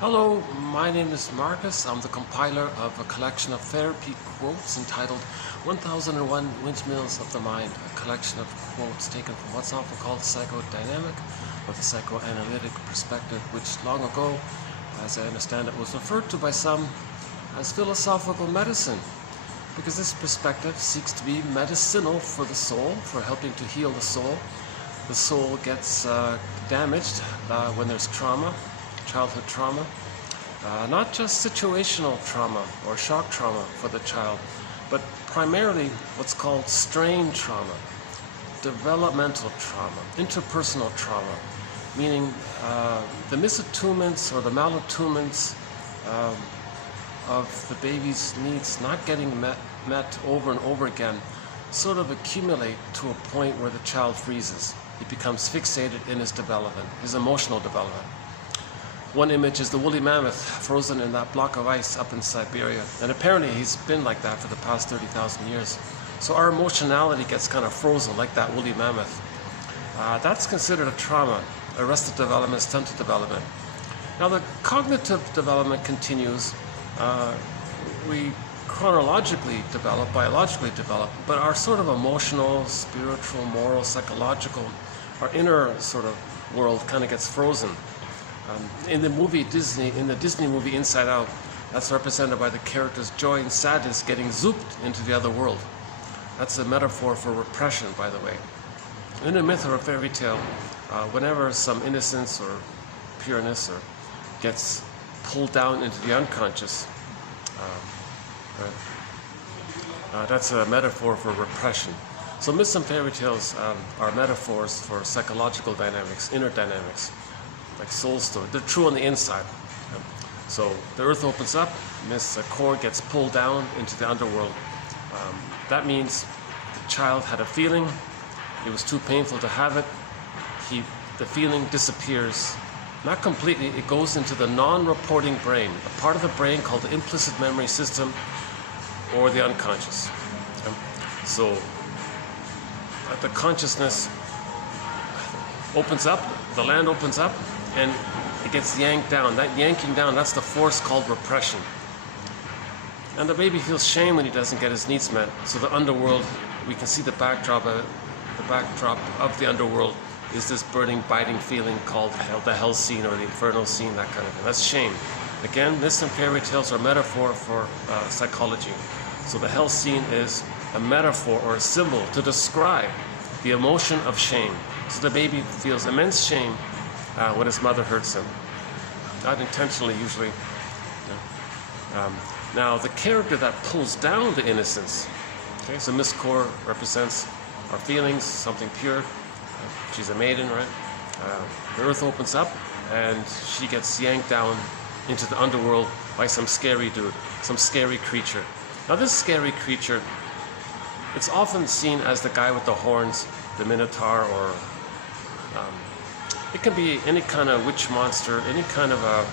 Hello, my name is Marcus. I'm the compiler of a collection of therapy quotes entitled 1001 Windmills of the Mind, a collection of quotes taken from what's often called psychodynamic or the psychoanalytic perspective, which long ago, as I understand it, was referred to by some as philosophical medicine, because this perspective seeks to be medicinal for the soul, for helping to heal the soul. The soul gets damaged when there's trauma, childhood trauma, not just situational trauma or shock trauma for the child, but primarily what's called strain trauma, developmental trauma, interpersonal trauma, meaning the misattunements or the malattunements of the baby's needs not getting met over and over again sort of accumulate to a point where the child freezes. He becomes fixated in his development, his emotional development. One image is the woolly mammoth frozen in that block of ice up in Siberia. And apparently he's been like that for the past 30,000 years. So our emotionality gets kind of frozen like that woolly mammoth. That's considered a trauma, arrested development, stunted development. Now the cognitive development continues. We chronologically develop, biologically develop, but our sort of emotional, spiritual, moral, psychological, our inner sort of world kind of gets frozen. In the Disney movie Inside Out, that's represented by the characters joy and sadness getting zooped into the other world. That's a metaphor for repression, by the way. In a myth or a fairy tale, whenever some innocence or pureness gets pulled down into the unconscious, that's a metaphor for repression. So myths and fairy tales are metaphors for psychological dynamics, inner dynamics, like soul story. They're true on the inside. So the earth opens up, and this cord gets pulled down into the underworld. That means the child had a feeling, it was too painful to have it, the feeling disappears. Not completely, it goes into the non-reporting brain, a part of the brain called the implicit memory system or the unconscious. So the consciousness opens up, the land opens up, and it gets yanked down. That yanking down, that's the force called repression. And the baby feels shame when he doesn't get his needs met. So the underworld, we can see the backdrop of the underworld is this burning, biting feeling called the hell scene or the infernal scene, that kind of thing. That's shame. Again, myths and fairy tales are a metaphor for psychology. So the hell scene is a metaphor or a symbol to describe the emotion of shame. So the baby feels immense shame when his mother hurts him. Not intentionally, usually. Now, the character that pulls down the innocence, okay, so Miss Core represents our feelings, something pure. She's a maiden, right? The earth opens up, and she gets yanked down into the underworld by some scary dude, some scary creature. Now, this scary creature, it's often seen as the guy with the horns, the Minotaur, or it can be any kind of witch monster, any kind of a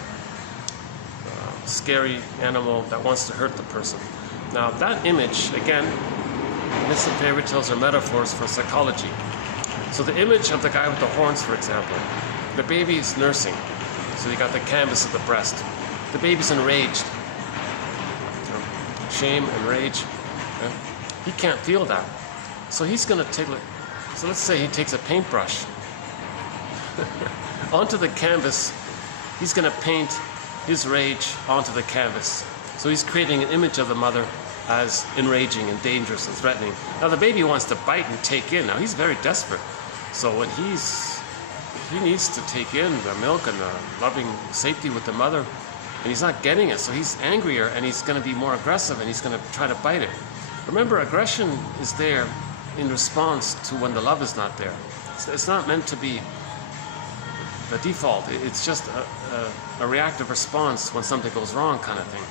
scary animal that wants to hurt the person. Now that image, again, myths and fairy tales are metaphors for psychology. So the image of the guy with the horns, for example, the baby is nursing. So you got the canvas of the breast. The baby's enraged. Shame and rage. Okay? He can't feel that. So he's going to take, so let's say he takes a paintbrush onto the canvas. He's going to paint his rage onto the canvas. So he's creating an image of the mother as enraging and dangerous and threatening. Now the baby wants to bite and take in. Now he's very desperate. So when he needs to take in the milk and the loving safety with the mother, and he's not getting it. So he's angrier and he's going to be more aggressive and he's going to try to bite it. Remember, aggression is there in response to when the love is not there. It's not meant to be the default. It's just a reactive response when something goes wrong, kind of thing.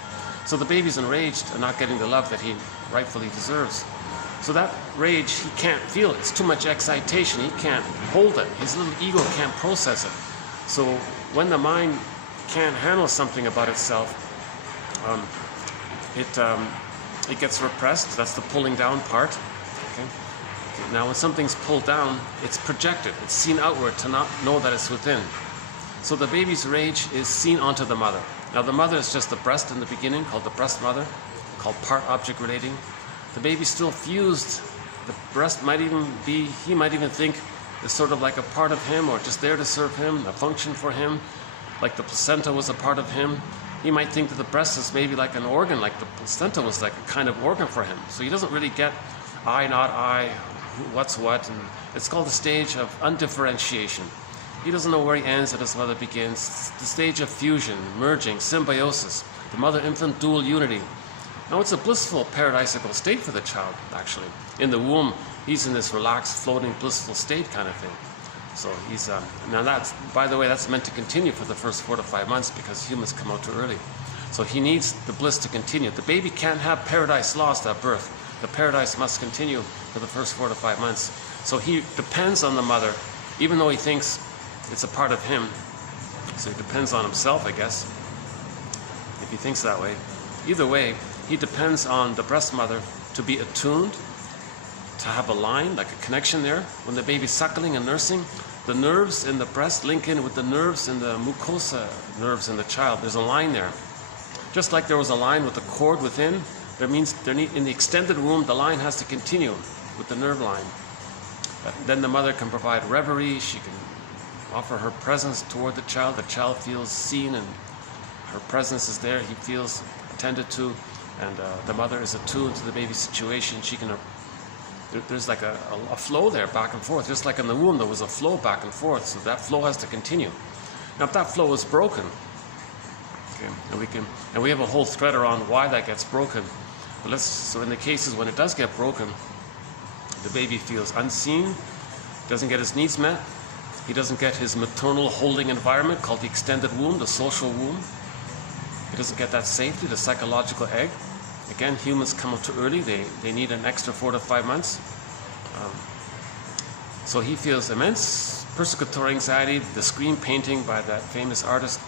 So the baby's enraged and not getting the love that he rightfully deserves. So that rage, he can't feel it. It's too much excitation. He can't hold it. His little ego can't process it. So when the mind can't handle something about itself, it gets repressed. That's the pulling down part. Okay? Now when something's pulled down, it's projected. It's seen outward to not know that it's within. So the baby's rage is seen onto the mother. Now the mother is just the breast in the beginning, called the breast mother, called part-object relating. The baby's still fused. The breast might even be, he might even think it's sort of like a part of him, or just there to serve him, a function for him, like the placenta was a part of him. He might think that the breast is maybe like an organ, like the placenta was like a kind of organ for him. So he doesn't really get I, not I, what's what, and it's called the stage of undifferentiation. He doesn't know where he ends and his mother begins. The stage of fusion, merging, symbiosis, the mother-infant dual unity. Now it's a blissful paradisical state for the child, actually. In the womb, he's in this relaxed, floating, blissful state kind of thing. So he's, now that's, by the way, that's meant to continue for the first 4 to 5 months because humans come out too early. So he needs the bliss to continue. The baby can't have paradise lost at birth. The paradise must continue for the first 4 to 5 months. So he depends on the mother, even though he thinks it's a part of him. So he depends on himself, I guess, if he thinks that way. Either way, he depends on the breast mother to be attuned, to have a line, like a connection there. When the baby's suckling and nursing, the nerves in the breast link in with the nerves in the mucosa nerves in the child. There's a line there. Just like there was a line with the cord within, that means in the extended womb, the line has to continue with the nerve line. Then the mother can provide reverie, she can offer her presence toward the child feels seen and her presence is there, he feels attended to, and the mother is attuned to the baby's situation. She can, there's like a flow there back and forth, just like in the womb there was a flow back and forth, so that flow has to continue. Now if that flow is broken, okay, and we have a whole thread around why that gets broken, but so in the cases when it does get broken, the baby feels unseen, doesn't get his needs met, he doesn't get his maternal holding environment called the extended womb, the social womb. He doesn't get that safety, the psychological egg. Again, humans come up too early. They need an extra 4 to 5 months. So he feels immense persecutory anxiety. The screen painting by that famous artist,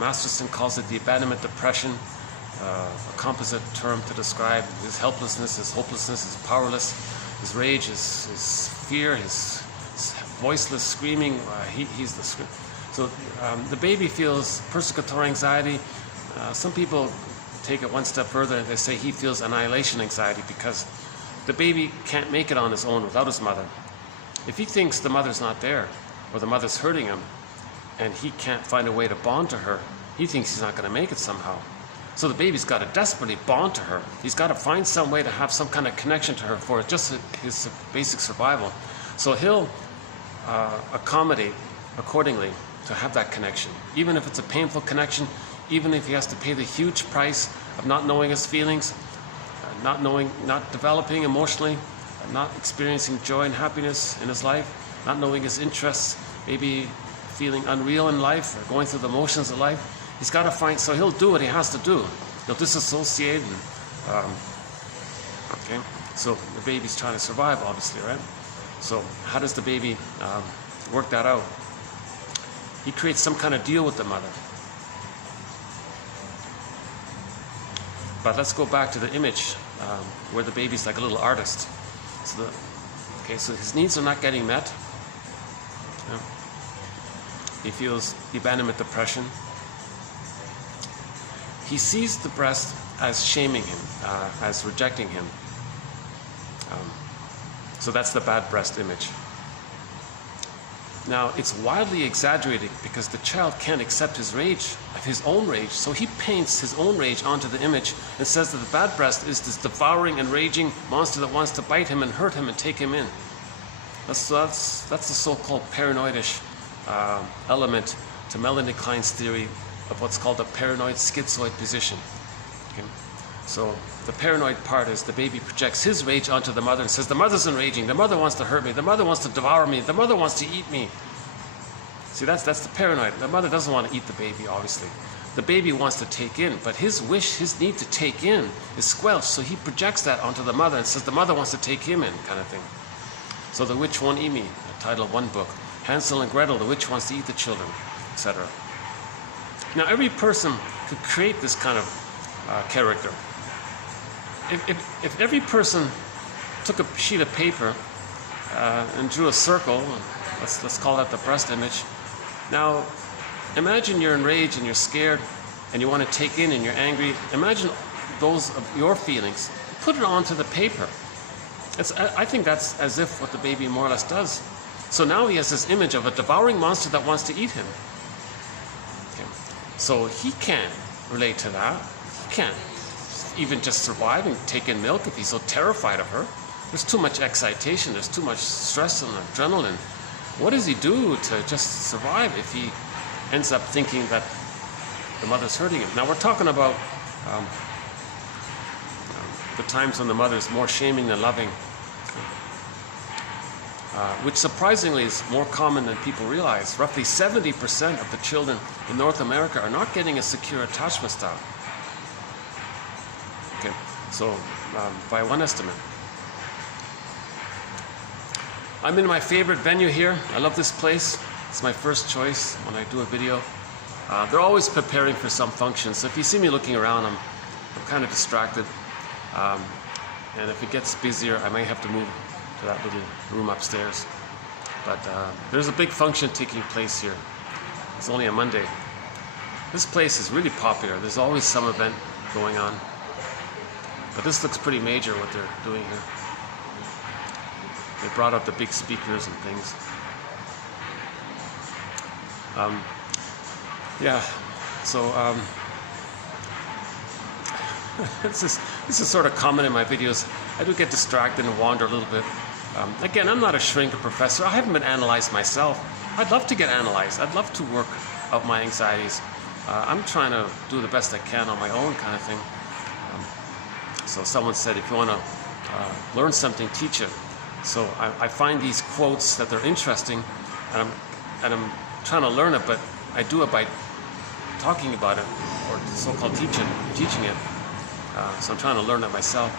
Masterson, calls it the abandonment depression, a composite term to describe his helplessness, his hopelessness, his powerless, his rage, his fear, his voiceless screaming. He's the scream. So the baby feels persecutory anxiety. Some people take it one step further and they say he feels annihilation anxiety because the baby can't make it on his own without his mother. If he thinks the mother's not there or the mother's hurting him and he can't find a way to bond to her, he thinks he's not going to make it somehow. So the baby's got to desperately bond to her. He's got to find some way to have some kind of connection to her for just his basic survival. So he'll accommodate accordingly to have that connection, even if it's a painful connection, even if he has to pay the huge price of not knowing his feelings, not developing emotionally, not experiencing joy and happiness in his life, not knowing his interests, maybe feeling unreal in life or going through the motions of life. He's got to find, so he'll do what he has to do. He'll disassociate and, okay, so the baby's trying to survive, obviously, right? So how does the baby work that out? He creates some kind of deal with the mother. But let's go back to the image where the baby's like a little artist. So so his needs are not getting met. Yeah. He feels the abandonment depression. He sees the breast as shaming him, as rejecting him. So that's the bad breast image. Now, it's wildly exaggerated because the child can't accept his rage, his own rage. So he paints his own rage onto the image and says that the bad breast is this devouring and raging monster that wants to bite him and hurt him and take him in. That's the so-called paranoidish element to Melanie Klein's theory of what's called a paranoid schizoid position. Okay? So the paranoid part is the baby projects his rage onto the mother and says, the mother's enraging, the mother wants to hurt me, the mother wants to devour me, the mother wants to eat me. See, that's the paranoid. The mother doesn't want to eat the baby, obviously. The baby wants to take in, but his wish, his need to take in is squelched, so he projects that onto the mother and says the mother wants to take him in, kind of thing. So the witch won't eat me, the title of one book. Hansel and Gretel, the witch wants to eat the children, etc. Now every person could create this kind of character. If every person took a sheet of paper and drew a circle, let's call that the breast image, Now, imagine you're enraged and you're scared and you want to take in and you're angry. Imagine those of your feelings. Put it onto the paper. I think that's as if what the baby more or less does. So now he has this image of a devouring monster that wants to eat him. Okay. So he can't relate to that. He can't even just survive and take in milk if he's so terrified of her. There's too much excitation. There's too much stress and adrenaline. What does he do to just survive if he ends up thinking that the mother's hurting him? Now we're talking about the times when the mother's more shaming than loving, which surprisingly is more common than people realize. Roughly 70% of the children in North America are not getting a secure attachment style. Okay, so by one estimate. I'm in my favorite venue here. I love this place. It's my first choice when I do a video. They're always preparing for some function, so if you see me looking around, I'm kind of distracted. And if it gets busier, I may have to move to that little room upstairs. But there's a big function taking place here. It's only a Monday. This place is really popular. There's always some event going on. But this looks pretty major, what they're doing here. They brought out the big speakers and things. Yeah, so this is sort of common in my videos. I do get distracted and wander a little bit. Again, I'm not a shrink or professor. I haven't been analyzed myself. I'd love to get analyzed. I'd love to work out my anxieties. I'm trying to do the best I can on my own kind of thing. So someone said, if you want to learn something, teach it. So I find these quotes that they're interesting, and I'm trying to learn it, but I do it by talking about it, or so-called teaching it. So I'm trying to learn it myself.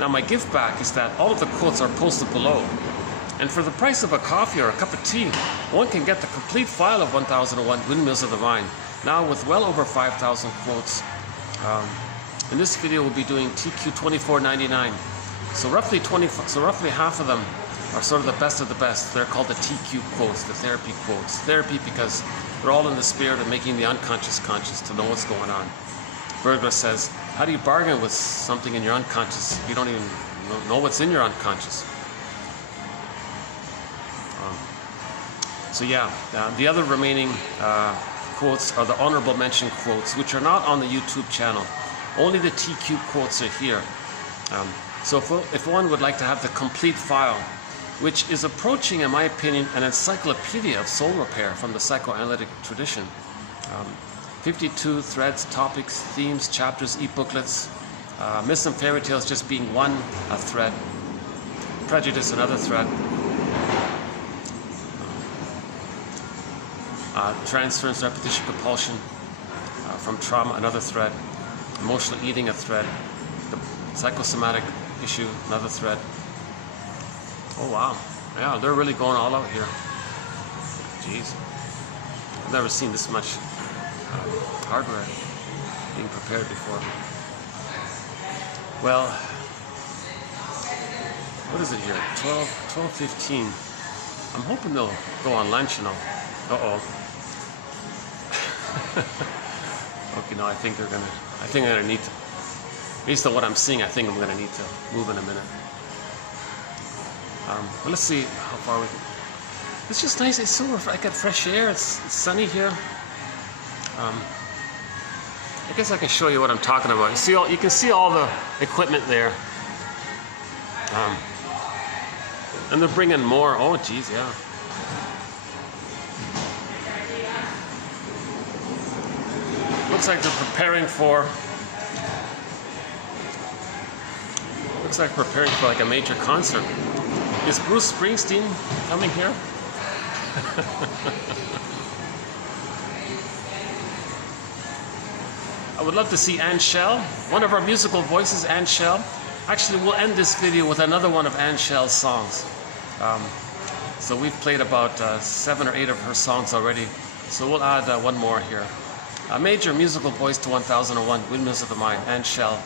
Now my gift back is that all of the quotes are posted below. And for the price of a coffee or a cup of tea, one can get the complete file of 1001 Windmills of the Mind, now with well over 5,000 quotes. In this video we'll be doing TQ 2499. So roughly half of them are sort of the best of the best. They're called the TQ quotes, the therapy quotes. Therapy because they're all in the spirit of making the unconscious conscious, to know what's going on. Berger says, how do you bargain with something in your unconscious if you don't even know what's in your unconscious? So yeah, the other remaining quotes are the honorable mention quotes, which are not on the YouTube channel. Only the TQ quotes are here. So if one would like to have the complete file, which is approaching, in my opinion, an encyclopedia of soul repair from the psychoanalytic tradition. 52 threads, topics, themes, chapters, e-booklets, myths and fairy tales just being one thread, prejudice another thread, transference, repetition, compulsion from trauma another thread, emotional eating a thread, the psychosomatic issue another thread. Oh wow, yeah, they're really going all out here. Jeez, I've never seen this much hardware being prepared before. Well, what is it here? 12:15. I'm hoping they'll go on lunch, you know. Okay, no, I think I'm gonna need to, based on what I'm seeing, I think I'm gonna need to move in a minute. But let's see how far we can. It's just nice. It's so I got fresh air. It's sunny here. I guess I can show you what I'm talking about. You can see all the equipment there. And they're bringing more. Oh, geez, yeah. Looks like they're preparing for. Looks like preparing for like a major concert. Is Bruce Springsteen coming here? I would love to see Anne Shell, one of our musical voices, Anne Shell. Actually, we'll end this video with another one of Anne Shell's songs. So we've played about 7 or 8 of her songs already. So we'll add one more here. A major musical voice to 1001 Windmills of the Mind, Anne Shell.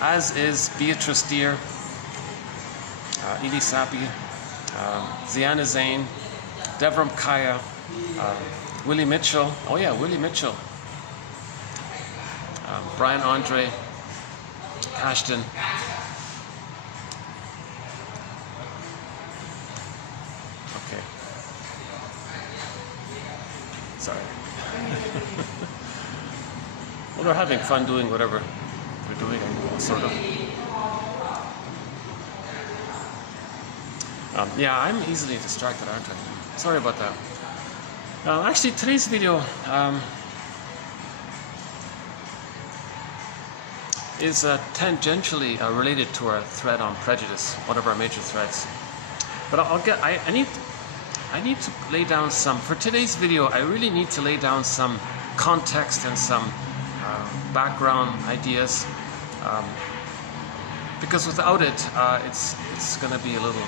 As is Beatrice Deer, Edie Sappi, Ziana Zane, Devram Kaya, Willie Mitchell. Oh yeah, Willie Mitchell. Brian Andre Ashton. Okay. Sorry. Well, they're having fun doing whatever they're doing, sort of. Yeah, I'm easily distracted, aren't I? Sorry about that. Actually, today's video is tangentially related to our thread on prejudice, one of our major threads. But I need to lay down some, for today's video, I really need to lay down some context and some background ideas, because without it, it's going to be a little...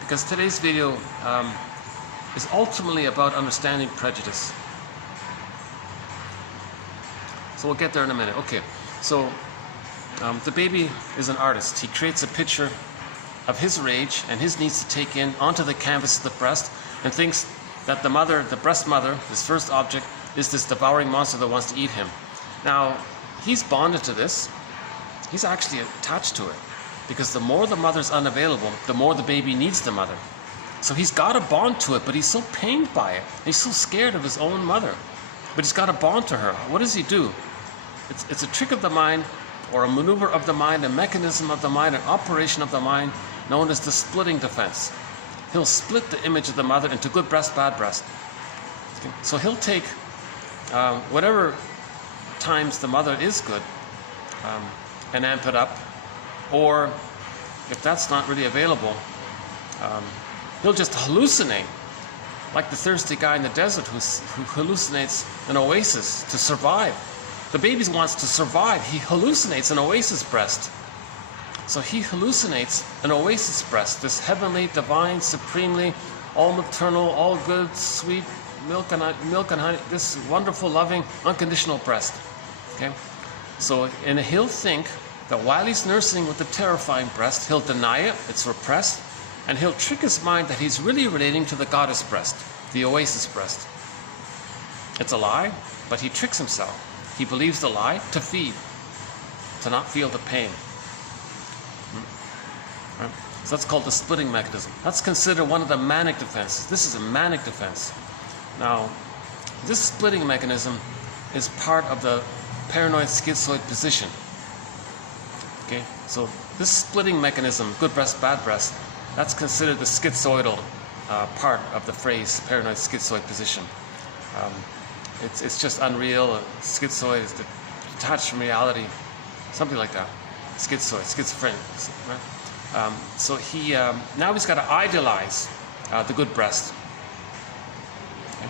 Because today's video is ultimately about understanding prejudice. So we'll get there in a minute. Okay, so the baby is an artist. He creates a picture of his rage and his needs to take in onto the canvas of the breast, and thinks that the mother, the breast mother, his first object, is this devouring monster that wants to eat him. Now, he's bonded to this. He's actually attached to it, because the more the mother's unavailable, the more the baby needs the mother. So he's got a bond to it, but he's so pained by it. He's so scared of his own mother, but he's got a bond to her. What does he do? It's a trick of the mind, or a maneuver of the mind, a mechanism of the mind, an operation of the mind known as the splitting defense. He'll split the image of the mother into good breast, bad breast. Okay. So he'll take whatever times the mother is good and amp it up, or if that's not really available, he'll just hallucinate, like the thirsty guy in the desert who hallucinates an oasis to survive. The baby wants to survive. He hallucinates an oasis breast. So he hallucinates an oasis breast, this heavenly, divine, supremely, all maternal, all good, sweet milk and honey, this wonderful, loving, unconditional breast. Okay, so and he'll think that while he's nursing with the terrifying breast, he'll deny it, it's repressed, and he'll trick his mind that he's really relating to the goddess breast, the oasis breast. It's a lie, but he tricks himself. He believes the lie to feed, to not feel the pain. Right? So that's called the splitting mechanism. That's considered one of the manic defenses. This is a manic defense. Now, this splitting mechanism is part of the paranoid schizoid position. Okay, so this splitting mechanism, good breast, bad breast, that's considered the schizoidal part of the phrase paranoid schizoid position. It's just unreal. Schizoid is detached from reality, something like that. Schizoid, schizophrenic. Right? So he now he's got to idealize the good breast. Okay?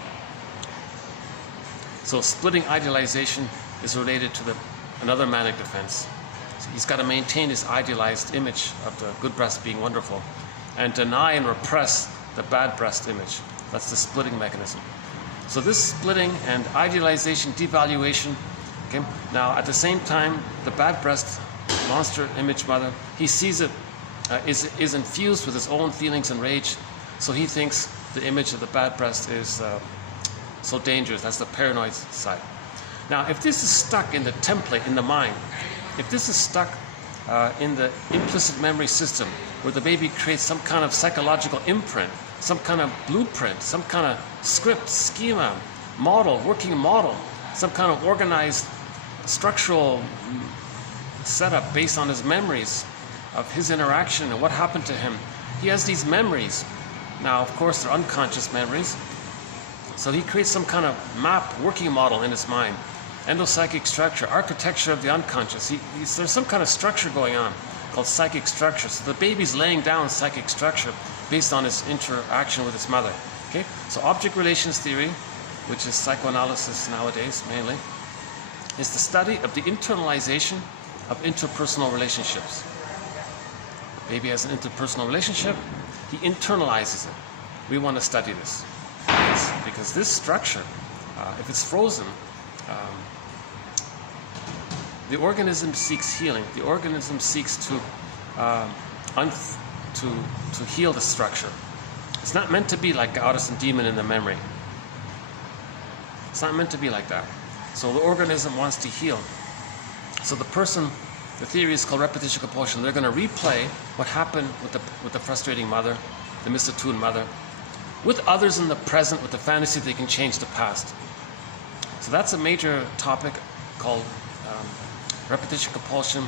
So splitting idealization is related to another manic defense. So he's got to maintain his idealized image of the good breast being wonderful, and deny and repress the bad breast image. That's the splitting mechanism. So this splitting and idealization, devaluation, okay, now at the same time, the bad breast monster image mother, he sees it is infused with his own feelings and rage, so he thinks the image of the bad breast is so dangerous. That's the paranoid side. Now, if this is stuck in the template, in the mind, if this is stuck in the implicit memory system, where the baby creates some kind of psychological imprint, some kind of blueprint, some kind of script, schema, model, working model, some kind of organized structural setup based on his memories of his interaction and what happened to him. He has these memories. Now, of course, they're unconscious memories. So he creates some kind of map, working model in his mind. Endopsychic structure, architecture of the unconscious. There's some kind of structure going on called psychic structure. So the baby's laying down psychic structure based on his interaction with his mother. Okay? So object relations theory, which is psychoanalysis nowadays mainly, is the study of the internalization of interpersonal relationships. The baby has an interpersonal relationship, he internalizes it. We want to study this because this structure, if it's frozen, the organism seeks healing. The organism seeks to heal the structure. It's not meant to be like the Odyssean demon in the memory. It's not meant to be like that. So the organism wants to heal. So the person, the theory is called repetition compulsion. They're going to replay what happened with the frustrating mother, the misattuned mother, with others in the present, with the fantasy they can change the past. So that's a major topic called repetition compulsion,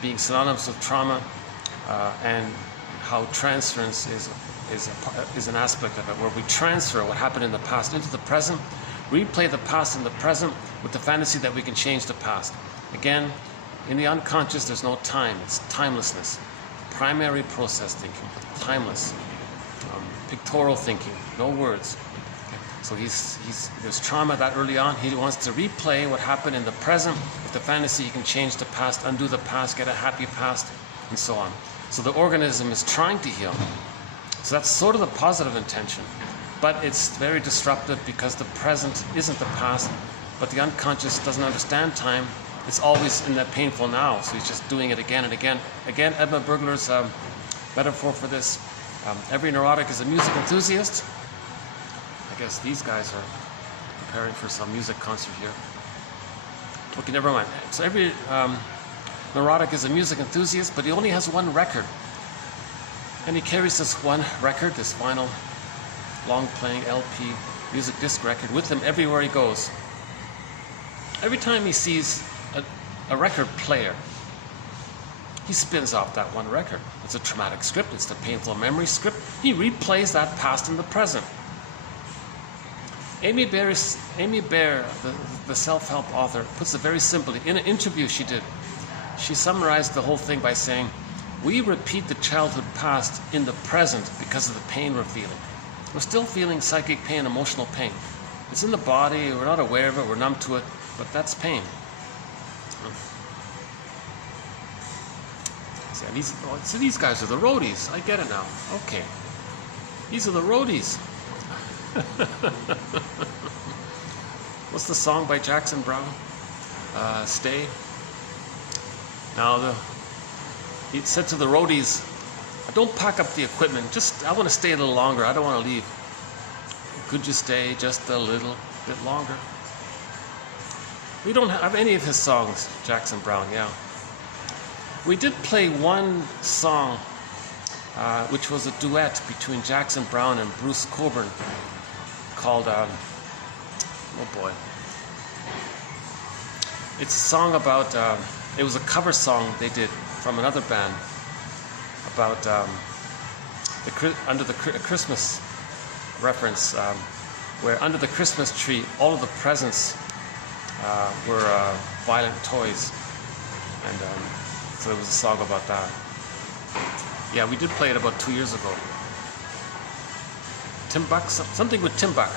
being synonymous with trauma, and how transference is an aspect of it, where we transfer what happened in the past into the present, replay the past in the present with the fantasy that we can change the past. Again, in the unconscious, there's no time. It's timelessness. Primary process thinking, timeless. Pictorial thinking, no words. So there's trauma that early on. He wants to replay what happened in the present with the fantasy he can change the past, undo the past, get a happy past, and so on. So the organism is trying to heal. So that's sort of the positive intention. But it's very disruptive because the present isn't the past, but the unconscious doesn't understand time. It's always in that painful now, so he's just doing it again and again. Again, Edmund Burglar's metaphor for this, every neurotic is a music enthusiast. I guess these guys are preparing for some music concert here. Okay, never mind. So every neurotic is a music enthusiast, but he only has one record. And he carries this one record, this vinyl, long-playing LP, music disc record with him everywhere he goes. Every time he sees a record player, he spins off that one record. It's a traumatic script. It's the painful memory script. He replays that past in the present. Amy Baer, the self-help author, puts it very simply. In an interview she did, she summarized the whole thing by saying, we repeat the childhood past in the present because of the pain we're feeling. We're still feeling psychic pain, emotional pain. It's in the body, we're not aware of it, we're numb to it, but that's pain. So these guys are the roadies. I get it now. Okay. These are the roadies. What's the song by Jackson Browne? Stay. Now, he said to the roadies, don't pack up the equipment. I want to stay a little longer. I don't want to leave. Could you stay just a little bit longer? We don't have any of his songs, Jackson Browne, yeah. We did play one song, which was a duet between Jackson Browne and Bruce Cockburn, called, oh boy. It's a song about, it was a cover song they did from another band about under the Christmas reference, where under the Christmas tree, all of the presents were violent toys. And so there was a song about that. Yeah, we did play it about 2 years ago. Tim Buck, something with Tim Buck.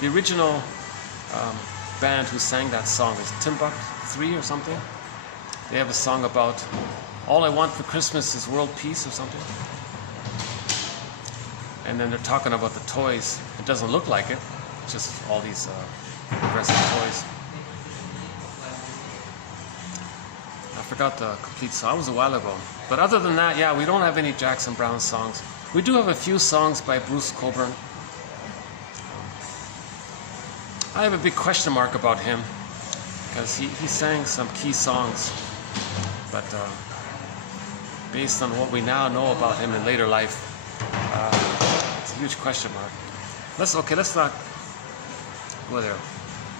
The original band who sang that song is Tim Buck 3 or something. They have a song about all I want for Christmas is world peace or something. And then they're talking about the toys. It doesn't look like it. It's just all these aggressive toys. I forgot the complete song. It was a while ago. But other than that, yeah, we don't have any Jackson Browne songs. We do have a few songs by Bruce Cockburn. I have a big question mark about him because he sang some key songs, but based on what we now know about him in later life, it's a huge question mark. Let's not go there.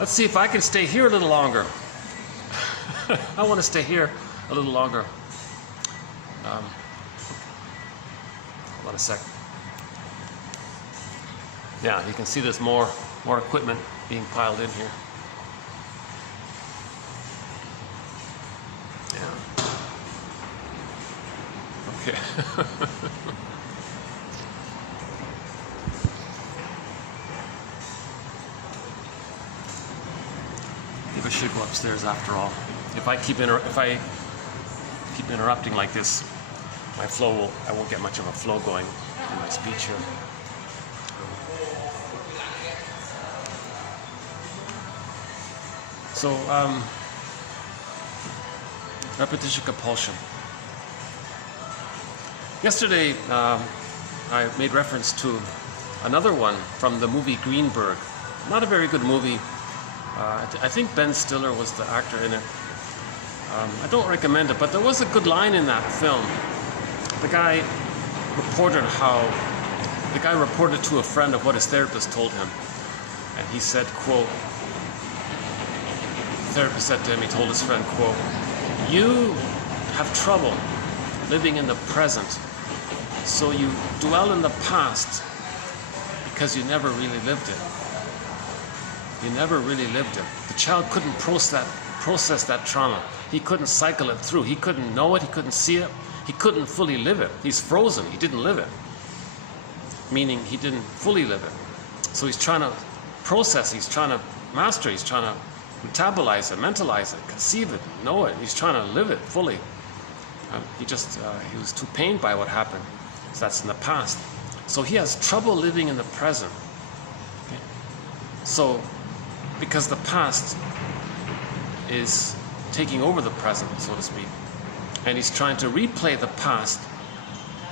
Let's see if I can stay here a little longer. I want to stay here a little longer. Hold on a sec. Yeah, you can see there's more equipment being piled in here. Yeah. Okay. Maybe I should go upstairs after all. If I keep interrupting like this, my flow I won't get much of a flow going in my speech here. So, repetition compulsion. Yesterday, I I made reference to another one from the movie Greenberg. Not a very good movie. I think Ben Stiller was the actor in it. I don't recommend it, but there was a good line in that film. The guy reported to a friend of what his therapist told him. And he said, quote, the therapist said to him, he told his friend, quote, "You have trouble living in the present, so you dwell in the past because you never really lived it. You never really lived it." The child couldn't process that trauma. He couldn't cycle it through. He couldn't know it. He couldn't see it. He couldn't fully live it. He's frozen. He didn't live it. Meaning he didn't fully live it. So he's trying to process, he's trying to master, he's trying to metabolize it, mentalize it, conceive it, know it. He's trying to live it fully. He was too pained by what happened. So that's in the past. So he has trouble living in the present. Okay? So, because the past is taking over the present, so to speak, and he's trying to replay the past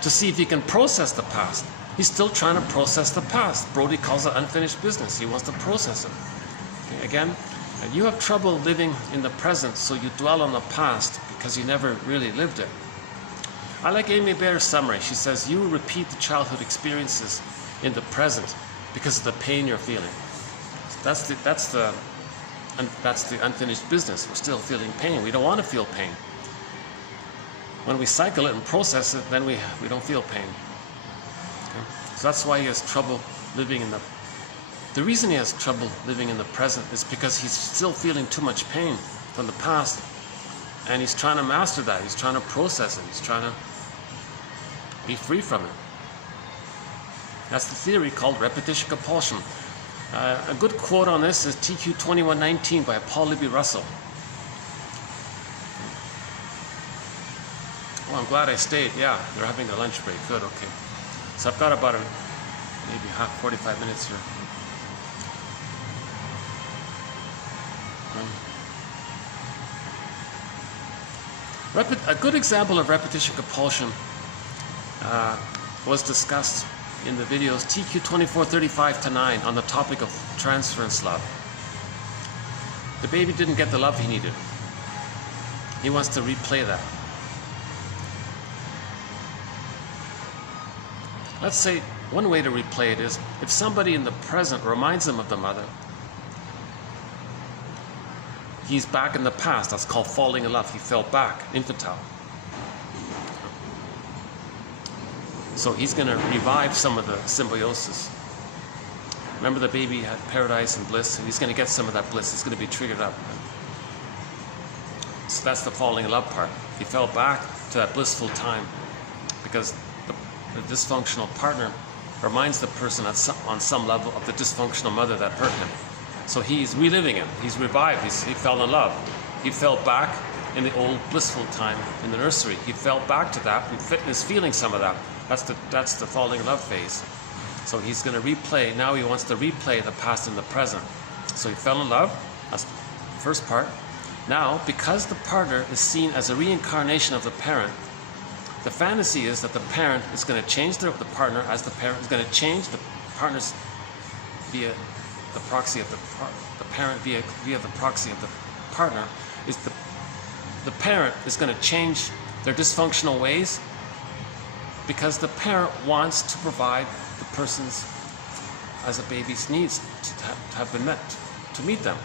to see if he can process the past. He's still trying to process the past. Brody calls it unfinished business. He wants to process it. Okay, again, you have trouble living in the present, so you dwell on the past because you never really lived it. I like Amy Baer's summary. She says, you repeat the childhood experiences in the present because of the pain you're feeling. That's the unfinished business. We're still feeling pain. We don't want to feel pain. When we cycle it and process it, then we don't feel pain. Okay? So that's why he has trouble living in the reason he has trouble living in the present is because he's still feeling too much pain from the past, and he's trying to master that. He's trying to process it. He's trying to be free from it. That's the theory called repetition compulsion. A good quote on this is TQ 2119 by Paul Libby Russell. Well, I'm glad I stayed. Yeah, they're having a lunch break. Good, okay. So I've got about maybe 45 minutes here. A good example of repetition compulsion was discussed in the videos TQ 2435-9 on the topic of transference love. The baby didn't get the love he needed. He wants to replay that. Let's say one way to replay it is if somebody in the present reminds him of the mother, he's back in the past. That's called falling in love. He fell back, infantile. So he's going to revive some of the symbiosis. Remember the baby had paradise and bliss, and he's going to get some of that bliss. It's going to be triggered up. So that's the falling in love part. He fell back to that blissful time because the dysfunctional partner reminds the person on some level of the dysfunctional mother that hurt him. So he's reliving it. He's revived. He fell in love. He fell back in the old blissful time in the nursery. He fell back to that and is feeling some of that. That's the falling in love phase. So he's going to replay. Now he wants to replay the past and the present. So he fell in love. That's the first part. Now, because the partner is seen as a reincarnation of the parent, the fantasy is that the parent is going to change the partner as the parent is going to change the partners via the proxy of the parent via the proxy of the partner. Is the parent is going to change their dysfunctional ways because the parent wants to provide the person's as a baby's needs to have been met, to meet them.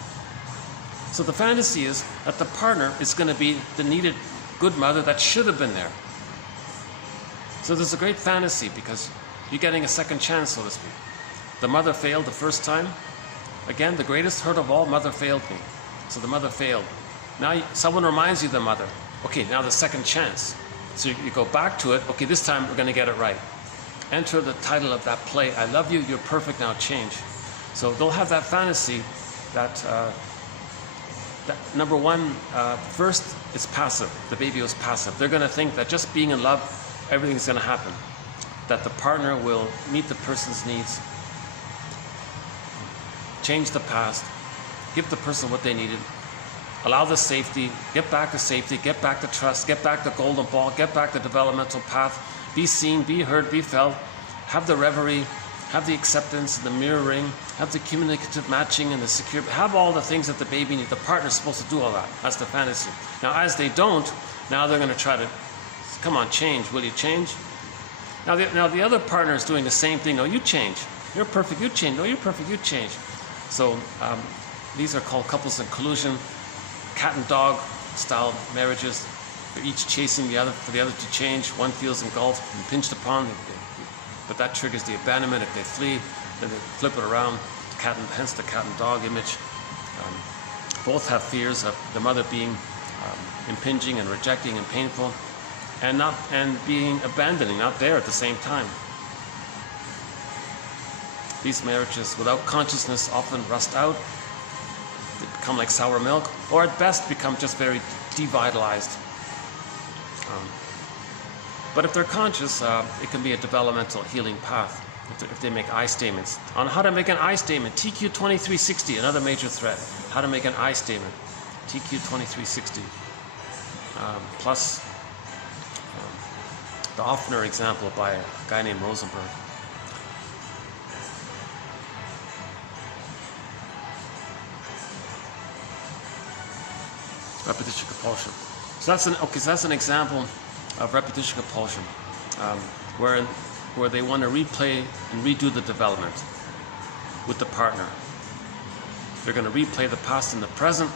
So the fantasy is that the partner is going to be the needed good mother that should have been there. So there's a great fantasy because you're getting a second chance, so to speak. The mother failed the first time. Again, the greatest hurt of all, mother failed me. So the mother failed. Now someone reminds you of the mother. Okay, now the second chance. So you go back to it. Okay, this time we're going to get it right. Enter the title of that play. I love you, you're perfect, now change. So they'll have that fantasy that number one, first it's passive. The baby was passive. They're going to think that just being in love, everything's going to happen. That the partner will meet the person's needs, change the past, give the person what they needed, allow the safety, get back to trust, get back the golden ball, get back the developmental path, be seen, be heard, be felt, have the reverie, have the acceptance, the mirroring, have the communicative matching and the secure, have all the things that the baby needs. The partner's supposed to do all that. That's the fantasy. Now, as they don't, now they're going to try to, come on, change. Will you change? Now the other partner is doing the same thing. No, you change. You're perfect. You change. No, you're perfect. You change. So these are called couples in collusion, cat and dog style marriages. They're each chasing the other for the other to change. One feels engulfed and pinched upon, but that triggers the abandonment. If they flee, then they flip it around. Hence the cat and dog image. Both have fears of the mother being impinging and rejecting and painful, and being abandoning, not there at the same time. These marriages without consciousness often rust out. They become like sour milk, or at best become just very devitalized. But if they're conscious, it can be a developmental healing path if they make I statements. On how to make an I statement, TQ 2360, another major thread. How to make an I statement, TQ 2360. Plus the Offner example by a guy named Rosenberg. Repetition compulsion. So that's an example of repetition compulsion, where they want to replay and redo the development with the partner. They're going to replay the past and the present.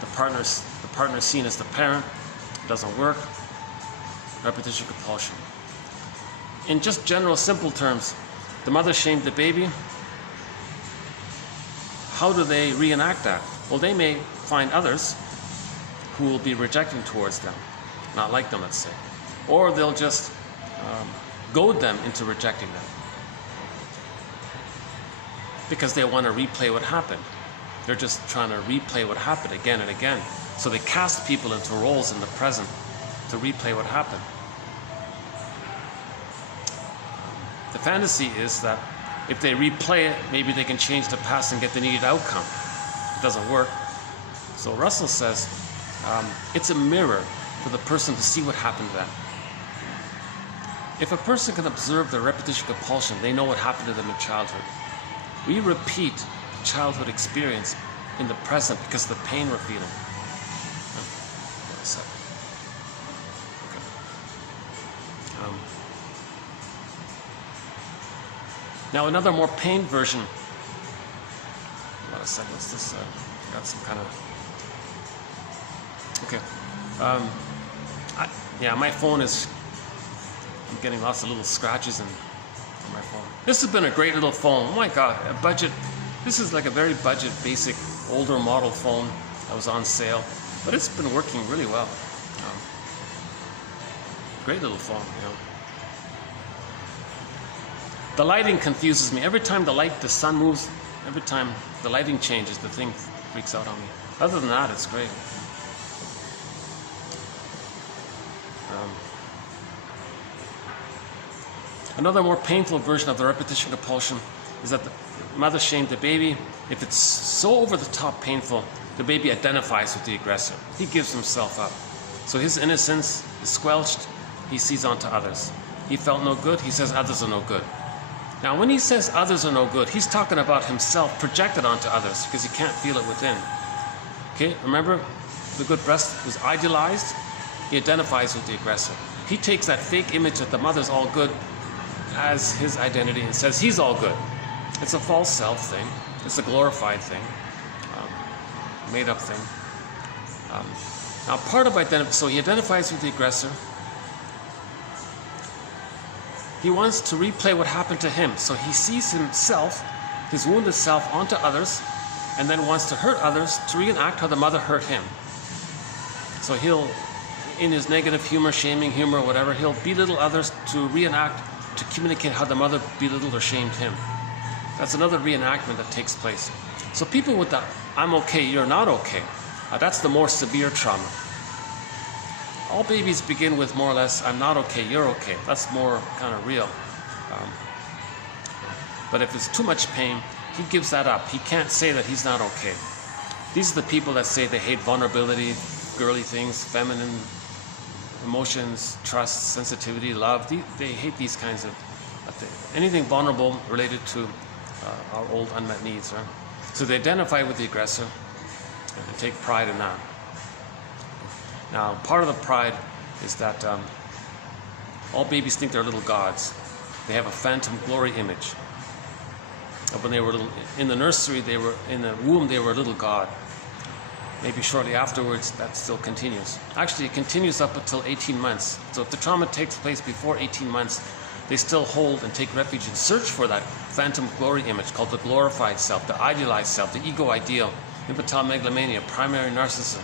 The partner's seen as the parent. It doesn't work. Repetition compulsion. In just general simple terms, the mother shamed the baby. How do they reenact that? Well, they may find others who will be rejecting towards them, not like them, let's say. Or they'll just goad them into rejecting them because they want to replay what happened. They're just trying to replay what happened again and again. So they cast people into roles in the present to replay what happened. The fantasy is that if they replay it, maybe they can change the past and get the needed outcome. It doesn't work. So Russell says it's a mirror for the person to see what happened to them. If a person can observe their repetition compulsion, they know what happened to them in childhood. We repeat the childhood experience in the present because of the pain we're feeling. Now another more pained version. What a second, what's this? Got some kind of. Okay. Yeah, my phone is. I'm getting lots of little scratches on my phone. This has been a great little phone. Oh my God, a budget. This is like a very budget, basic, older model phone that was on sale, but it's been working really well. Great little phone, you know. The lighting confuses me. Every time the sun moves, every time the lighting changes, the thing freaks out on me. Other than that, it's great. Another more painful version of the repetition compulsion is that the mother shamed the baby. If it's so over the top painful, the baby identifies with the aggressor. He gives himself up. So his innocence is squelched. He sees onto others. He felt no good. He says others are no good. Now, when he says others are no good, he's talking about himself projected onto others because he can't feel it within. Okay, remember, the good breast was idealized. He identifies with the aggressor. He takes that fake image that the mother's all good as his identity and says he's all good. It's a false self thing. It's a glorified thing, made up thing. Now, part of so he identifies with the aggressor. He wants to replay what happened to him. So he sees himself, his wounded self, onto others, and then wants to hurt others to reenact how the mother hurt him. So he'll, in his negative humor, shaming humor, whatever, he'll belittle others to reenact, to communicate how the mother belittled or shamed him. That's another reenactment that takes place. So people with the I'm okay, you're not okay, that's the more severe trauma. All babies begin with more or less, I'm not okay, you're okay. That's more kind of real. But if it's too much pain, he gives that up. He can't say that he's not okay. These are the people that say they hate vulnerability, girly things, feminine emotions, trust, sensitivity, love. They hate these kinds of things. anything vulnerable related to our old unmet needs, right? So they identify with the aggressor and they take pride in that. Now, part of the pride is that all babies think they're little gods. They have a phantom glory image. When they were little, in the nursery, they were in the womb, they were a little god. Maybe shortly afterwards, that still continues. Actually, it continues up until 18 months. So if the trauma takes place before 18 months, they still hold and take refuge and search for that phantom glory image called the glorified self, the idealized self, the ego ideal, infantile megalomania, primary narcissism.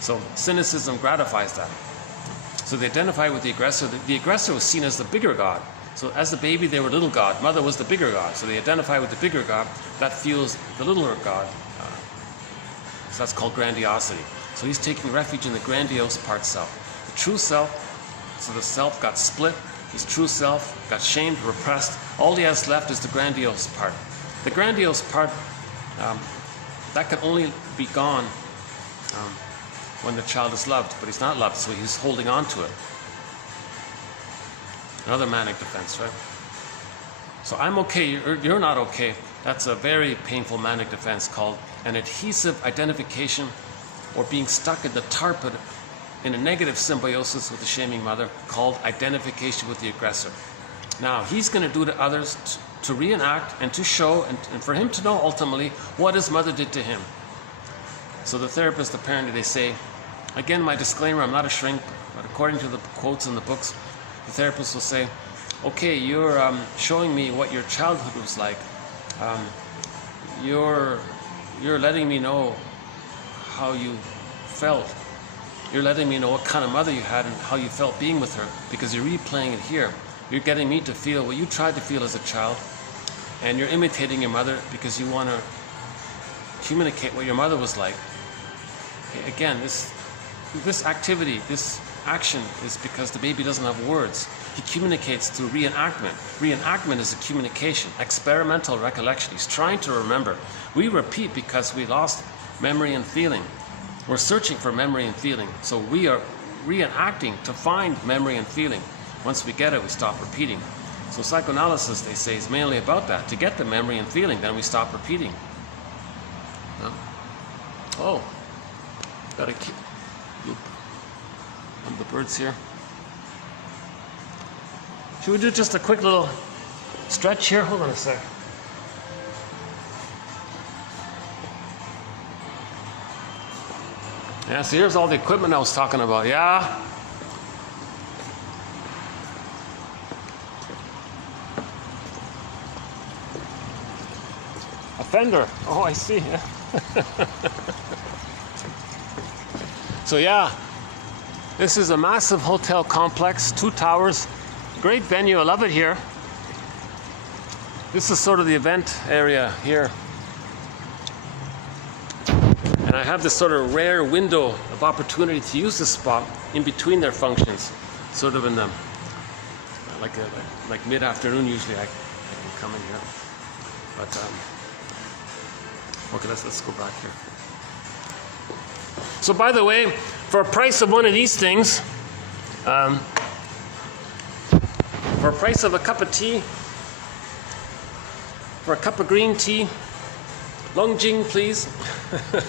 So cynicism gratifies that. So they identify with the aggressor. The aggressor was seen as the bigger god. So as the baby, they were little god. Mother was the bigger god. So they identify with the bigger god. That fuels the littler god. So that's called grandiosity. So he's taking refuge in the grandiose part self. The true self, so the self got split. His true self got shamed, repressed. All he has left is the grandiose part. The grandiose part, that can only be gone when the child is loved, but he's not loved, so he's holding on to it. Another manic defense, right? So I'm okay, you're not okay. That's a very painful manic defense called an adhesive identification, or being stuck in the tar pit in a negative symbiosis with the shaming mother called identification with the aggressor. Now, he's going to do to others to reenact and to show and for him to know ultimately what his mother did to him. So the therapist, the parent, they say, again, my disclaimer, I'm not a shrink, but according to the quotes in the books, the therapist will say, okay, you're showing me what your childhood was like. You're letting me know how you felt. You're letting me know what kind of mother you had and how you felt being with her, because you're replaying it here. You're getting me to feel what you tried to feel as a child, and you're imitating your mother because you want to communicate what your mother was like. Again, this activity, this action is because the baby doesn't have words. He communicates through reenactment. Reenactment is a communication, experimental recollection. He's trying to remember. We repeat because we lost memory and feeling. We're searching for memory and feeling. So we are reenacting to find memory and feeling. Once we get it, we stop repeating. So psychoanalysis, they say, is mainly about that. To get the memory and feeling, then we stop repeating. No? Oh, got a loop of the birds here. Should we do just a quick little stretch here? Hold on a sec. Yeah, so here's all the equipment I was talking about. Yeah. A fender. Oh, I see. So yeah, this is a massive hotel complex, 2 towers. Great venue, I love it here. This is sort of the event area here. And I have this sort of rare window of opportunity to use this spot in between their functions, sort of in the, like mid-afternoon usually I can come in here. But, okay, let's go back here. So by the way, for a price of one of these things, for a price of a cup of tea, for a cup of green tea, Longjing, please.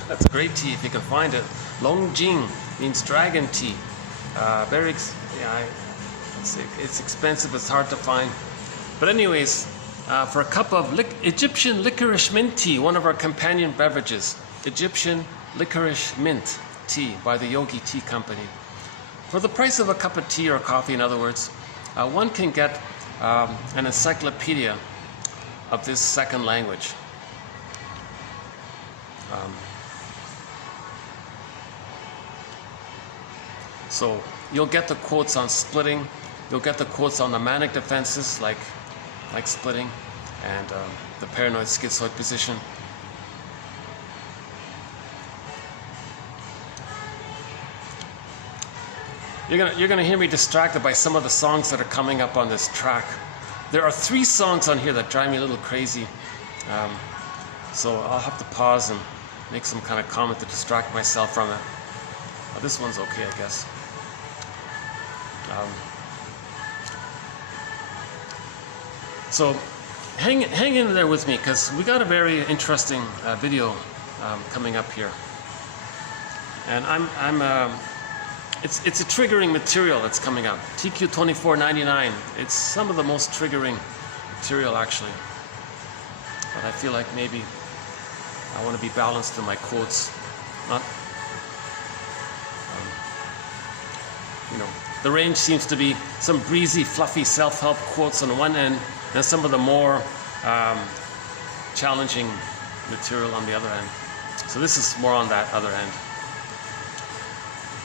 That's a great tea if you can find it. Longjing means dragon tea. It's expensive, it's hard to find. But anyways, for a cup of Egyptian licorice mint tea, one of our companion beverages. Egyptian licorice mint tea by the Yogi Tea Company. For the price of a cup of tea or coffee, in other words, one can get an encyclopedia of this second language. So you'll get the quotes on splitting, you'll get the quotes on the manic defenses like splitting, and the paranoid schizoid position. You're gonna hear me distracted by some of the songs that are coming up on this track. There are 3 songs on here that drive me a little crazy. So I'll have to pause and make some kind of comment to distract myself from it. This one's okay, I guess. So hang in there with me, because we got a very interesting video coming up here. And it's a triggering material that's coming up. TQ2499. It's some of the most triggering material, actually. But I feel like maybe I want to be balanced in my quotes. Not, the range seems to be some breezy, fluffy self-help quotes on one end, and some of the more challenging material on the other end. So this is more on that other end.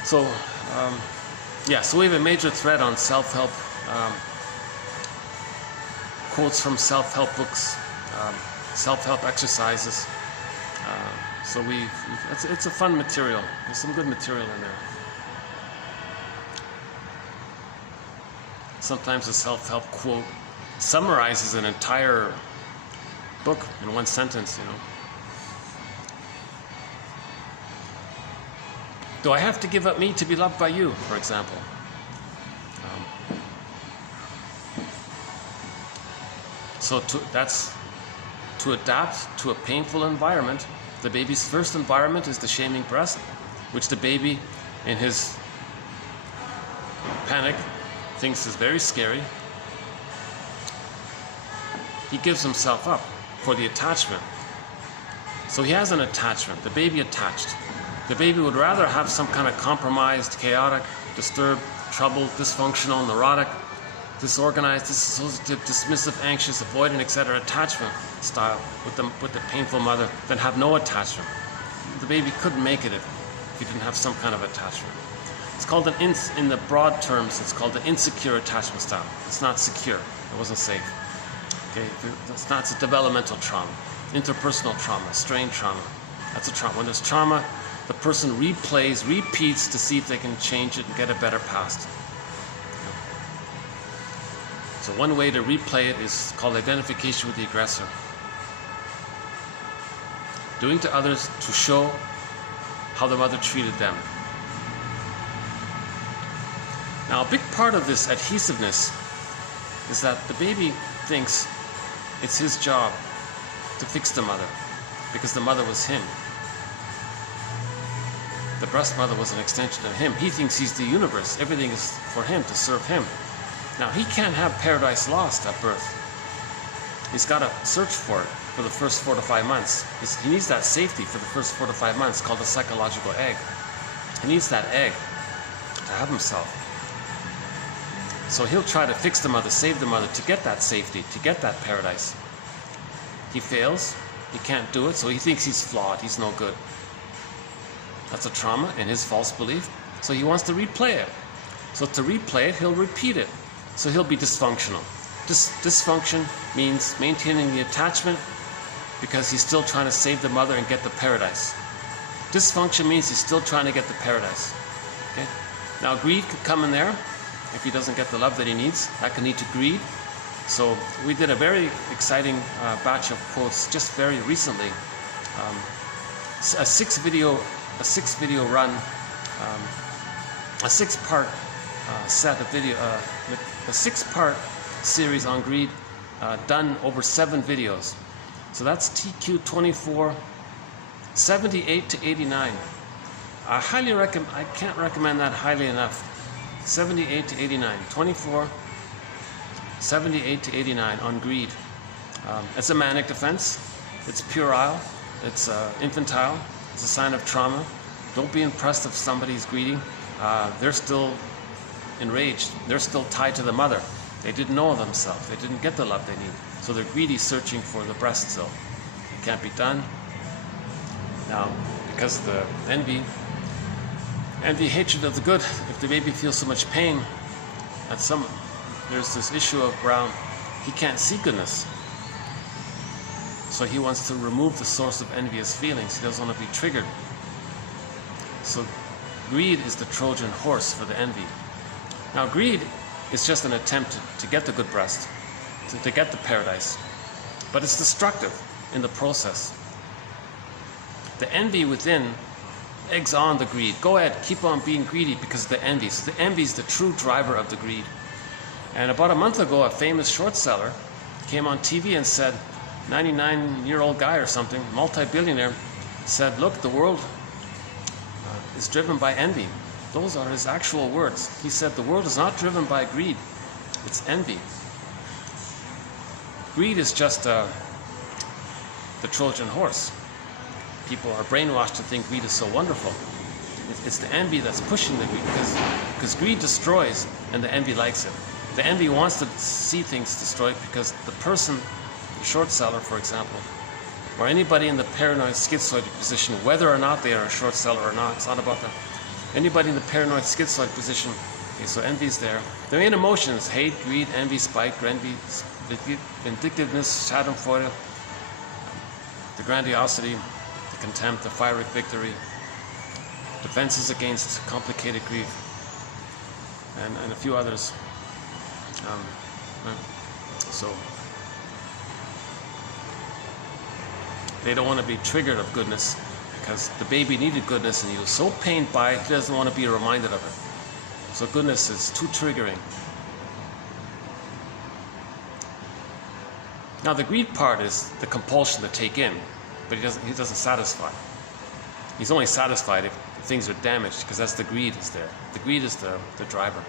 So, so we have a major thread on self-help, quotes from self-help books, self-help exercises. So it's a fun material. There's some good material in there. Sometimes a self-help quote summarizes an entire book in one sentence, Do I have to give up me to be loved by you, for example? That's to adapt to a painful environment. The baby's first environment is the shaming breast, which the baby, in his panic, thinks is very scary. He gives himself up for the attachment. So he has an attachment, the baby attached. The baby would rather have some kind of compromised, chaotic, disturbed, troubled, dysfunctional, neurotic, disorganized, dissociative, dismissive, anxious, avoidant, etc. attachment style with the painful mother than have no attachment. The baby couldn't make it if he didn't have some kind of attachment. It's called in the broad terms, it's called the insecure attachment style. It's not secure. It wasn't safe. Okay, it's a developmental trauma, interpersonal trauma, strain trauma. That's a trauma. When there's trauma, the person repeats to see if they can change it and get a better past. So one way to replay it is called identification with the aggressor. Doing to others to show how the mother treated them. Now, a big part of this adhesiveness is that the baby thinks it's his job to fix the mother because the mother was him. The breast mother was an extension of him. He thinks he's the universe. Everything is for him, to serve him. Now, he can't have paradise lost at birth. He's got to search for it for the first 4 to 5 months. He needs that safety for the first 4 to 5 months, called the psychological egg. He needs that egg to have himself. So he'll try to fix the mother, save the mother, to get that safety, to get that paradise. He fails. He can't do it, so he thinks he's flawed. He's no good. That's a trauma in his false belief. So he wants to replay it. So to replay it, he'll repeat it. So he'll be dysfunctional. Dysfunction means maintaining the attachment because he's still trying to save the mother and get the paradise. Dysfunction means he's still trying to get the paradise. Okay? Now greed could come in there if he doesn't get the love that he needs. That can lead to greed. So we did a very exciting batch of quotes just very recently. A six video run, a 6-part set of video, a 6-part series on greed, done over 7 videos. So that's TQ24, 78 to 89. I can't recommend that highly enough. 78 to 89, 24, 78 to 89 on greed. It's a manic defense. It's puerile. It's infantile. It's a sign of trauma. Don't be impressed if somebody's greedy. They're still enraged. They're still tied to the mother. They didn't know themselves. They didn't get the love they need. So they're greedy, searching for the breast still. It can't be done. Now, because of the envy, hatred of the good, if the baby feels so much pain, there's this issue around, he can't see goodness. So he wants to remove the source of envious feelings. He doesn't want to be triggered. So greed is the Trojan horse for the envy. Now greed is just an attempt to get the good breast, to get the paradise. But it's destructive in the process. The envy within eggs on the greed. Go ahead, keep on being greedy because of the envy. So the envy is the true driver of the greed. And about a month ago, a famous short seller came on TV and said, 99-year-old guy or something, multi-billionaire, said, look, the world is driven by envy. Those are his actual words. He said, the world is not driven by greed, it's envy. Greed is just the Trojan horse. People are brainwashed to think greed is so wonderful. It's the envy that's pushing the greed, because greed destroys and the envy likes it. The envy wants to see things destroyed because the person, the short seller, for example, or anybody in the paranoid schizoid position, whether or not they are a short seller or not, it's not about that. Anybody in the paranoid schizoid position, okay, so envy's there. The main emotions: hate, greed, envy, spite, envy, vindictiveness, schadenfreude, the grandiosity, the contempt, the fiery victory, defenses against complicated grief, and a few others. So they don't want to be triggered of goodness, because the baby needed goodness and he was so pained by it, he doesn't want to be reminded of it. So goodness is too triggering. Now the greed part is the compulsion to take in, but he doesn't satisfy. He's only satisfied if things are damaged, because that's the greed is there. The greed is the driver.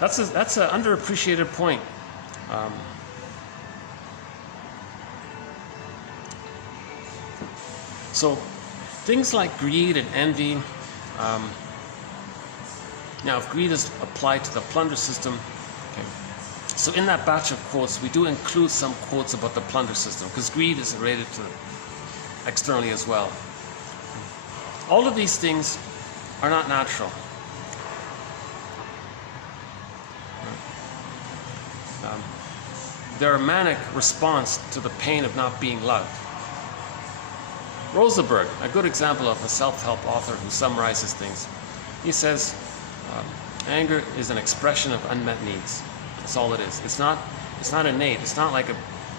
That's an underappreciated point. So things like greed and envy, now if greed is applied to the plunder system, okay, so in that batch of quotes we do include some quotes about the plunder system, because greed is related to externally as well. All of these things are not natural. They're a manic response to the pain of not being loved. Rosenberg, a good example of a self-help author who summarizes things. He says, anger is an expression of unmet needs. That's all it is. It's not innate. It's not like a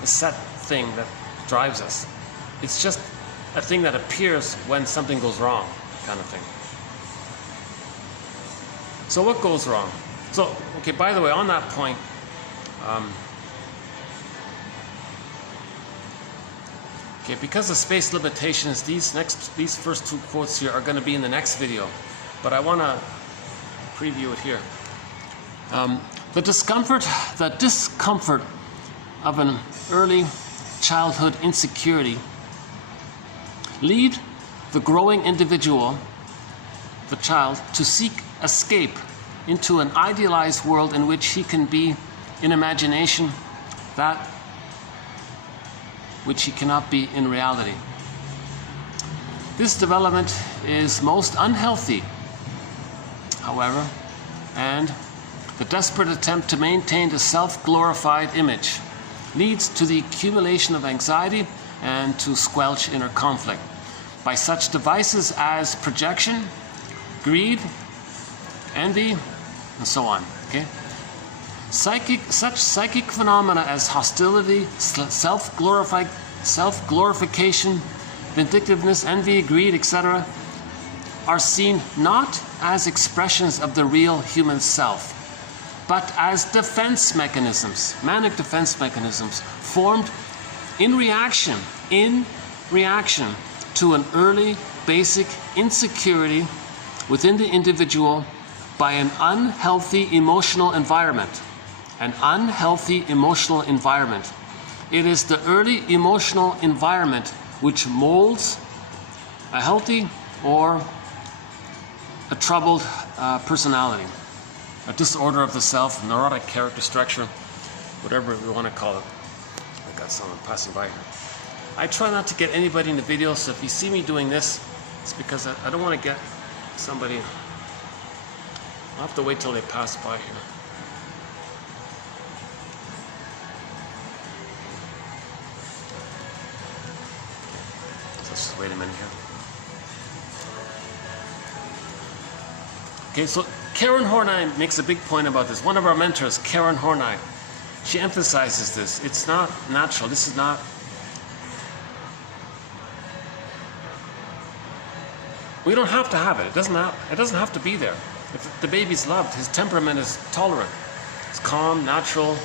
set thing that drives us. It's just a thing that appears when something goes wrong, kind of thing. So what goes wrong? So, okay, by the way, on that point, okay, because of space limitations, these first two quotes here are going to be in the next video, but I want to preview it here. The discomfort of an early childhood insecurity lead the growing individual, the child, to seek escape into an idealized world in which he can be, in imagination, that which he cannot be in reality. This development is most unhealthy, however, and the desperate attempt to maintain a self-glorified image leads to the accumulation of anxiety and to squelch inner conflict by such devices as projection, greed, envy, and so on. Okay? Such psychic phenomena as hostility, self-glorification, vindictiveness, envy, greed, etc., are seen not as expressions of the real human self, but as defense mechanisms, manic defense mechanisms, formed in reaction to an early basic insecurity within the individual by an unhealthy emotional environment. An unhealthy emotional environment. It is the early emotional environment which molds a healthy or a troubled personality, a disorder of the self, neurotic character structure, whatever we want to call it. I got someone passing by here. I try not to get anybody in the video, so if you see me doing this, it's because I don't want to get somebody. I'll have to wait till they pass by here. Let's just wait a minute here. Okay, so Karen Horney makes a big point about this. One of our mentors, Karen Horney, she emphasizes this. It's not natural. This is not. We don't have to have it. It doesn't have to be there. If the baby's loved, his temperament is tolerant. It's calm, natural,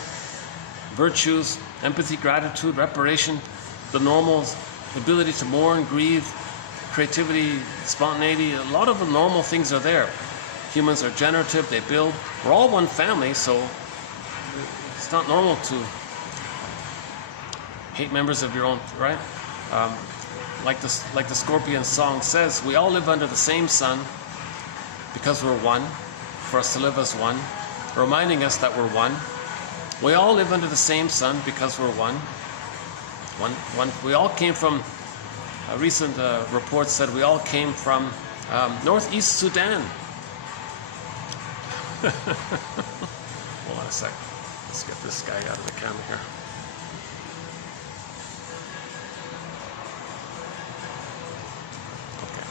virtues, Empathy, gratitude, reparation, the normal ability to mourn, grieve, creativity, spontaneity, a lot of the normal things are there. Humans are generative, they build. We're all one family, so it's not normal to hate members of your own, right? Like the Scorpion song says, we all live under the same sun because we're one, for us to live as one, reminding us that we're one. We all live under the same sun because we're one. We all came from, a recent report said we all came from Northeast Sudan. Hold on a sec. Let's get this guy out of the camera here. Okay.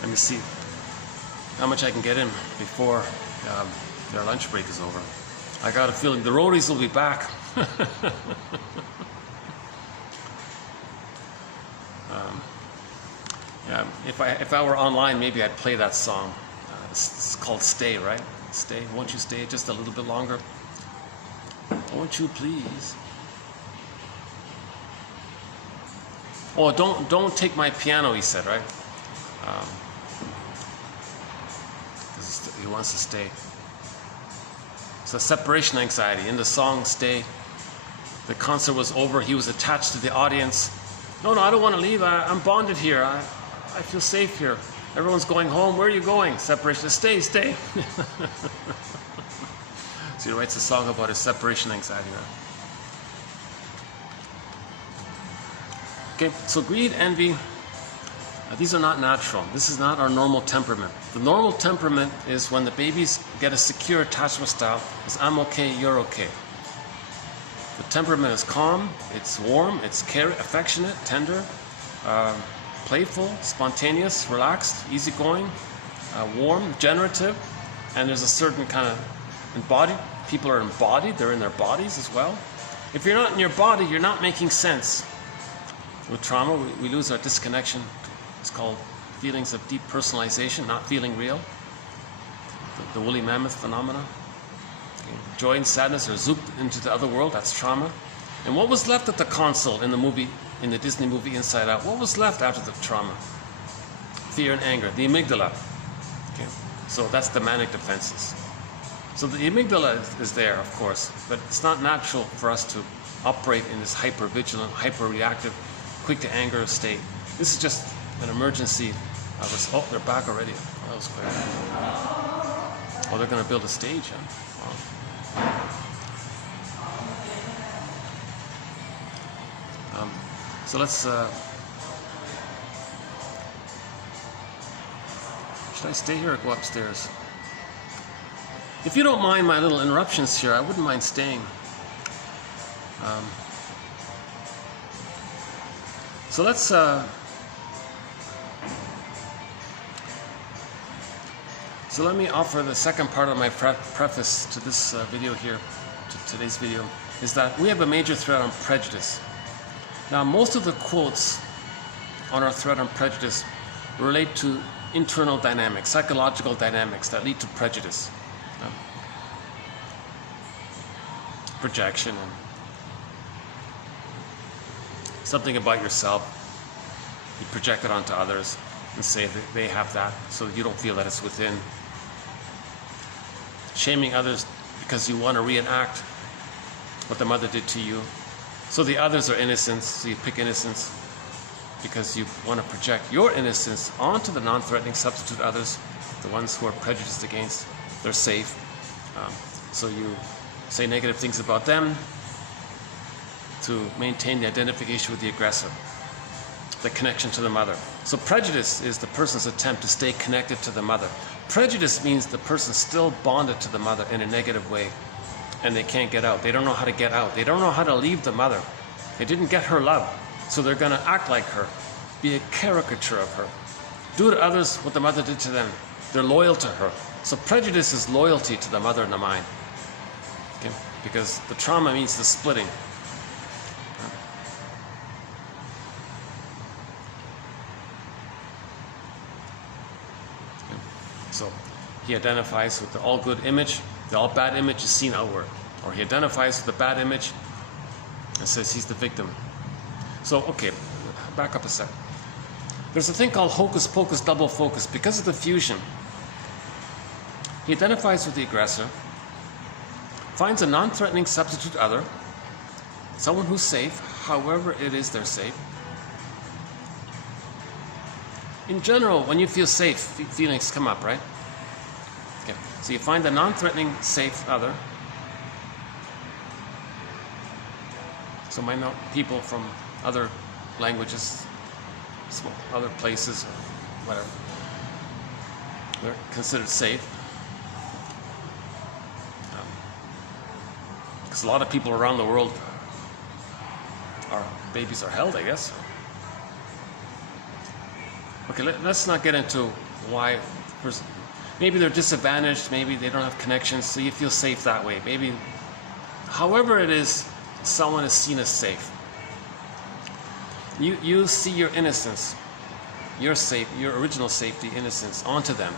Let me see how much I can get in before their lunch break is over. I got a feeling the roadies will be back. Yeah, if I were online, maybe I'd play that song. It's called "Stay," right? Stay. Won't you stay just a little bit longer? Won't you please? Oh, don't take my piano, he said, right? Because he wants to stay. So separation anxiety. In the song "Stay," the concert was over. He was attached to the audience. No, I don't want to leave. I'm bonded here. I feel safe here. Everyone's going home. Where are you going? Separation. Stay. So he writes a song about his separation anxiety. Right? Okay, so greed, envy, these are not natural. This is not our normal temperament. The normal temperament is when the babies get a secure attachment style. It's I'm okay, you're okay. The temperament is calm, it's warm, it's affectionate, tender, playful, spontaneous, relaxed, easygoing, warm, generative, and there's a certain kind of embodied. People are embodied, they're in their bodies as well. If you're not in your body, you're not making sense. With trauma, we lose our disconnection. It's called feelings of depersonalization, not feeling real. The woolly mammoth phenomena. Okay. Joy and sadness are zooped into the other world, that's trauma. And what was left at the console in the Disney movie Inside Out? What was left after the trauma? Fear and anger, the amygdala. Okay. So that's the manic defenses. So the amygdala is there, of course, but it's not natural for us to operate in this hyper-vigilant, hyper-reactive, quick-to-anger state. This is just an emergency. Oh, they're back already. Oh, that was quick. Oh, they're going to build a stage, huh? Wow. So let's... should I stay here or go upstairs? If you don't mind my little interruptions here, I wouldn't mind staying. So let's... So let me offer the second part of my preface to this video here, to today's video, is that we have a major thread on prejudice. Now, most of the quotes on our thread on prejudice relate to internal dynamics, psychological dynamics that lead to prejudice. Projection and something about yourself, you project it onto others and say that they have that, so you don't feel that it's within. Shaming others because you want to reenact what the mother did to you. So the others are innocent, so you pick innocence because you want to project your innocence onto the non-threatening substitute others, the ones who are prejudiced against. They're safe. So you say negative things about them to maintain the identification with the aggressor, the connection to the mother. So prejudice is the person's attempt to stay connected to the mother. Prejudice means the person's still bonded to the mother in a negative way, and they can't get out. They don't know how to get out. They don't know how to leave the mother. They didn't get her love, so they're going to act like her, be a caricature of her, do to others what the mother did to them. They're loyal to her. So prejudice is loyalty to the mother in the mind. Okay? Because the trauma means the splitting. So he identifies with the all good image, the all bad image is seen outward. Or he identifies with the bad image and says he's the victim. So, okay, back up a sec. There's a thing called hocus pocus double focus. Because of the fusion, he identifies with the aggressor, finds a non-threatening substitute other, someone who's safe, however it is they're safe. In general, when you feel safe, feelings come up, right? Okay. So you find a non-threatening, safe other. So might know people from other languages, other places, or whatever. They're considered safe. Because a lot of people around the world, our babies are held, I guess. Okay, let's not get into why. Maybe they're disadvantaged, maybe they don't have connections, so you feel safe that way. Maybe, however it is, someone is seen as safe. You see your innocence, your original safety, innocence, onto them.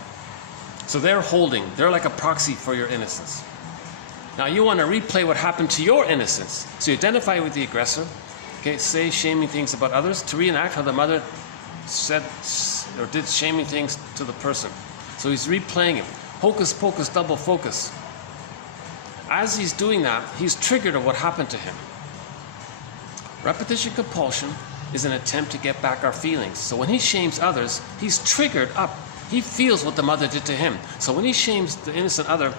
So they're like a proxy for your innocence. Now you want to replay what happened to your innocence. So you identify with the aggressor, okay, say shaming things about others, to reenact how the mother said or did shaming things to the person. So he's replaying it. Hocus pocus double focus. As he's doing that, he's triggered of what happened to him. Repetition compulsion is an attempt to get back our feelings. So when he shames others, he's triggered up. He feels what the mother did to him. So when he shames the innocent other,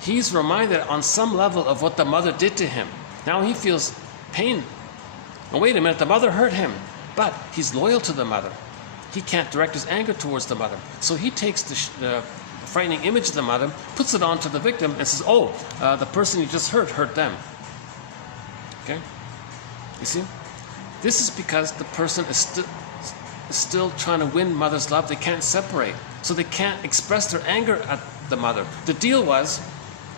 he's reminded on some level of what the mother did to him. Now he feels pain. Oh, wait a minute, the mother hurt him. But he's loyal to the mother. He can't direct his anger towards the mother. So he takes the frightening image of the mother, puts it onto the victim, and says, oh, the person you just hurt them. Okay? You see? This is because the person is still trying to win mother's love. They can't separate. So they can't express their anger at the mother. The deal was,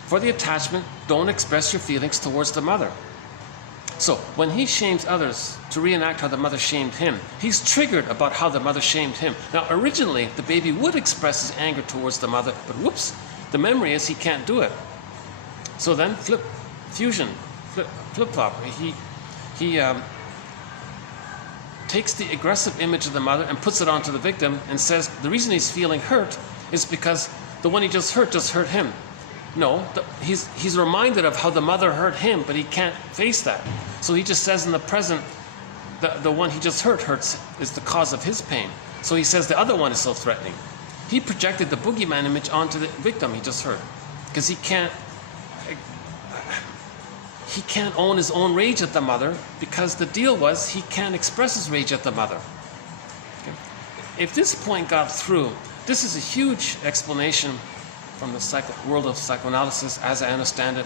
for the attachment, don't express your feelings towards the mother. So when he shames others to reenact how the mother shamed him, he's triggered about how the mother shamed him. Now originally, the baby would express his anger towards the mother, but whoops, the memory is he can't do it. So then flip-flop. He takes the aggressive image of the mother and puts it onto the victim and says the reason he's feeling hurt is because the one he just hurt him. No, he's reminded of how the mother hurt him, but he can't face that. So he just says in the present, the one he just hurts is the cause of his pain. So he says the other one is so threatening. He projected the boogeyman image onto the victim he just hurt, because he can't own his own rage at the mother, because the deal was he can't express his rage at the mother. Okay? If this point got through, this is a huge explanation from the world of psychoanalysis, as I understand it,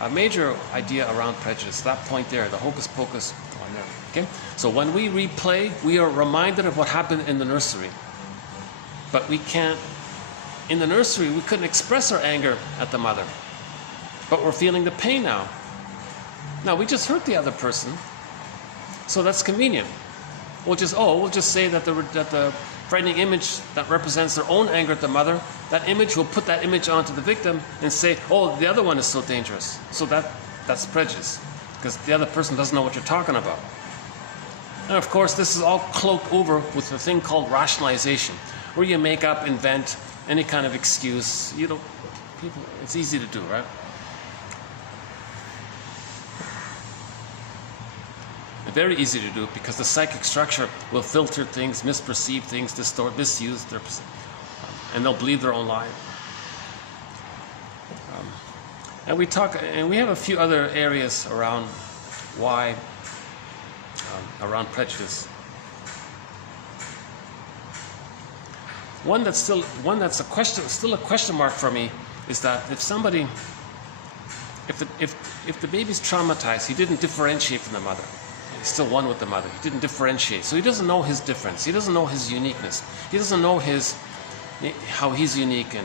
a major idea around prejudice. That point there, the hocus pocus on there. Okay? So when we replay, we are reminded of what happened in the nursery. But we can't, in the nursery, we couldn't express our anger at the mother. But we're feeling the pain now. Now, we just hurt the other person, so that's convenient. We'll just say that the frightening image that represents their own anger at the mother, that image, will put that image onto the victim and say, oh, the other one is so dangerous. So that's prejudice, because the other person doesn't know what you're talking about. And of course, this is all cloaked over with a thing called rationalization, where you make up, invent any kind of excuse. It's easy to do, right? Very easy to do, because the psychic structure will filter things, misperceive things, distort, misuse their and they'll believe their own lie. And we have a few other areas around why, around prejudice. One that's still a question mark for me is that if the baby's traumatized, he didn't differentiate from the mother. He's still one with the mother. He didn't differentiate. So he doesn't know his difference. He doesn't know his uniqueness. He doesn't know how he's unique and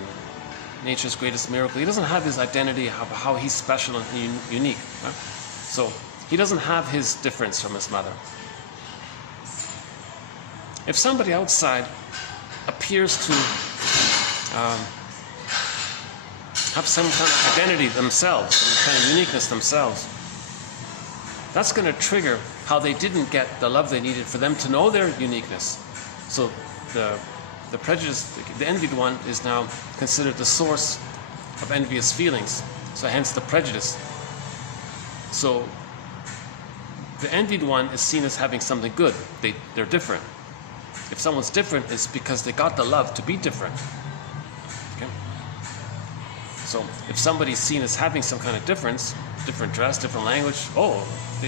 nature's greatest miracle. He doesn't have his identity of how he's special and unique. Right? So he doesn't have his difference from his mother. If somebody outside appears to have some kind of identity themselves, some kind of uniqueness themselves. That's going to trigger how they didn't get the love they needed for them to know their uniqueness. So the prejudice, the envied one, is now considered the source of envious feelings. So hence the prejudice. So the envied one is seen as having something good. They're different. If someone's different, it's because they got the love to be different. Okay? So if somebody's seen as having some kind of difference, different dress, different language,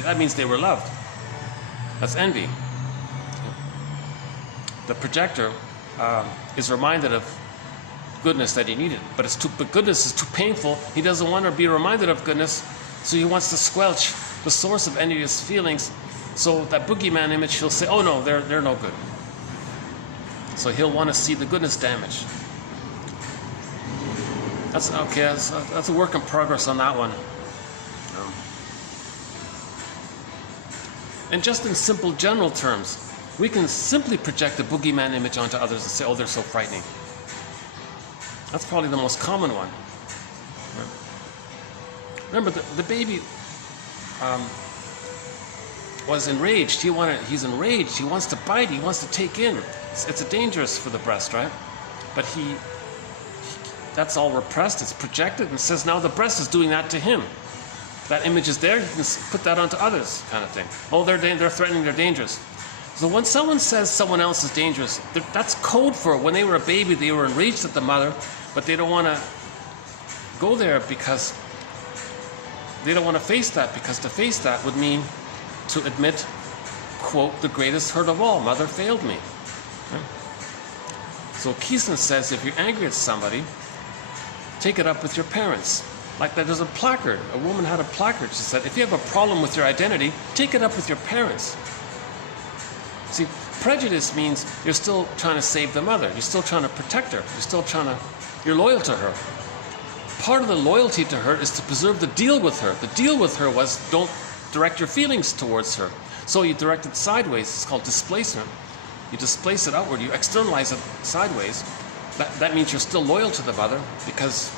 that means they were loved. That's envy. The projector is reminded of goodness that he needed, but goodness is too painful. He doesn't want to be reminded of goodness, so he wants to squelch the source of envious feelings. So that boogeyman image, he'll say, oh no, they're no good. So he'll want to see the goodness damaged. That's okay. That's a work in progress on that one. And just in simple general terms, we can simply project the boogeyman image onto others and say, oh, they're so frightening. That's probably the most common one. Remember, the baby was enraged. He's enraged. He wants to bite. He wants to take in. It's dangerous for the breast, right? But that's all repressed. It's projected and says now the breast is doing that to him. That image is there. You can put that onto others, kind of thing. Oh, they're threatening. They're dangerous. So when someone says someone else is dangerous, that's code for when they were a baby, they were enraged at the mother, but they don't want to go there because they don't want to face that, because to face that would mean to admit, quote, the greatest hurt of all, mother failed me. Okay? So Peterson says if you're angry at somebody, take it up with your parents. Like that, there's a placard. A woman had a placard. She said, if you have a problem with your identity, take it up with your parents. See, prejudice means you're still trying to save the mother. You're still trying to protect her. You're loyal to her. Part of the loyalty to her is to preserve the deal with her. The deal with her was don't direct your feelings towards her. So you direct it sideways. It's called displacement. You displace it outward. You externalize it sideways. That means you're still loyal to the mother because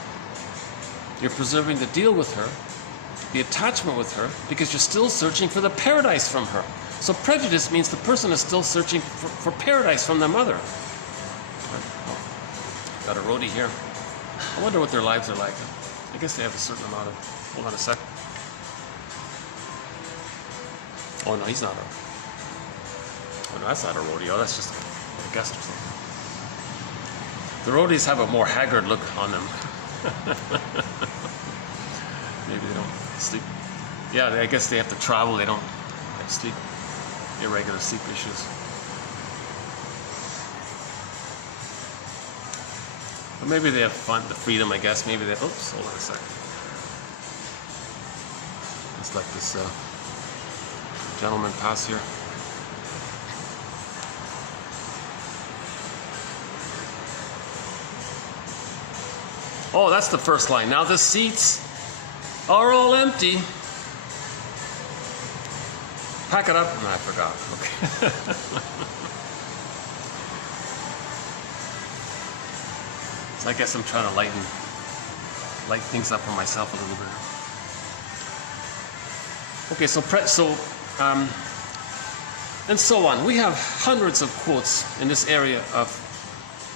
you're preserving the deal with her, the attachment with her, because you're still searching for the paradise from her. So prejudice means the person is still searching for paradise from their mother. Got a roadie here. I wonder what their lives are like. I guess they have a certain amount of... Hold on a sec. Oh no, he's not a... Oh no, that's not a roadie. Oh, that's just a guest or something. The roadies have a more haggard look on them. Maybe they don't sleep. Yeah, I guess they have to travel. They don't have sleep, irregular sleep issues. But maybe they have fun, the freedom, I guess. Maybe they... Oops, hold on a sec. Let's let this gentleman pass here. Oh, that's the first line. Now the seats are all empty. Pack it up. No, I forgot. Okay. So I guess I'm trying to lighten things up for myself a little bit. Okay, and so on. We have hundreds of quotes in this area of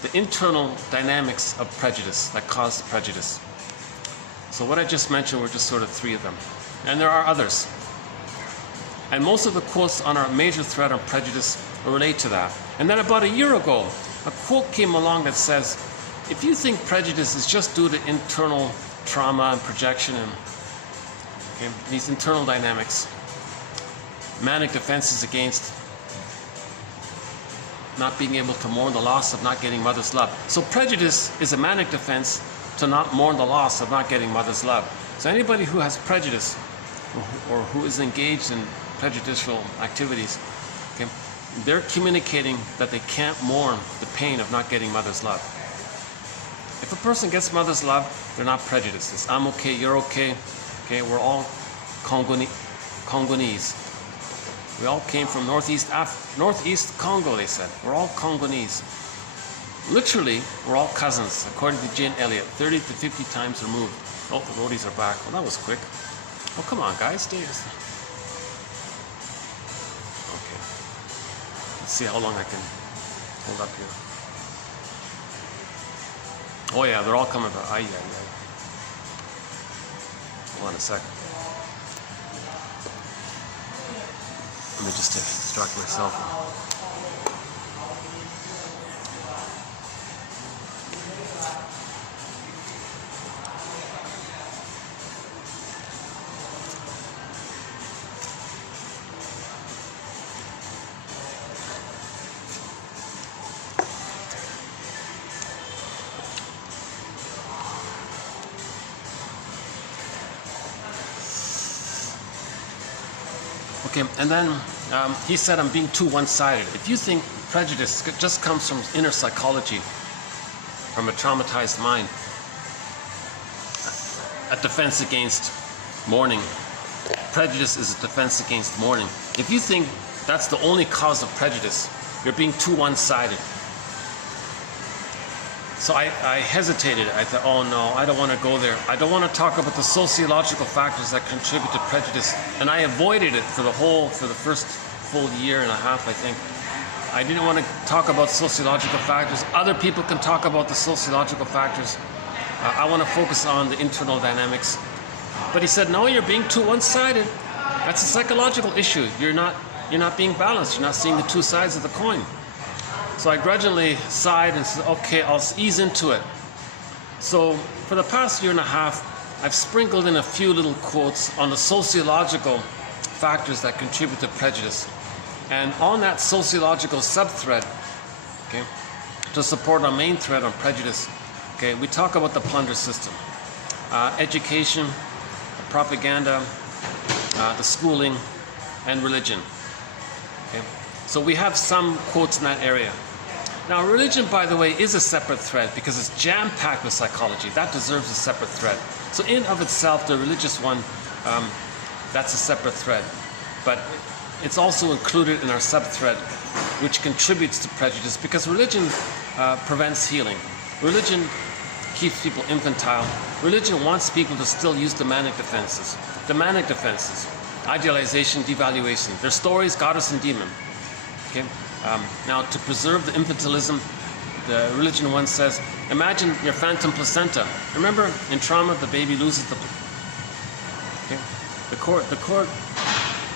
the internal dynamics of prejudice that cause prejudice. So what I just mentioned were just sort of three of them. And there are others. And most of the quotes on our major threat on prejudice relate to that. And then about a year ago, a quote came along that says, if you think prejudice is just due to internal trauma and projection and these internal dynamics, manic defenses against not being able to mourn the loss of not getting mother's love. So prejudice is a manic defense to not mourn the loss of not getting mother's love. So anybody who has prejudice or who is engaged in prejudicial activities, they're communicating that they can't mourn the pain of not getting mother's love. If a person gets mother's love, they're not prejudiced. It's I'm okay, you're okay. Okay, we're all Congolese. We all came from northeast Congo, they said. We're all Congolese. Literally, we're all cousins, according to Jane Elliott, 30 to 50 times removed. Oh, the roadies are back. Well, that was quick. Oh, come on, guys, stay. Okay. Let's see how long I can hold up here. Oh yeah, they're all coming back. Aye. Hold on a second. Let me just distract myself. Okay, and then he said I'm being too one-sided. If you think prejudice just comes from inner psychology, from a traumatized mind, a defense against mourning. Prejudice is a defense against mourning. If you think that's the only cause of prejudice, you're being too one-sided. So I hesitated. I thought, oh no, I don't want to go there. I don't want to talk about the sociological factors that contribute to prejudice. And I avoided it for the first full year and a half, I think. I didn't want to talk about sociological factors. Other people can talk about the sociological factors. I want to focus on the internal dynamics. But he said, no, you're being too one-sided. That's a psychological issue. You're not being balanced. You're not seeing the two sides of the coin. So I grudgingly sighed and said, okay, I'll ease into it. So for the past year and a half, I've sprinkled in a few little quotes on the sociological factors that contribute to prejudice. And on that sociological subthread, okay, to support our main thread on prejudice, okay, we talk about the plunder system, education, propaganda, the schooling, and religion. Okay. So we have some quotes in that area. Now, religion, by the way, is a separate thread because it's jam-packed with psychology. That deserves a separate thread. So in of itself, the religious one, that's a separate thread. But it's also included in our sub-thread, which contributes to prejudice because religion prevents healing. Religion keeps people infantile. Religion wants people to still use demonic defenses. Demonic defenses, idealization, devaluation. They're stories, goddess and demon. Okay? Now, to preserve the infantilism, the religion one says, imagine your phantom placenta. Remember, in trauma, the baby loses the... Okay? The cord,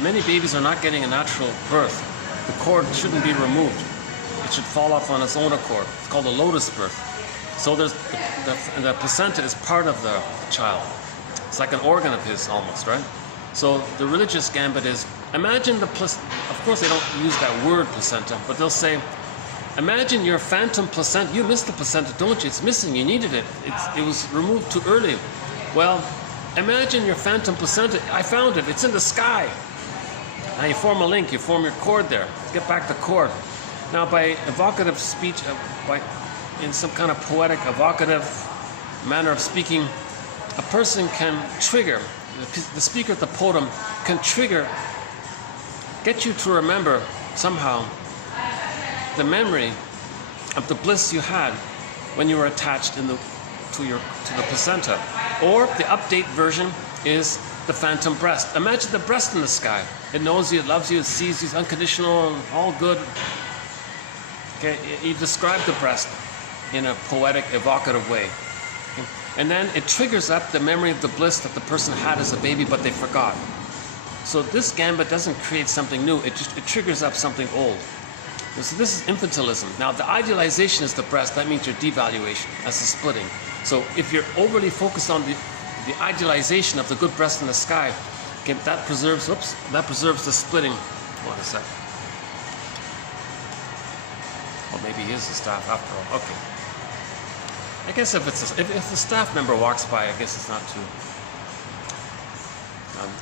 many babies are not getting a natural birth. The cord shouldn't be removed. It should fall off on its own accord. It's called a lotus birth. So there's the placenta is part of the child. It's like an organ of his almost, right? So the religious gambit is, imagine the placenta. Of course, they don't use that word placenta, but they'll say, imagine your phantom placenta. You missed the placenta, don't you? It's missing. You needed it. It was removed too early. Well, imagine your phantom placenta. I found it. It's in the sky. Now you form a link. You form your cord there. Get back the cord. Now, by evocative speech, in some kind of poetic, evocative manner of speaking, a person can trigger. The speaker at the podium can trigger, get you to remember somehow the memory of the bliss you had when you were attached to the placenta. Or the update version is the phantom breast. Imagine the breast in the sky. It knows you, it loves you, it sees you, it's unconditional, all good. Okay, you describe the breast in a poetic, evocative way. Okay? And then it triggers up the memory of the bliss that the person had as a baby, but they forgot. So this gambit doesn't create something new, it triggers up something old. So this is infantilism. Now the idealization is the breast, that means your devaluation, that's the splitting. So if you're overly focused on the idealization of the good breast in the sky, okay, that preserves the splitting. Hold on a sec. Well, maybe he is the staff after all. Okay. I guess if the staff member walks by, I guess it's not too.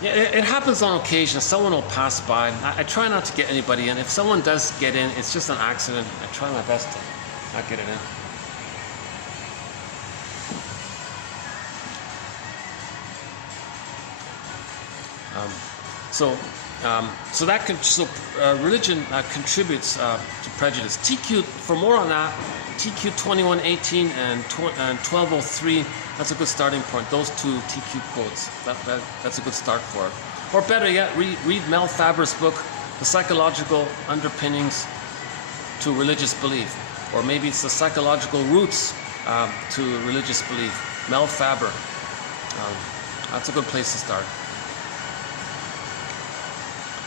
Yeah, it happens on occasion. Someone will pass by. I try not to get anybody in. If someone does get in, it's just an accident. I try my best to not get it in. So Religion contributes to prejudice. TQ, for more on that, TQ 2118 and 1203, that's a good starting point. Those two TQ quotes, that's a good start for it. Or better yet, read Mel Faber's book, The Psychological Underpinnings to Religious Belief. Or maybe it's the psychological roots to religious belief. Mel Faber. That's a good place to start.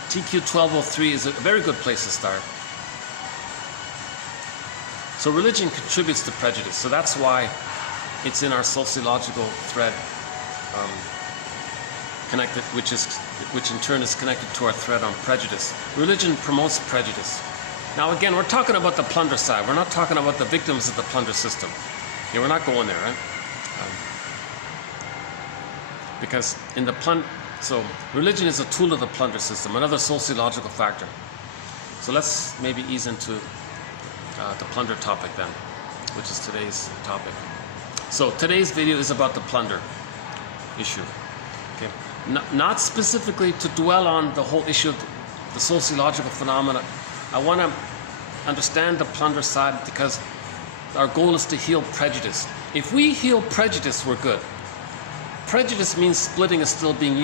TQ 1203 is a very good place to start. So religion contributes to prejudice. So that's why it's in our sociological thread connected, which in turn is connected to our thread on prejudice. Religion promotes prejudice. Now again, we're talking about the plunder side. We're not talking about the victims of the plunder system. Yeah, we're not going there, right? Because in the so religion is a tool of the plunder system, another sociological factor. So let's maybe ease into the plunder topic then, which is today's topic. So today's video is about the plunder issue. Okay, not specifically to dwell on the whole issue of the sociological phenomena. I want to understand the plunder side because our goal is to heal prejudice. If we heal prejudice, we're good. Prejudice means splitting is still being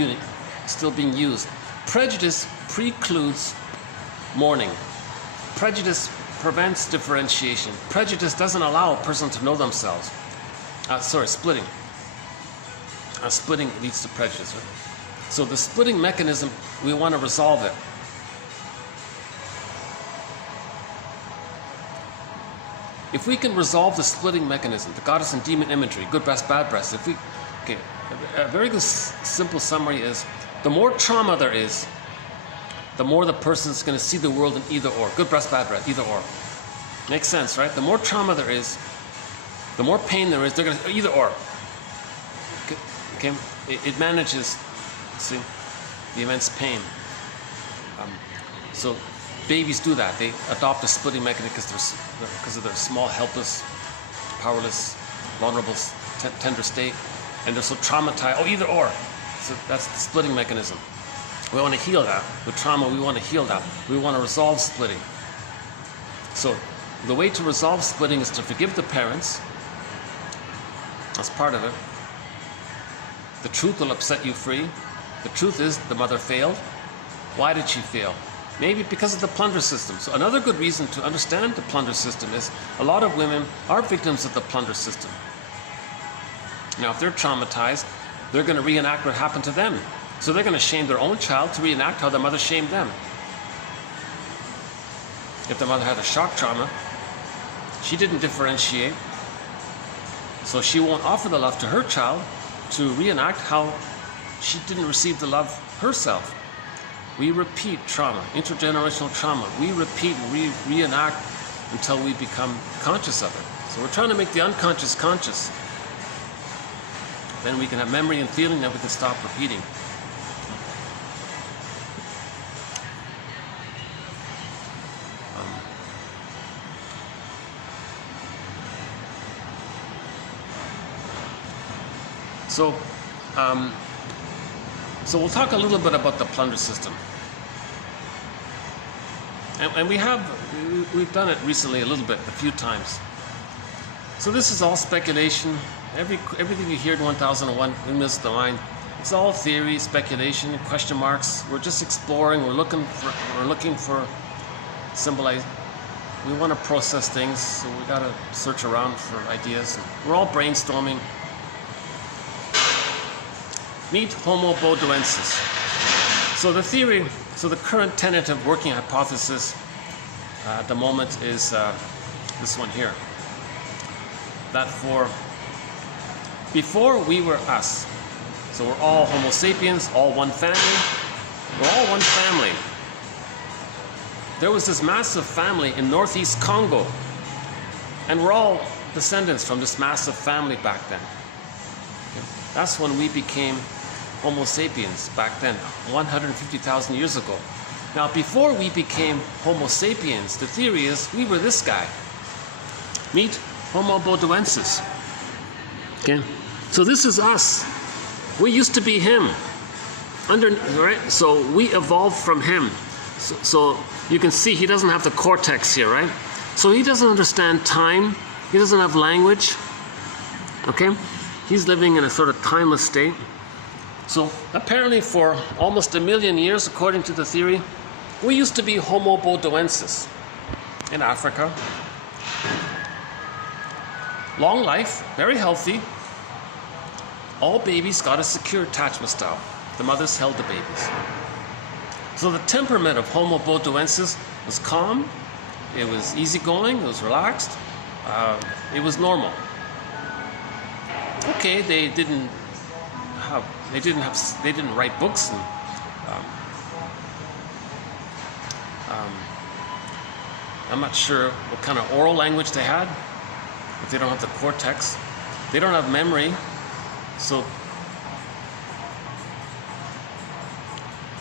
used. Prejudice precludes mourning. Prejudice prevents differentiation. Prejudice doesn't allow a person to know themselves. Splitting. Splitting leads to prejudice. Right? So the splitting mechanism, we want to resolve it. If we can resolve the splitting mechanism, the goddess and demon imagery, good breast, bad breast, a very good simple summary is the more trauma there is, the more the person is going to see the world in either or. Good breast, bad breast, either or. Makes sense, right? The more trauma there is, the more pain there is, they're going to either or. Okay? It manages, see, the immense pain. So babies do that. They adopt a splitting mechanism because of their small, helpless, powerless, vulnerable, tender state. And they're so traumatized. Either or. So that's the splitting mechanism. We want to heal that. With trauma, we want to heal that. We want to resolve splitting. So the way to resolve splitting is to forgive the parents. That's part of it. The truth will upset you free. The truth is the mother failed. Why did she fail? Maybe because of the plunder system. So another good reason to understand the plunder system is a lot of women are victims of the plunder system. Now, if they're traumatized, they're going to reenact what happened to them. So they're going to shame their own child to reenact how their mother shamed them. If the mother had a shock trauma, she didn't differentiate, so she won't offer the love to her child to reenact how she didn't receive the love herself. We repeat trauma, intergenerational trauma. We repeat and reenact until we become conscious of it. So we're trying to make the unconscious conscious. Then we can have memory and feeling, then we can stop repeating. So we'll talk a little bit about the plunder system. And we've done it recently a few times. So this is all speculation. Everything you hear in 1001 Windmills of the Mind, it's all theory, speculation, question marks. We're just exploring. We're looking for symbolize. We want to process things, so we got to search around for ideas. We're all brainstorming. Meet Homo bodoensis. So the current tentative working hypothesis at the moment is this one here. That before we were us, so we're all Homo sapiens, all one family. We're all one family. There was this massive family in northeast Congo, and we're all descendants from this massive family back then. Okay. That's when we became Homo sapiens back then, 150,000 years ago. Now, before we became Homo sapiens, the theory is we were this guy. Meet Homo bodoensis. Okay, so this is us. We used to be him. right? So we evolved from him. So you can see he doesn't have the cortex here, right? So he doesn't understand time. He doesn't have language. Okay? He's living in a sort of timeless state. So apparently for almost 1 million years, according to the theory, we used to be Homo bodoensis in Africa. Long life, very healthy. All babies got a secure attachment style. The mothers held the babies. So the temperament of Homo bodoensis was calm, it was easygoing, it was relaxed, it was normal. Okay, they didn't write books, and I'm not sure what kind of oral language they had. If they don't have the cortex, they don't have memory. So,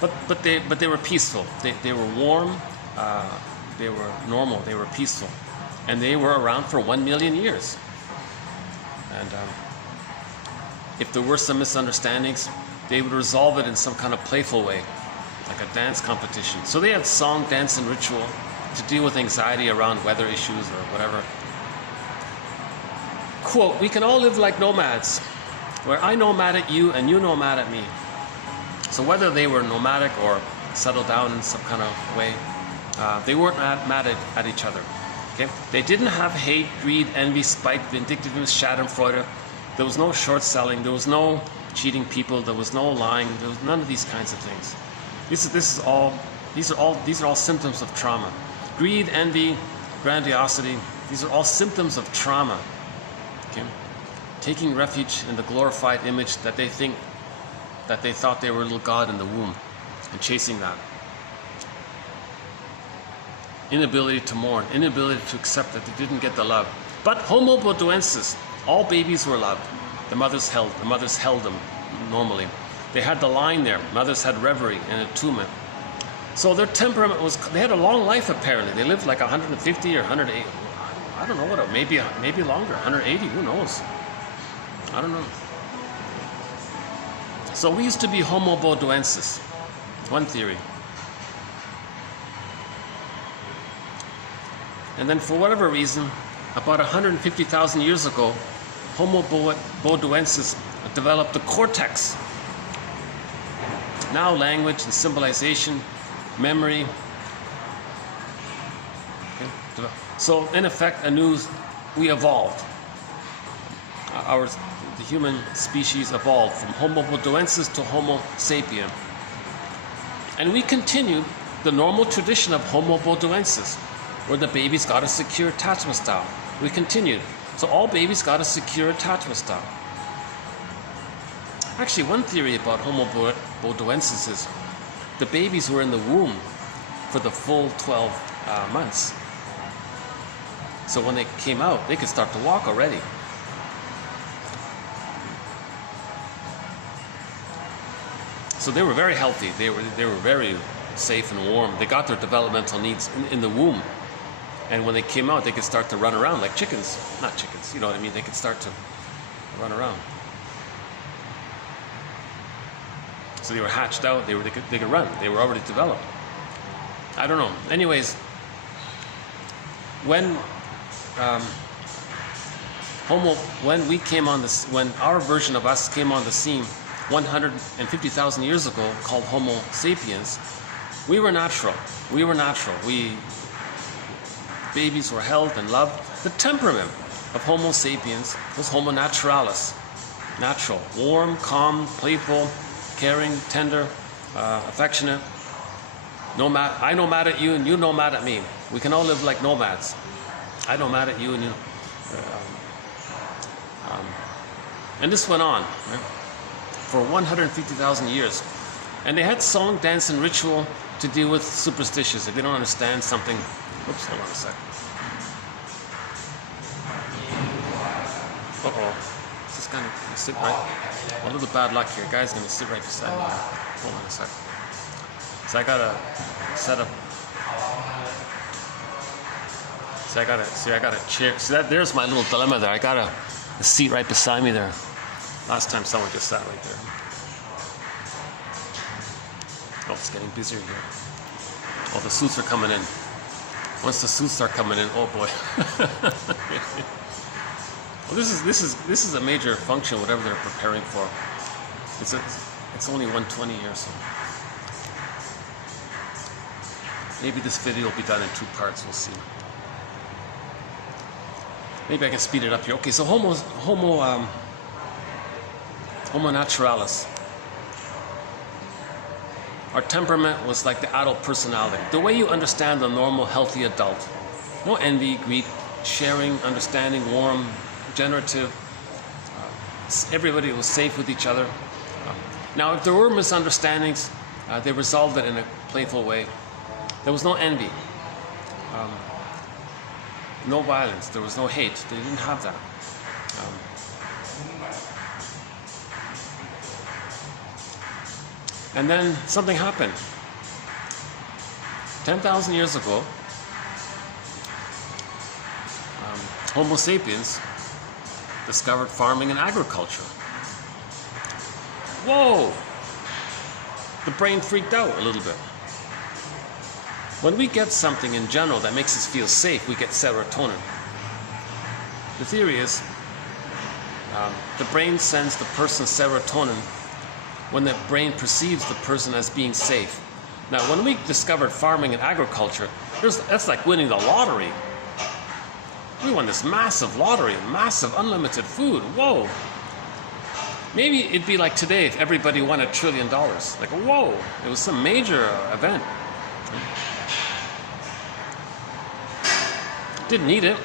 but they were peaceful. They were warm. They were normal. They were peaceful, and they were around for 1 million years. And if there were some misunderstandings, they would resolve it in some kind of playful way, like a dance competition. So they had song, dance, and ritual to deal with anxiety around weather issues or whatever. Quote, "We can all live like nomads, where I nomad at you and you nomad at me." So whether they were nomadic or settled down in some kind of way, they weren't mad at each other. Okay? They didn't have hate, greed, envy, spite, vindictiveness, schadenfreude. There was no short selling. There was no cheating people. There was no lying. There was none of these kinds of things. These are all symptoms of trauma. Greed, envy, grandiosity. These are all symptoms of trauma. Okay? Taking refuge in the glorified image that they thought they were a little god in the womb, and chasing that. Inability to mourn, inability to accept that they didn't get the love. But Homo bodoensis, all babies were loved. The mothers held them normally. They had the line there. Mothers had reverie and attunement. So their temperament was, they had a long life apparently. They lived like 150 or 180. I don't know what, maybe longer, 180, who knows? I don't know. So we used to be Homo bodoensis, one theory. And then for whatever reason, about 150,000 years ago, Homo bodoensis developed the cortex. Now language and symbolization, memory. Okay. So in effect, we evolved. The human species evolved from Homo bodoensis to Homo sapien. And we continued the normal tradition of Homo bodoensis, where the babies got a secure attachment style. We continued. So all babies got a secure attachment style. Actually, one theory about Homo bodoensis is the babies were in the womb for the full 12 months. So when they came out, they could start to walk already. So they were very healthy. They were very safe and warm. They got their developmental needs in the womb. And when they came out, they could start to run around like chickens. Not chickens, you know what I mean? They could start to run around. So they were hatched out. They could run. They were already developed. I don't know. Anyways, when when our version of us came on the scene 150,000 years ago, called Homo sapiens, we were natural. Babies were held and loved. The temperament of Homo sapiens was Homo naturalis. Natural, warm, calm, playful, caring, tender, affectionate. I nomad at you and you nomad at me. We can all live like nomads. I nomad at you and you. And this went on, right, for 150,000 years. And they had song, dance, and ritual to deal with superstitions. If they don't understand something, oops, hold on a sec. Is this gonna sit right? A little bad luck here. Guy's gonna sit right beside me. Hold on a sec. So I gotta set up. So I got a chair. See that? There's my little dilemma there. I got a seat right beside me there. Last time someone just sat right there. It's getting busier here. Oh, the suits are coming in. Once the suits start coming in, oh boy. Well, this is a major function, whatever they're preparing for. It's only 1:20 here, so maybe this video will be done in 2 parts. We'll see. Maybe I can speed it up here. Okay, so Homo naturalis. Our temperament was like the adult personality. The way you understand a normal, healthy adult. No envy, greed, sharing, understanding, warm, generative. Everybody was safe with each other. Now, if there were misunderstandings, they resolved it in a playful way. There was no envy. No violence. There was no hate. They didn't have that. And then something happened. 10,000 years ago, Homo sapiens discovered farming and agriculture. Whoa! The brain freaked out a little bit. When we get something in general that makes us feel safe, we get serotonin. The theory is the brain sends the person serotonin when the brain perceives the person as being safe. Now, when we discovered farming and agriculture, that's like winning the lottery. We won this massive lottery, massive unlimited food. Whoa! Maybe it'd be like today if everybody won $1 trillion. Like, whoa! It was some major event. Didn't need it.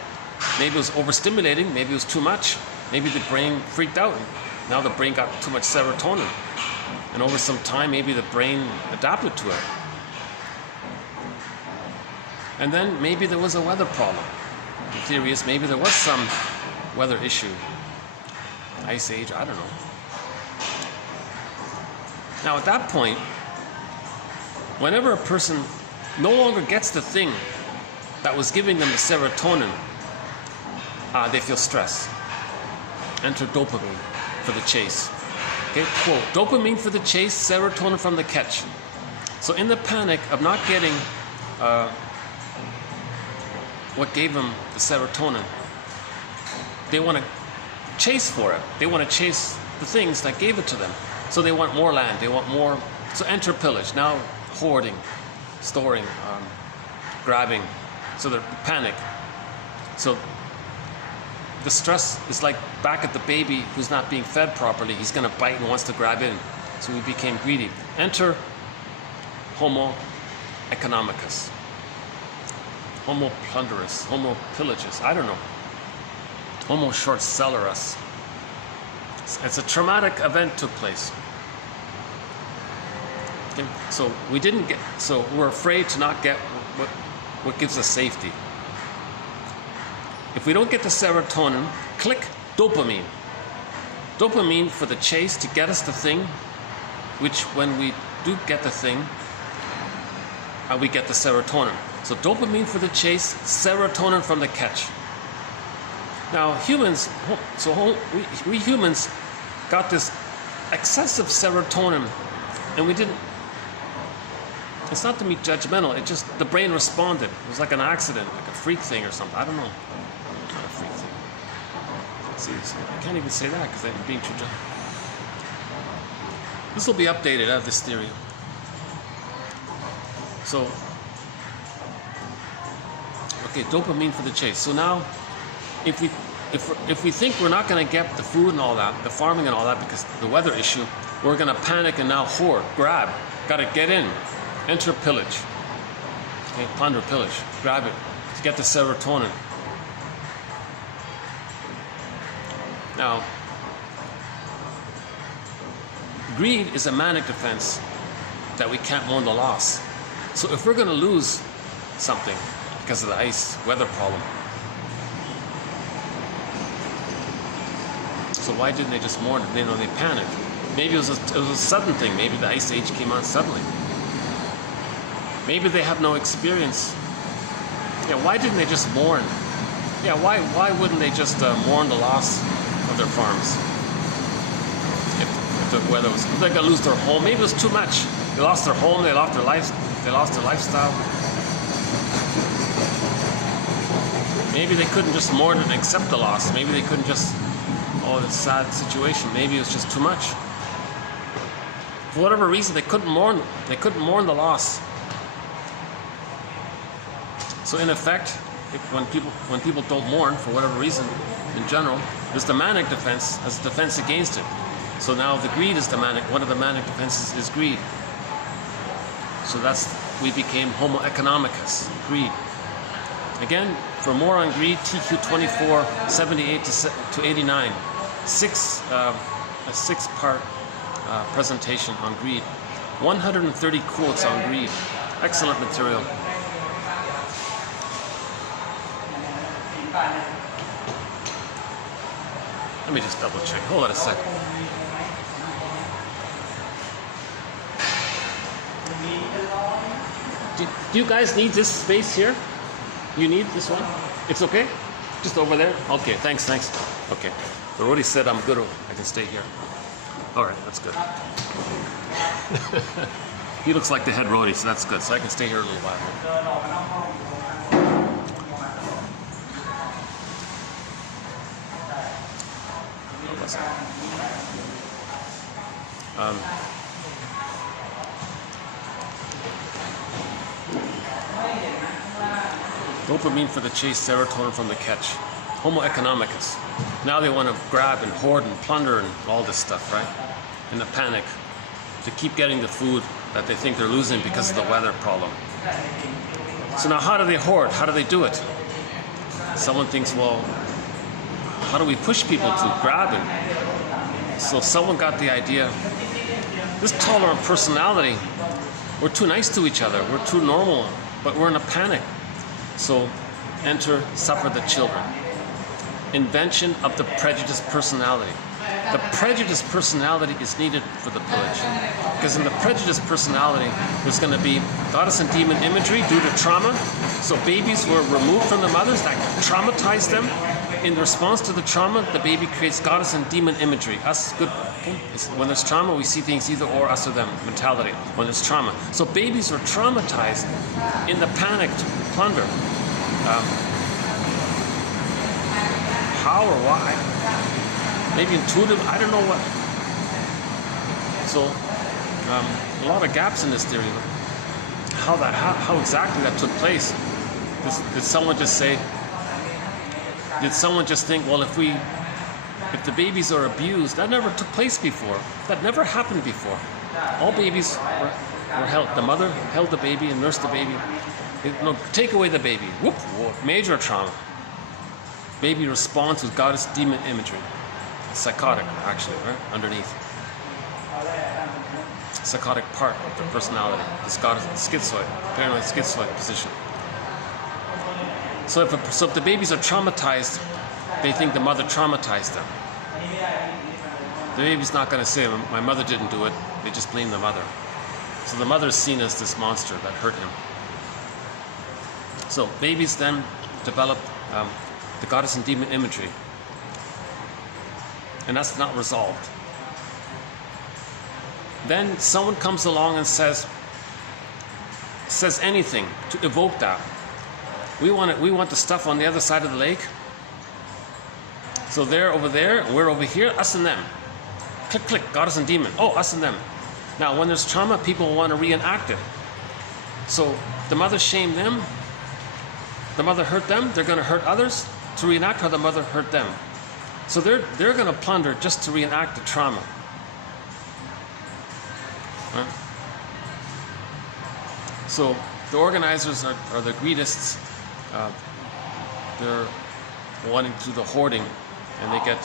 Maybe it was overstimulating. Maybe it was too much. Maybe the brain freaked out. Now the brain got too much serotonin. And over some time, maybe the brain adapted to it. And then maybe there was a weather problem. The theory is maybe there was some weather issue. Ice age, I don't know. Now at that point, whenever a person no longer gets the thing that was giving them the serotonin, they feel stress. Enter dopamine for the chase. Okay, quote, dopamine for the chase, serotonin from the catch. So in the panic of not getting what gave them the serotonin, they want to chase for it. They want to chase the things that gave it to them. So they want more land, they want more. So enter pillage. Now hoarding, storing, grabbing. So they're panic. So the stress is like back at the baby who's not being fed properly. He's going to bite and wants to grab in. So we became greedy. Enter Homo economicus, Homo plunderus, Homo pillagus, I don't know. Homo short sellerus. It's a traumatic event took place. Okay? So we're afraid to not get what gives us safety. If we don't get the serotonin, click dopamine. Dopamine for the chase to get us the thing, which when we do get the thing, we get the serotonin. So dopamine for the chase, serotonin from the catch. Now humans, we humans got this excessive serotonin, and we didn't. It's not to be judgmental. It just the brain responded. It was like an accident, like a freak thing or something. I don't know. Not a freak thing. See, I can't even say that because I'm being too judgmental. This will be updated. I have this theory. So, okay, dopamine for the chase. So now, if we think we're not going to get the food and all that, the farming and all that, because the weather issue, we're going to panic and now hoard, grab, got to get in, enter pillage. Okay, plunder, pillage, grab it to get the serotonin. Now, greed is a manic defense that we can't mourn the loss. So if we're going to lose something because of the ice weather problem, so why didn't they just mourn it? They panicked. Maybe it was a sudden thing. Maybe the ice age came on suddenly. Maybe they have no experience. Yeah, why didn't they just mourn? Yeah, why wouldn't they just mourn the loss of their farms? If the weather was, if they're going to lose their home, maybe it was too much. They lost their home, they lost their life, they lost their lifestyle. Maybe they couldn't just mourn and accept the loss. Maybe they couldn't just, oh, this sad situation. Maybe it was just too much. For whatever reason, they couldn't mourn the loss. So in effect, when people don't mourn for whatever reason, in general, there's the manic defense as a defense against it. So now the greed is the manic. One of the manic defenses is greed. So we became Homo economicus, greed. Again, for more on greed, TQ 24, 78 to 89. A six-part presentation on greed. 130 quotes on greed. Excellent material. Let me just double check. Hold on a second. Do you guys need this space here? You need this one? It's okay? Just over there? Okay, thanks. Okay. The roadie said I'm good. I can stay here. All right, that's good. He looks like the head roadie, so that's good. So I can stay here a little while. Dopamine for the chase, serotonin from the catch. Homo economicus. Now they want to grab and hoard and plunder and all this stuff, right? In the panic to keep getting the food that they think they're losing because of the weather problem. So now how do they hoard? How do they do it? Someone thinks, well, how do we push people to grab it? So someone got the idea, this tolerant personality, we're too nice to each other, we're too normal, but we're in a panic. So enter suffer the children. Invention of the prejudiced personality. The prejudiced personality is needed for the pillage. Because in the prejudiced personality, there's going to be goddess and demon imagery due to trauma. So babies were removed from the mothers that traumatized them. In response to the trauma, the baby creates goddess and demon imagery. Us, good. When there's trauma, we see things either or, us or them mentality. When there's trauma. So babies are traumatized in the panicked plunder. How or why? Maybe intuitive, I don't know what. So, a lot of gaps in this theory. How exactly that took place? Did someone just say, did someone just think, well, if the babies are abused, that never took place before. That never happened before. All babies were held. The mother held the baby and nursed the baby. No, take away the baby. Whoop, major trauma. Baby responds with goddess demon imagery. Psychotic, actually, right? Underneath. Psychotic part of the personality. This goddess, schizoid, paranoid schizoid position. So if the babies are traumatized, they think the mother traumatized them. The baby's not going to say, my mother didn't do it. They just blame the mother. So the mother is seen as this monster that hurt him. So babies then develop the goddess and demon imagery. And that's not resolved. Then someone comes along and says anything to evoke that. We want the stuff on the other side of the lake. So they're over there, we're over here, us and them. Click, click, goddess and demon. Oh, us and them. Now, when there's trauma, people want to reenact it. So the mother shamed them. The mother hurt them. They're going to hurt others to reenact how the mother hurt them. So they're going to plunder just to reenact the trauma. Right? So the organizers are the greedists. They're wanting to do the hoarding, and they get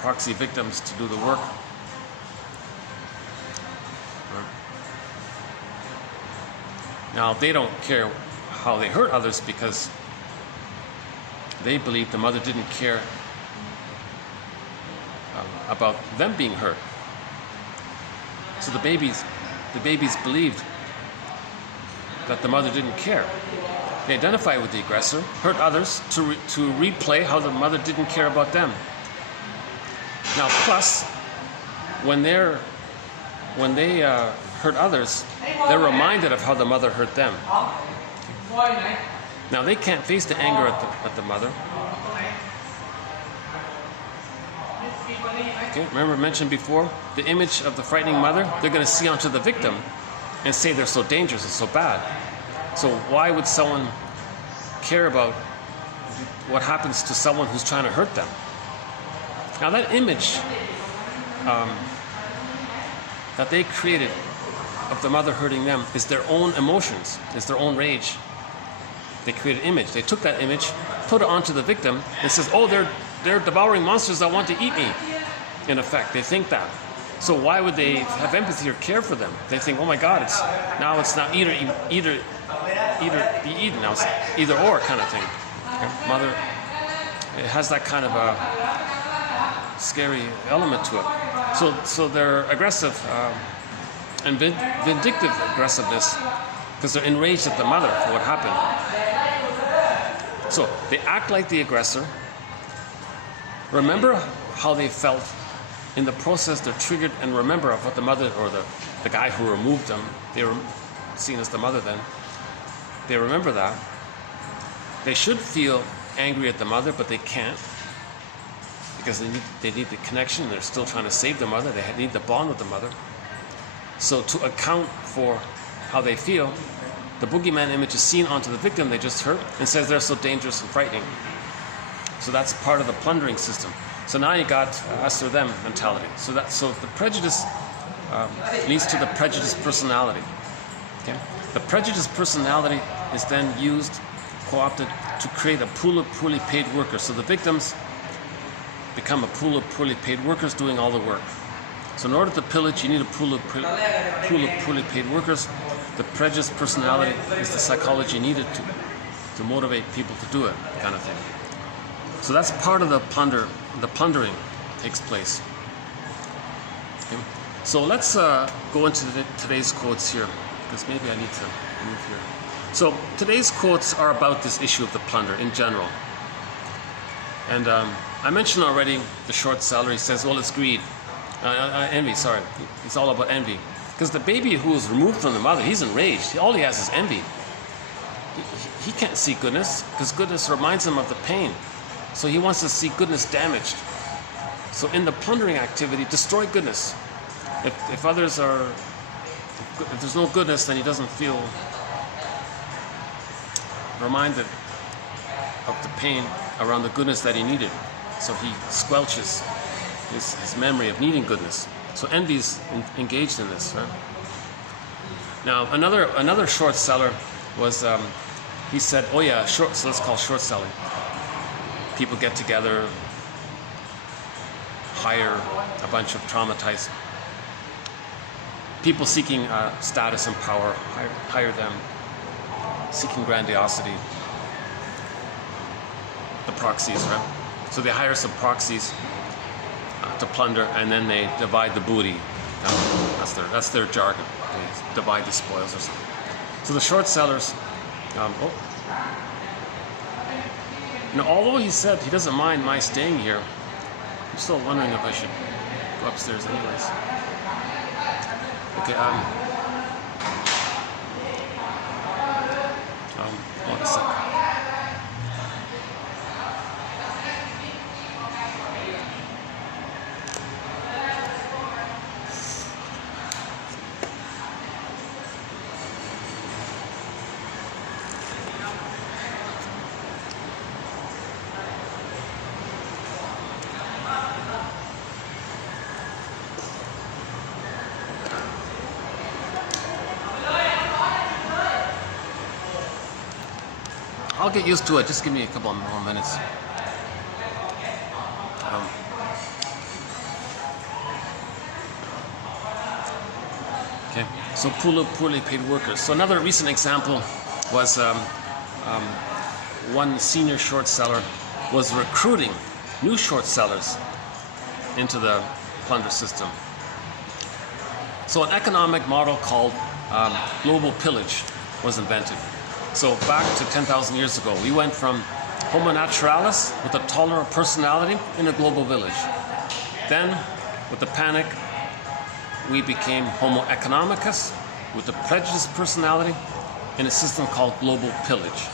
proxy victims to do the work. Right? Now they don't care how they hurt others because they believe the mother didn't care about them being hurt. So the babies believed that the mother didn't care. They identify with the aggressor, hurt others to replay how the mother didn't care about them. Now, plus, when they hurt others, they're reminded of how the mother hurt them. Now they can't face the anger at the mother. Okay, remember I mentioned before, the image of the frightening mother, they're going to see onto the victim and say they're so dangerous and so bad. So why would someone care about what happens to someone who's trying to hurt them? Now that image that they created of the mother hurting them is their own emotions, is their own rage. They created an image. They took that image, put it onto the victim, and says, oh, they're devouring monsters that want to eat me. In effect, they think that. So why would they have empathy or care for them? They think, oh my God, it's not either be eaten. Now it's either or kind of thing. Okay? Mother, it has that kind of a scary element to it. So they're aggressive and vindictive aggressiveness because they're enraged at the mother for what happened. So they act like the aggressor. Remember how they felt. In the process, they're triggered and remember of what the mother or the guy who removed them, they were seen as the mother then. They remember that. They should feel angry at the mother, but they can't because they need the connection. They're still trying to save the mother. They need the bond with the mother. So to account for how they feel, the boogeyman image is seen onto the victim they just hurt and says they're so dangerous and frightening. So that's part of the plundering system. So now you got us or them mentality. So the prejudice leads to the prejudiced personality. Okay? The prejudiced personality is then used, co-opted, to create a pool of poorly paid workers. So the victims become a pool of poorly paid workers doing all the work. So in order to pillage, you need a pool of poorly paid workers. The prejudiced personality is the psychology needed to motivate people to do it, kind of thing. So that's part of the plunder. The plundering takes place. Okay. So let's go into today's quotes here, because maybe I need to move here. So today's quotes are about this issue of the plunder in general. And I mentioned already the short seller. He says, well, it's greed. Envy, sorry. It's all about envy. Because the baby who is removed from the mother, he's enraged. All he has is envy. He can't see goodness, because goodness reminds him of the pain. So he wants to see goodness damaged. So in the plundering activity, destroy goodness. If there's no goodness, then he doesn't feel reminded of the pain around the goodness that he needed. So he squelches his memory of needing goodness. So envy's engaged in this, right? Now another short seller was he said, oh yeah, so let's call short selling. People get together, hire a bunch of traumatized people seeking status and power, hire them, seeking grandiosity. The proxies, right? So they hire some proxies to plunder, and then they divide the booty. That's their jargon. They divide the spoils or something. So the short sellers. Now, although he said he doesn't mind my staying here, I'm still wondering if I should go upstairs anyways. Okay, hold on a sec. I'll get used to it. Just give me a couple more minutes. Okay, so poorly paid workers. So another recent example was one senior short seller was recruiting new short sellers into the plunder system. So an economic model called global pillage was invented. So back to 10,000 years ago, we went from Homo naturalis with a tolerant personality in a global village. Then, with the panic we became Homo economicus with a prejudiced personality in a system called global pillage.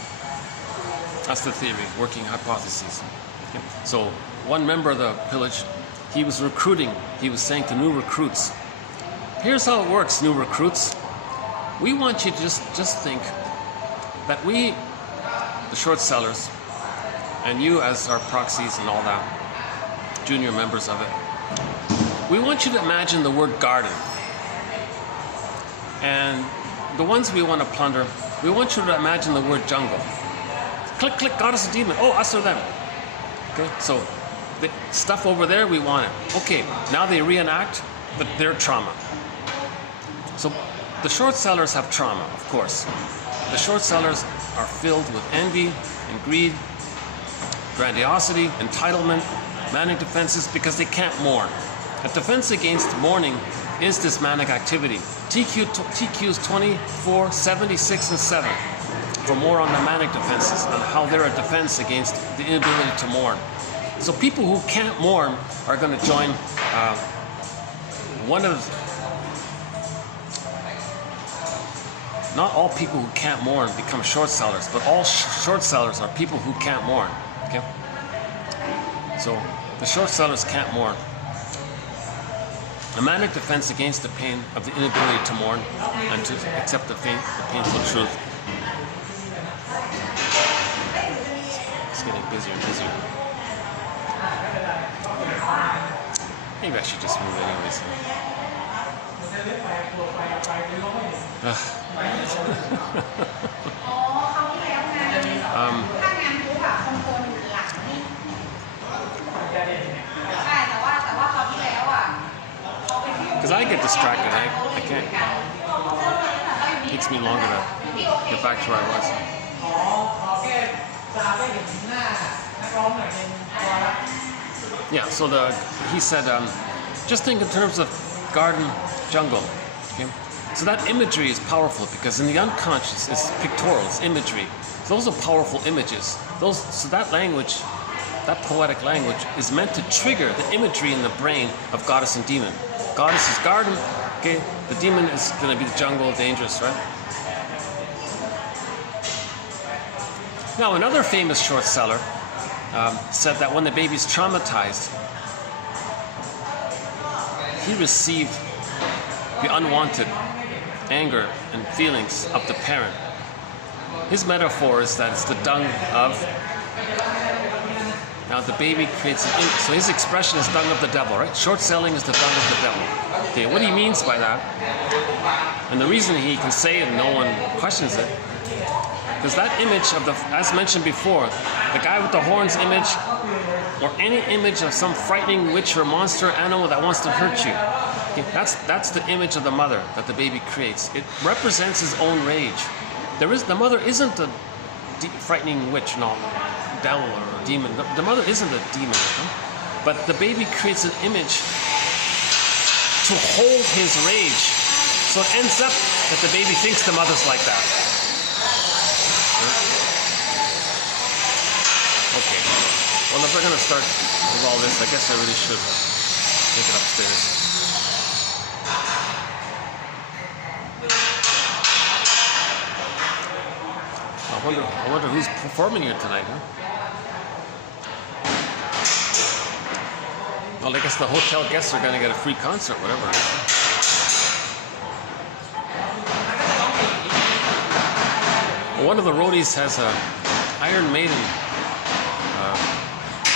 That's the theory, working hypotheses. Okay. So one member of the pillage, he was recruiting, he was saying to new recruits, here's how it works, new recruits. We want you to just think that we, the short sellers, and you as our proxies and all that, junior members of it, we want you to imagine the word garden. And the ones we want to plunder, we want you to imagine the word jungle. Click, click, goddess and demon. Oh, us or them. Okay, so the stuff over there, we want it. Okay, now they reenact their trauma. So the short sellers have trauma, of course. The short sellers are filled with envy and greed, grandiosity, entitlement, manic defenses, because they can't mourn. A defense against mourning is this manic activity. TQs 24, 76, and 7 for more on the manic defenses and how they're a defense against the inability to mourn. So people who can't mourn are going to join not all people who can't mourn become short sellers, but all short sellers are people who can't mourn. Okay? So the short sellers can't mourn. A manic defense against the pain of the inability to mourn and to accept the painful truth. It's getting busier and busier. Maybe I should just move anyways. Because I get distracted, I can't. It takes me longer to get back to where I was. Yeah, so he said, just think in terms of garden, jungle. Okay? So that imagery is powerful because in the unconscious, it's pictorial, it's imagery. Those are powerful images. So that language, that poetic language, is meant to trigger the imagery in the brain of goddess and demon. Goddess is garden, okay? The demon is going to be the jungle, dangerous, right? Now, another famous short seller said that when the baby's traumatized, he received the unwanted anger and feelings of the parent. His metaphor is that it's the dung of. Now the baby creates an image. So his expression is dung of the devil, right? Short selling is the dung of the devil. Okay, what he means by that, and the reason he can say it and no one questions it, because that image of as mentioned before, the guy with the horns image, or any image of some frightening witch or monster animal that wants to hurt you. Okay, that's the image of the mother that the baby creates. It represents his own rage. The mother isn't a frightening witch, no, devil or demon. The mother isn't a demon, but the baby creates an image to hold his rage. So it ends up that the baby thinks the mother's like that. Okay. Well, if we're going to start with all this, I guess I really should take it upstairs. I wonder who's performing here tonight, huh? Well, I guess the hotel guests are going to get a free concert, whatever. Well, one of the roadies has a Iron Maiden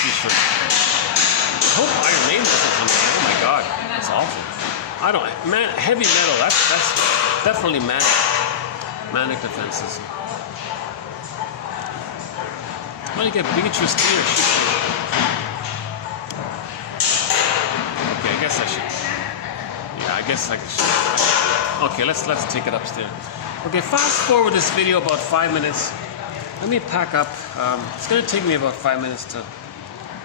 t-shirt. I hope Iron Maiden doesn't come in. Oh my God, that's awful. Heavy metal. That's definitely manic defenses. Why don't you get Beatrice Theater? Okay, I guess I should. Yeah, I guess I should. Okay, let's take it upstairs. Okay, fast forward this video about 5 minutes. Let me pack up. It's going to take me about 5 minutes to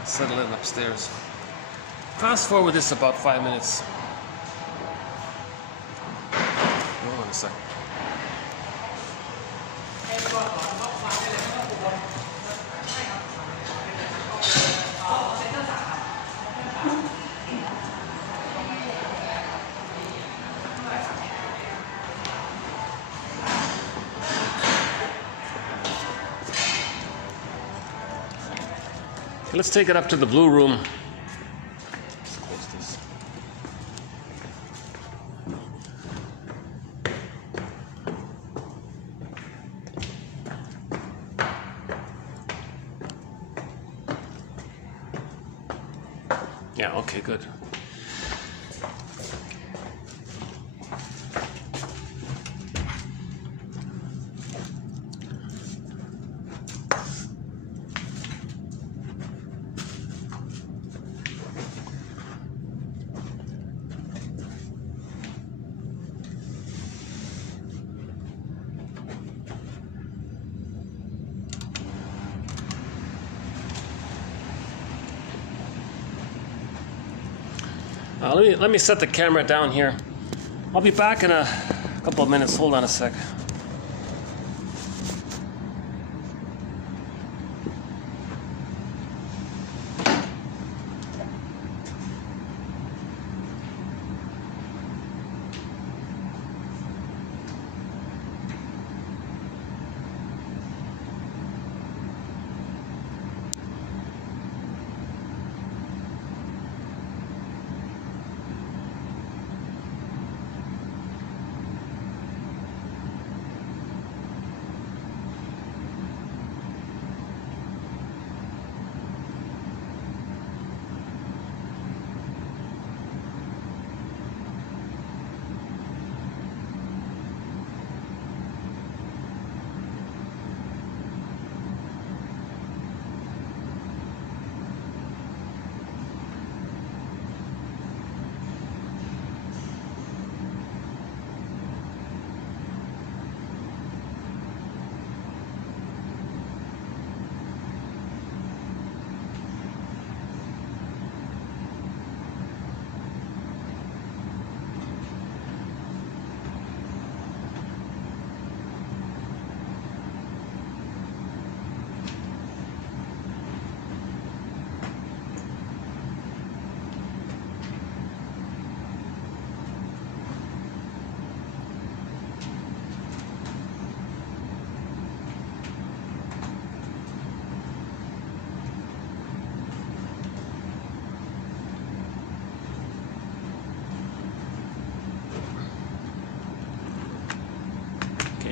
settle in upstairs. Fast forward this about 5 minutes. Hold on a second. Okay, let's take it up to the blue room. Let's close this. Yeah, okay, good. Let me set the camera down here. I'll be back in a couple of minutes. Hold on a sec.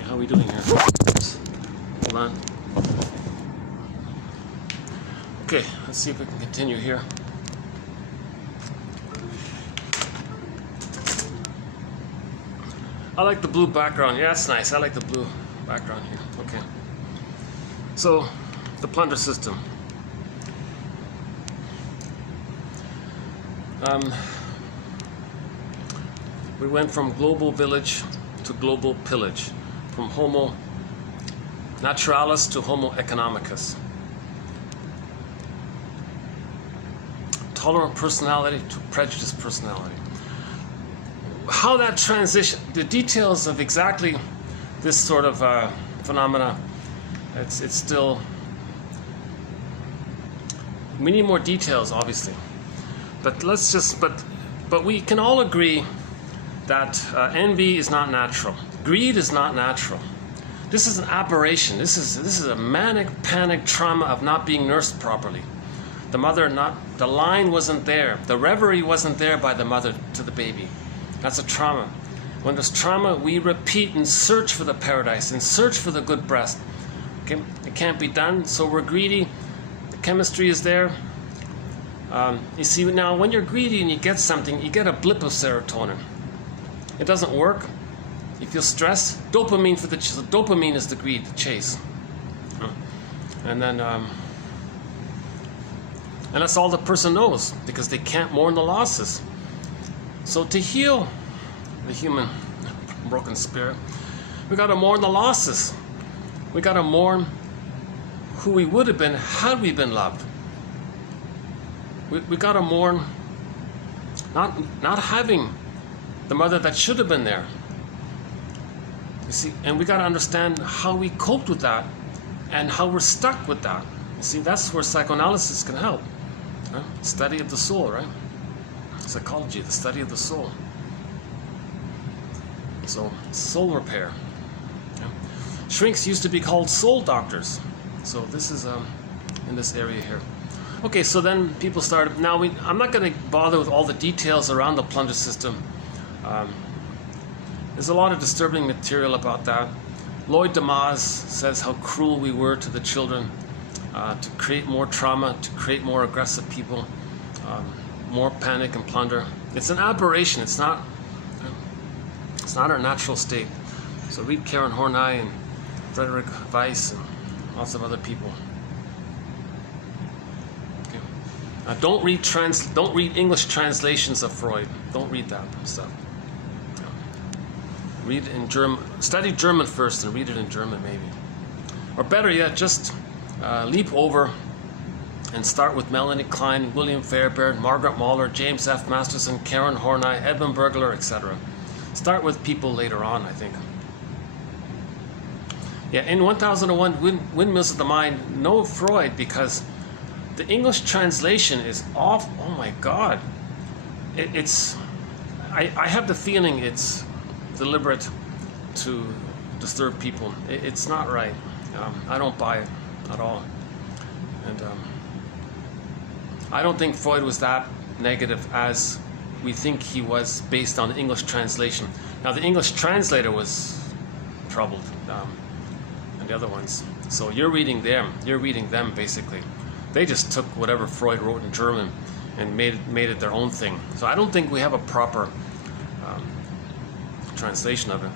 How are we doing here? Oops. Hold on. Okay, let's see if we can continue here. I like the blue background. Yeah, that's nice. I like the blue background here. Okay. So, the plunder system. We went from global village to global pillage. From Homo naturalis to Homo economicus. Tolerant personality to prejudiced personality. How that transition, the details of exactly this sort of phenomena, it's still, we need more details, obviously. But let's just, but we can all agree that envy is not natural. Greed is not natural. This is an aberration. This is a manic panic trauma of not being nursed properly. The mother the line wasn't there. The reverie wasn't there by the mother to the baby. That's a trauma. When there's trauma, we repeat and search for the paradise and search for the good breast. Okay? It can't be done, so we're greedy. The chemistry is there. You see, now when you're greedy and you get something, you get a blip of serotonin. It doesn't work. You feel stress. Dopamine for the dopamine is the greed, the chase. And then, and that's all the person knows because they can't mourn the losses. So to heal the human broken spirit, we got to mourn the losses. We got to mourn who we would have been had we been loved. We got to mourn not having the mother that should have been there. You see, and we got to understand how we coped with that and how we're stuck with that. You see, that's where psychoanalysis can help. Huh? Study of the soul, right? Psychology, the study of the soul. So, soul repair. Yeah. Shrinks used to be called soul doctors. So this is in this area here. Okay, so then people started. Now I'm not going to bother with all the details around the plunder system. There's a lot of disturbing material about that. Lloyd Damas says how cruel we were to the children, to create more trauma, to create more aggressive people, more panic and plunder. It's an aberration. It's not our natural state. So read Karen Horney and Frederick Weiss and lots of other people. Okay. Don't read English translations of Freud. Don't read that stuff. Read it in German. Study German first and read it in German, maybe. Or better yet, just leap over and start with Melanie Klein, William Fairbairn, Margaret Mahler, James F. Masterson, Karen Horney, Edmund Bergler, etc. Start with people later on, I think. Yeah, in 1001, Windmills of the Mind, no Freud, because the English translation is off. Oh my God. I have the feeling it's deliberate to disturb people. It's not right. I don't buy it at all. And I don't think Freud was that negative as we think he was based on the English translation. Now the English translator was troubled, and the other ones. So you're reading them basically. They just took whatever Freud wrote in German and made it their own thing. So I don't think we have a proper translation of it.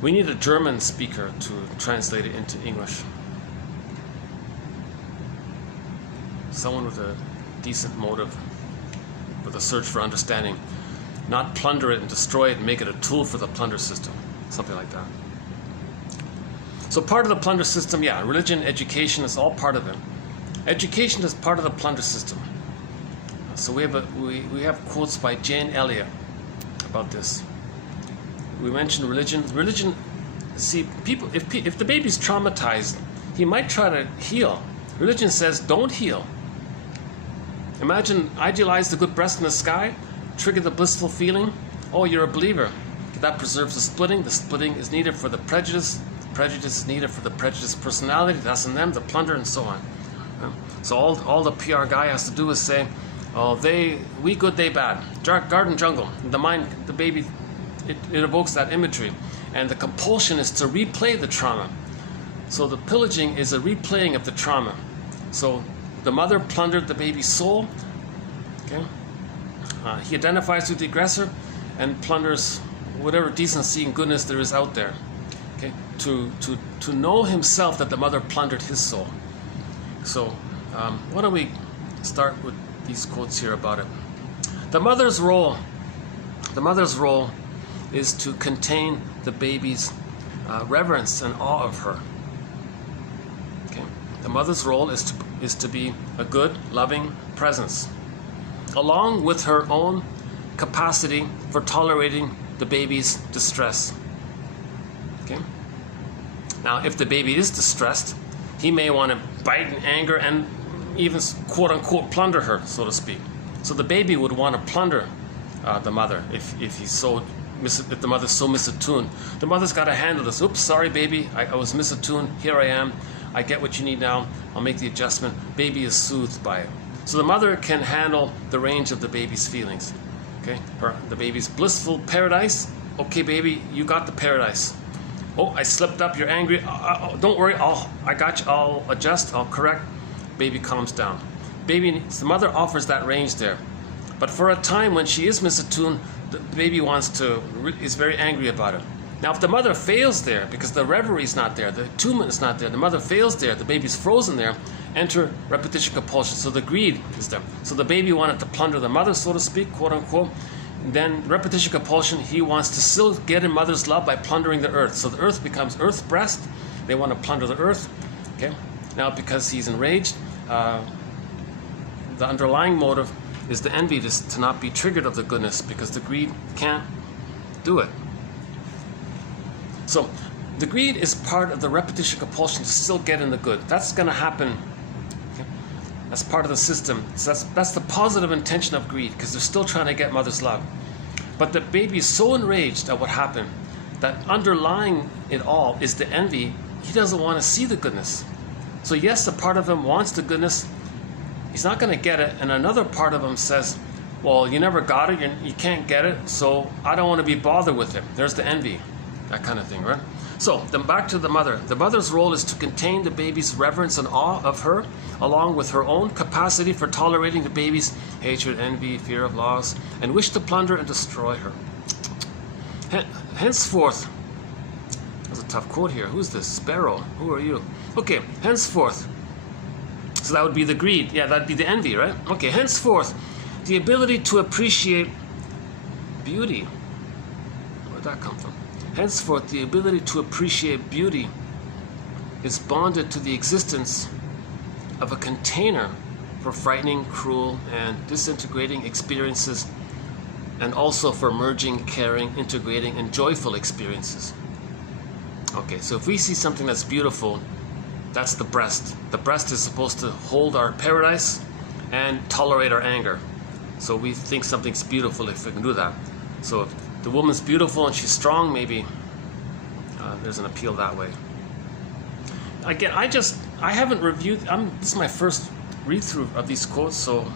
We need a German speaker to translate it into English. Someone with a decent motive, with a search for understanding. Not plunder it and destroy it and make it a tool for the plunder system. Something like that. So part of the plunder system, yeah, religion, education is all part of it. Education is part of the plunder system. So we have quotes by Jane Elliott about this. We mentioned religion. Religion, see, people, if the baby's traumatized, he might try to heal. Religion says don't heal. Imagine, idealize the good breast in the sky, trigger the blissful feeling. Oh, you're a believer. That preserves the splitting. The splitting is needed for the prejudice. The prejudice is needed for the prejudiced personality. That's in them, the plunder, and so on. So all the PR guy has to do is say, oh, we good, they bad. Garden jungle. The mind, the baby, it evokes that imagery. And the compulsion is to replay the trauma. So the pillaging is a replaying of the trauma. So the mother plundered the baby's soul. Okay, he identifies with the aggressor and plunders whatever decency and goodness there is out there. Okay, to know himself that the mother plundered his soul. So why don't we start with these quotes here about it. The mother's role is to contain the baby's reverence and awe of her. Okay, the mother's role is to be a good, loving presence, along with her own capacity for tolerating the baby's distress. Okay. Now, if the baby is distressed, he may want to bite in anger and even quote-unquote plunder her, so to speak. So the baby would want to plunder the mother if the mother's so misattuned. The mother's got to handle this. Oops, sorry, baby, I was misattuned. Here I am. I get what you need now. I'll make the adjustment. Baby is soothed by it. So the mother can handle the range of the baby's feelings. Okay, the baby's blissful paradise. Okay, baby, you got the paradise. Oh, I slipped up. You're angry. Don't worry. I got you. I'll adjust. I'll correct. Baby calms down. The mother offers that range there. But for a time when she is misattuned, the baby is very angry about it. Now, if the mother fails there, because the reverie is not there, the attunement is not there, the mother fails there, the baby's frozen there, enter repetition compulsion. So the greed is there. So the baby wanted to plunder the mother, so to speak, quote unquote. Then repetition compulsion, he wants to still get in mother's love by plundering the earth. So the earth becomes earth breast. They want to plunder the earth. Okay. Now, because he's enraged, the underlying motive is the envy to not be triggered of the goodness, because the greed can't do it. So the greed is part of the repetition compulsion to still get in the good. That's going to happen. Okay? That's part of the system. So that's the positive intention of greed, because they're still trying to get mother's love. But the baby is so enraged at what happened that underlying it all is the envy. He doesn't want to see the goodness. So yes, a part of him wants the goodness. He's not going to get it. And another part of him says, well, you never got it. You can't get it. So I don't want to be bothered with it. There's the envy. That kind of thing, right? So then back to the mother. The mother's role is to contain the baby's reverence and awe of her, along with her own capacity for tolerating the baby's hatred, envy, fear of loss, and wish to plunder and destroy her. Henceforth, there's a tough quote here. Who's this? Spero. Who are you? Okay, henceforth. So that would be the greed. Yeah, that'd be the envy, right? Okay, henceforth, the ability to appreciate beauty. Where'd that come from? Henceforth, the ability to appreciate beauty is bonded to the existence of a container for frightening, cruel, and disintegrating experiences, and also for merging, caring, integrating, and joyful experiences. Okay, so if we see something that's beautiful, that's the breast. The breast is supposed to hold our paradise and tolerate our anger. So we think something's beautiful if we can do that. So if the woman's beautiful and she's strong, maybe there's an appeal that way. Again, I haven't reviewed, this is my first read through of these quotes, so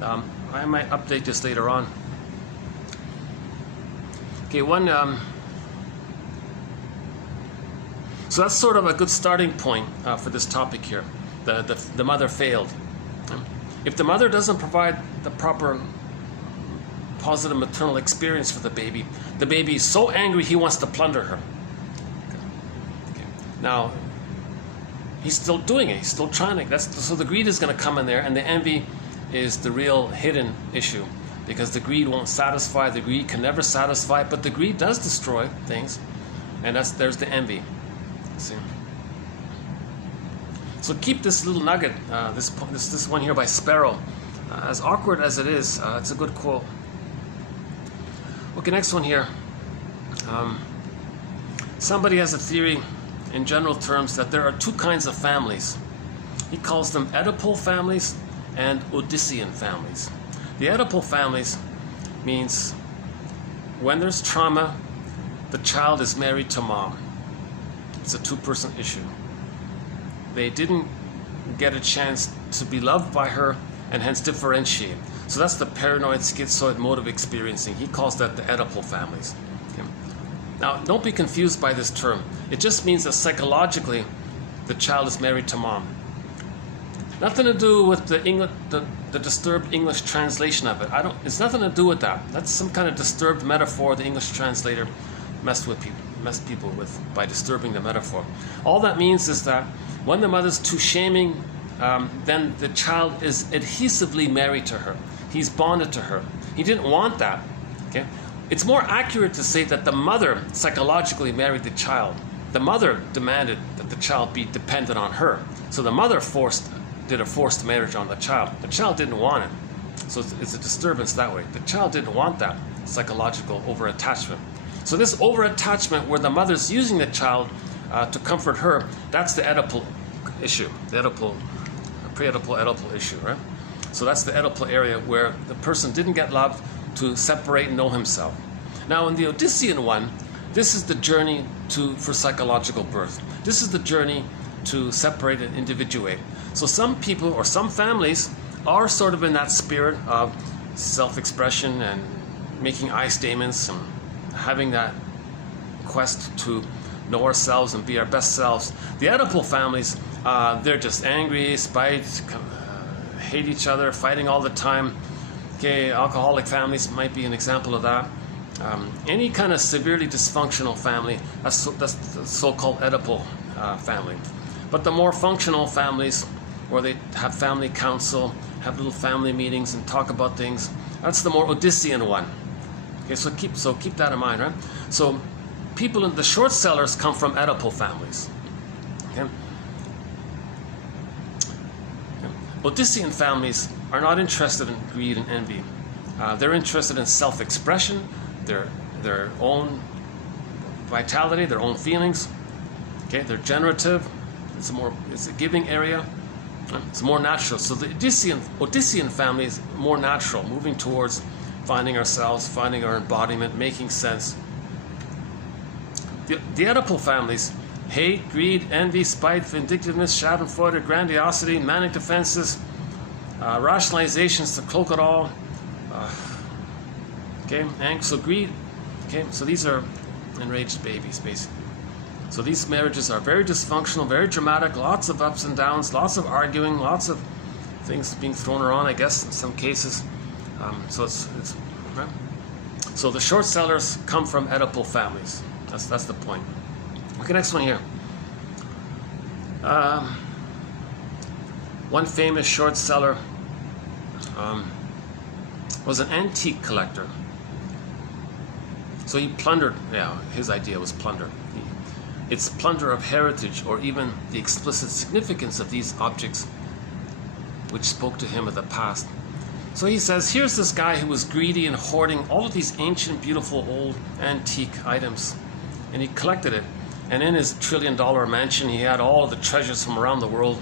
I might update this later on. Okay, so that's sort of a good starting point for this topic here. The mother failed. If the mother doesn't provide the proper positive maternal experience for the baby is so angry he wants to plunder her. Okay. Now, he's still doing it. He's still trying to. So the greed is going to come in there, and the envy is the real hidden issue, because the greed won't satisfy. The greed can never satisfy, but the greed does destroy things, and there's the envy. See. So keep this little nugget, this one here by Spero. As awkward as it is, it's a good quote. Okay, next one here. Somebody has a theory, in general terms, that there are two kinds of families. He calls them Oedipal families and Odyssean families. The Oedipal families means when there's trauma, the child is married to mom. It's a two-person issue. They didn't get a chance to be loved by her and hence differentiate. So that's the paranoid, schizoid mode of experiencing. He calls that the Oedipal families. Okay. Now, don't be confused by this term. It just means that psychologically, the child is married to mom. Nothing to do with the disturbed English translation of it. It's nothing to do with that. That's some kind of disturbed metaphor the English translator messed people with by disturbing the metaphor. All that means is that when the mother's too shaming, then the child is adhesively married to her. He's bonded to her. He didn't want that. Okay? It's more accurate to say that the mother psychologically married the child. The mother demanded that the child be dependent on her. So the mother did a forced marriage on the child. The child didn't want it. So it's a disturbance that way. The child didn't want that psychological over-attachment. So this over-attachment where the mother's using the child to comfort her, that's the Oedipal issue, the pre-Oedipal issue, right? So that's the Oedipal area where the person didn't get loved to separate and know himself. Now in the Odyssean one, this is the journey for psychological birth. This is the journey to separate and individuate. So some people or some families are sort of in that spirit of self-expression and making I statements and having that quest to know ourselves and be our best selves. The Oedipal families, they're just angry, spite, hate each other, fighting all the time. Okay, alcoholic families might be an example of that. Any kind of severely dysfunctional family, that's the so-called Oedipal family. But the more functional families, where they have family council, have little family meetings and talk about things, that's the more Odyssean one. Okay, so keep that in mind, right? So people in the short sellers come from Oedipal families. Okay? Odyssean families are not interested in greed and envy. They're interested in self-expression, their own vitality, their own feelings. Okay, they're generative. It's a giving area. It's more natural. So the Odyssean family is more natural, moving towards finding ourselves, finding our embodiment, making sense. The Oedipal families, hate, greed, envy, spite, vindictiveness, schadenfreude, grandiosity, manic defenses, rationalizations to cloak it all. Okay, and so greed. Okay, so these are enraged babies, basically. So these marriages are very dysfunctional, very dramatic, lots of ups and downs, lots of arguing, lots of things being thrown around, I guess, in some cases. So it's right? So the short sellers come from Oedipal families. That's the point. Okay, next one here. One famous short seller was an antique collector. So he plundered, his idea was plunder. It's plunder of heritage, or even the explicit significance of these objects which spoke to him of the past. So he says, here's this guy who was greedy and hoarding all of these ancient, beautiful, old, antique items. And he collected it. And in his $1 trillion mansion, he had all of the treasures from around the world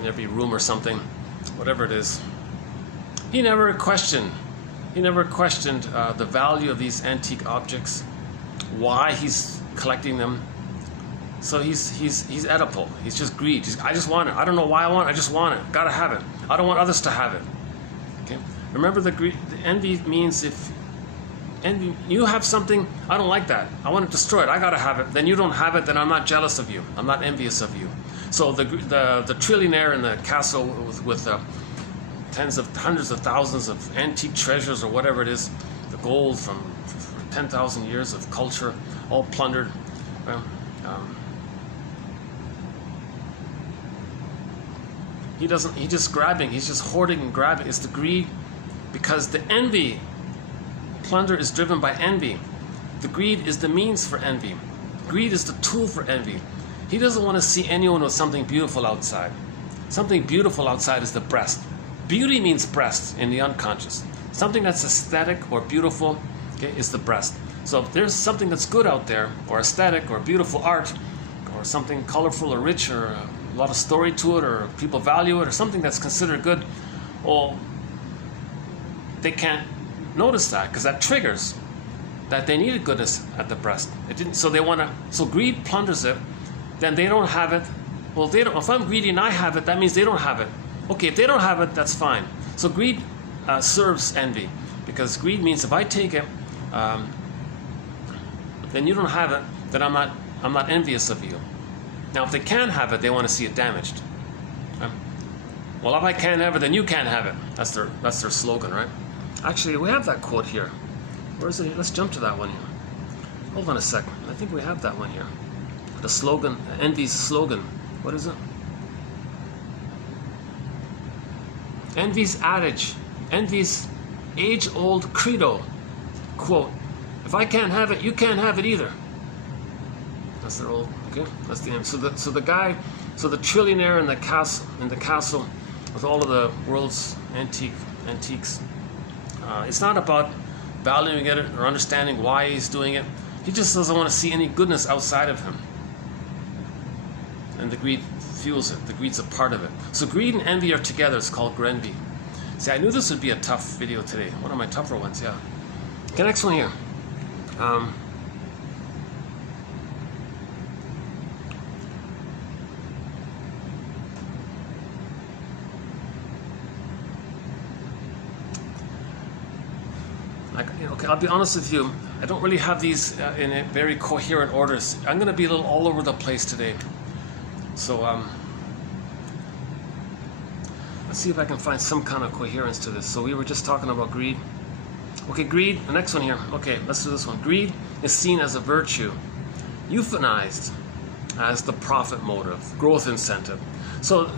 in every room or something, whatever it is. He never questioned the value of these antique objects, why he's collecting them. So he's Oedipal. He's just greed. I just want it. I don't know why I want it. I just want it. Gotta have it. I don't want others to have it. Okay. Remember, the envy means if you have something, I don't like that. I want to destroy it. I gotta have it. Then you don't have it. Then I'm not jealous of you. I'm not envious of you. So the trillionaire in the castle with hundreds of thousands of antique treasures or whatever it is, the gold from 10,000 years of culture, all plundered. He's just grabbing, he's just hoarding and grabbing. It's the greed, because the envy, plunder is driven by envy. The greed is the means for envy. Greed is the tool for envy. He doesn't want to see anyone with something beautiful outside. Something beautiful outside is the breast. Beauty means breast in the unconscious. Something that's aesthetic or beautiful, okay, is the breast. So if there's something that's good out there, or aesthetic, or beautiful art, or something colorful or rich, or a lot of story to it, or people value it, or something that's considered good, well, they can't notice that, because that triggers that they needed goodness at the breast. It didn't. So they want to. So greed plunders it. Then they don't have it. Well, they don't. If I'm greedy and I have it, that means they don't have it. Okay, if they don't have it, that's fine. So greed serves envy, because greed means if I take it, then you don't have it. Then I'm not envious of you. Now, if they can have it, they want to see it damaged. Well, if I can't have it, then you can't have it. That's their slogan, right? Actually, we have that quote here. Where is it? Let's jump to that one here. Hold on a second. I think we have that one here. The slogan, envy's slogan. What is it? Envy's adage. Envy's age-old credo. Quote, if I can't have it, you can't have it either. That's their old, okay? That's the end. So the trillionaire in the castle with all of the world's antiques. It's not about valuing it or understanding why he's doing it. He just doesn't want to see any goodness outside of him. And the greed fuels it. The greed's a part of it. So greed and envy are together. It's called Grenvy. See, I knew this would be a tough video today. One of my tougher ones, yeah. Okay, next one here. Okay, I'll be honest with you. I don't really have these in a very coherent orders. I'm going to be a little all over the place today. So let's see if I can find some kind of coherence to this. So we were just talking about greed. Okay, greed. The next one here. Okay, let's do this one. Greed is seen as a virtue, euphanized as the profit motive, growth incentive. So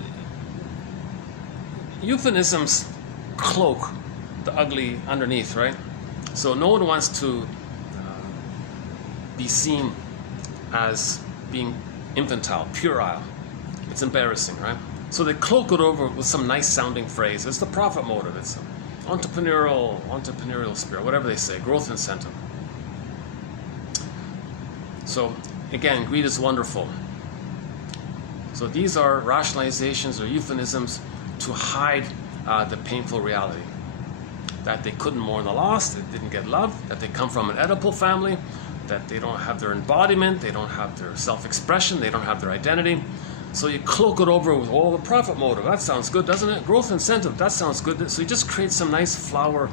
euphemisms cloak the ugly underneath, right? So no one wants to be seen as being infantile, puerile. It's embarrassing, right? So they cloak it over with some nice sounding phrase. It's the profit motive. It's entrepreneurial spirit, whatever they say, growth incentive. So again, greed is wonderful. So these are rationalizations or euphemisms to hide the painful reality. That they couldn't mourn the loss, they didn't get love, that they come from an Oedipal family, that they don't have their embodiment, they don't have their self-expression, they don't have their identity. So you cloak it over with, oh, the profit motive, that sounds good, doesn't it? Growth incentive, that sounds good. So you just create some nice flower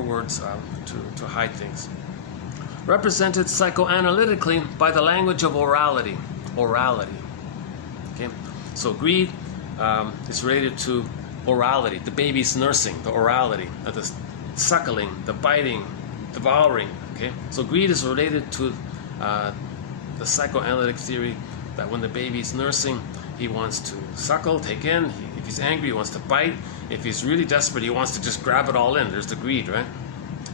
words to hide things. Represented psychoanalytically by the language of orality. Orality. Okay? So greed is related to orality, the baby's nursing, the orality, the suckling, the biting, devouring. Okay? So greed is related to the psychoanalytic theory that when the baby's nursing, he wants to suckle, take in. If he's angry, he wants to bite. If he's really desperate, he wants to just grab it all in. There's the greed, right?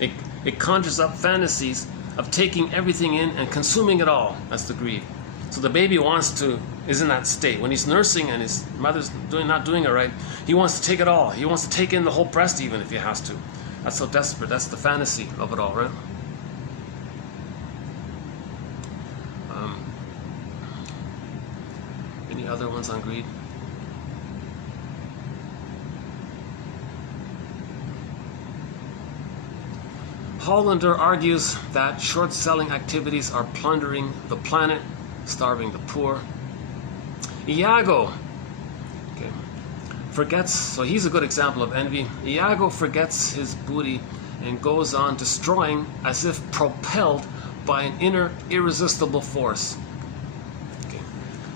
It conjures up fantasies of taking everything in and consuming it all. That's the greed. So the baby is in that state. When he's nursing and his mother's not doing it right, he wants to take it all. He wants to take in the whole breast even if he has to. That's so desperate. That's the fantasy of it all, right? Any other ones on greed? Hollander argues that short-selling activities are plundering the planet, starving the poor. Iago forgets, so he's a good example of envy. Iago forgets his booty and goes on destroying as if propelled by an inner irresistible force.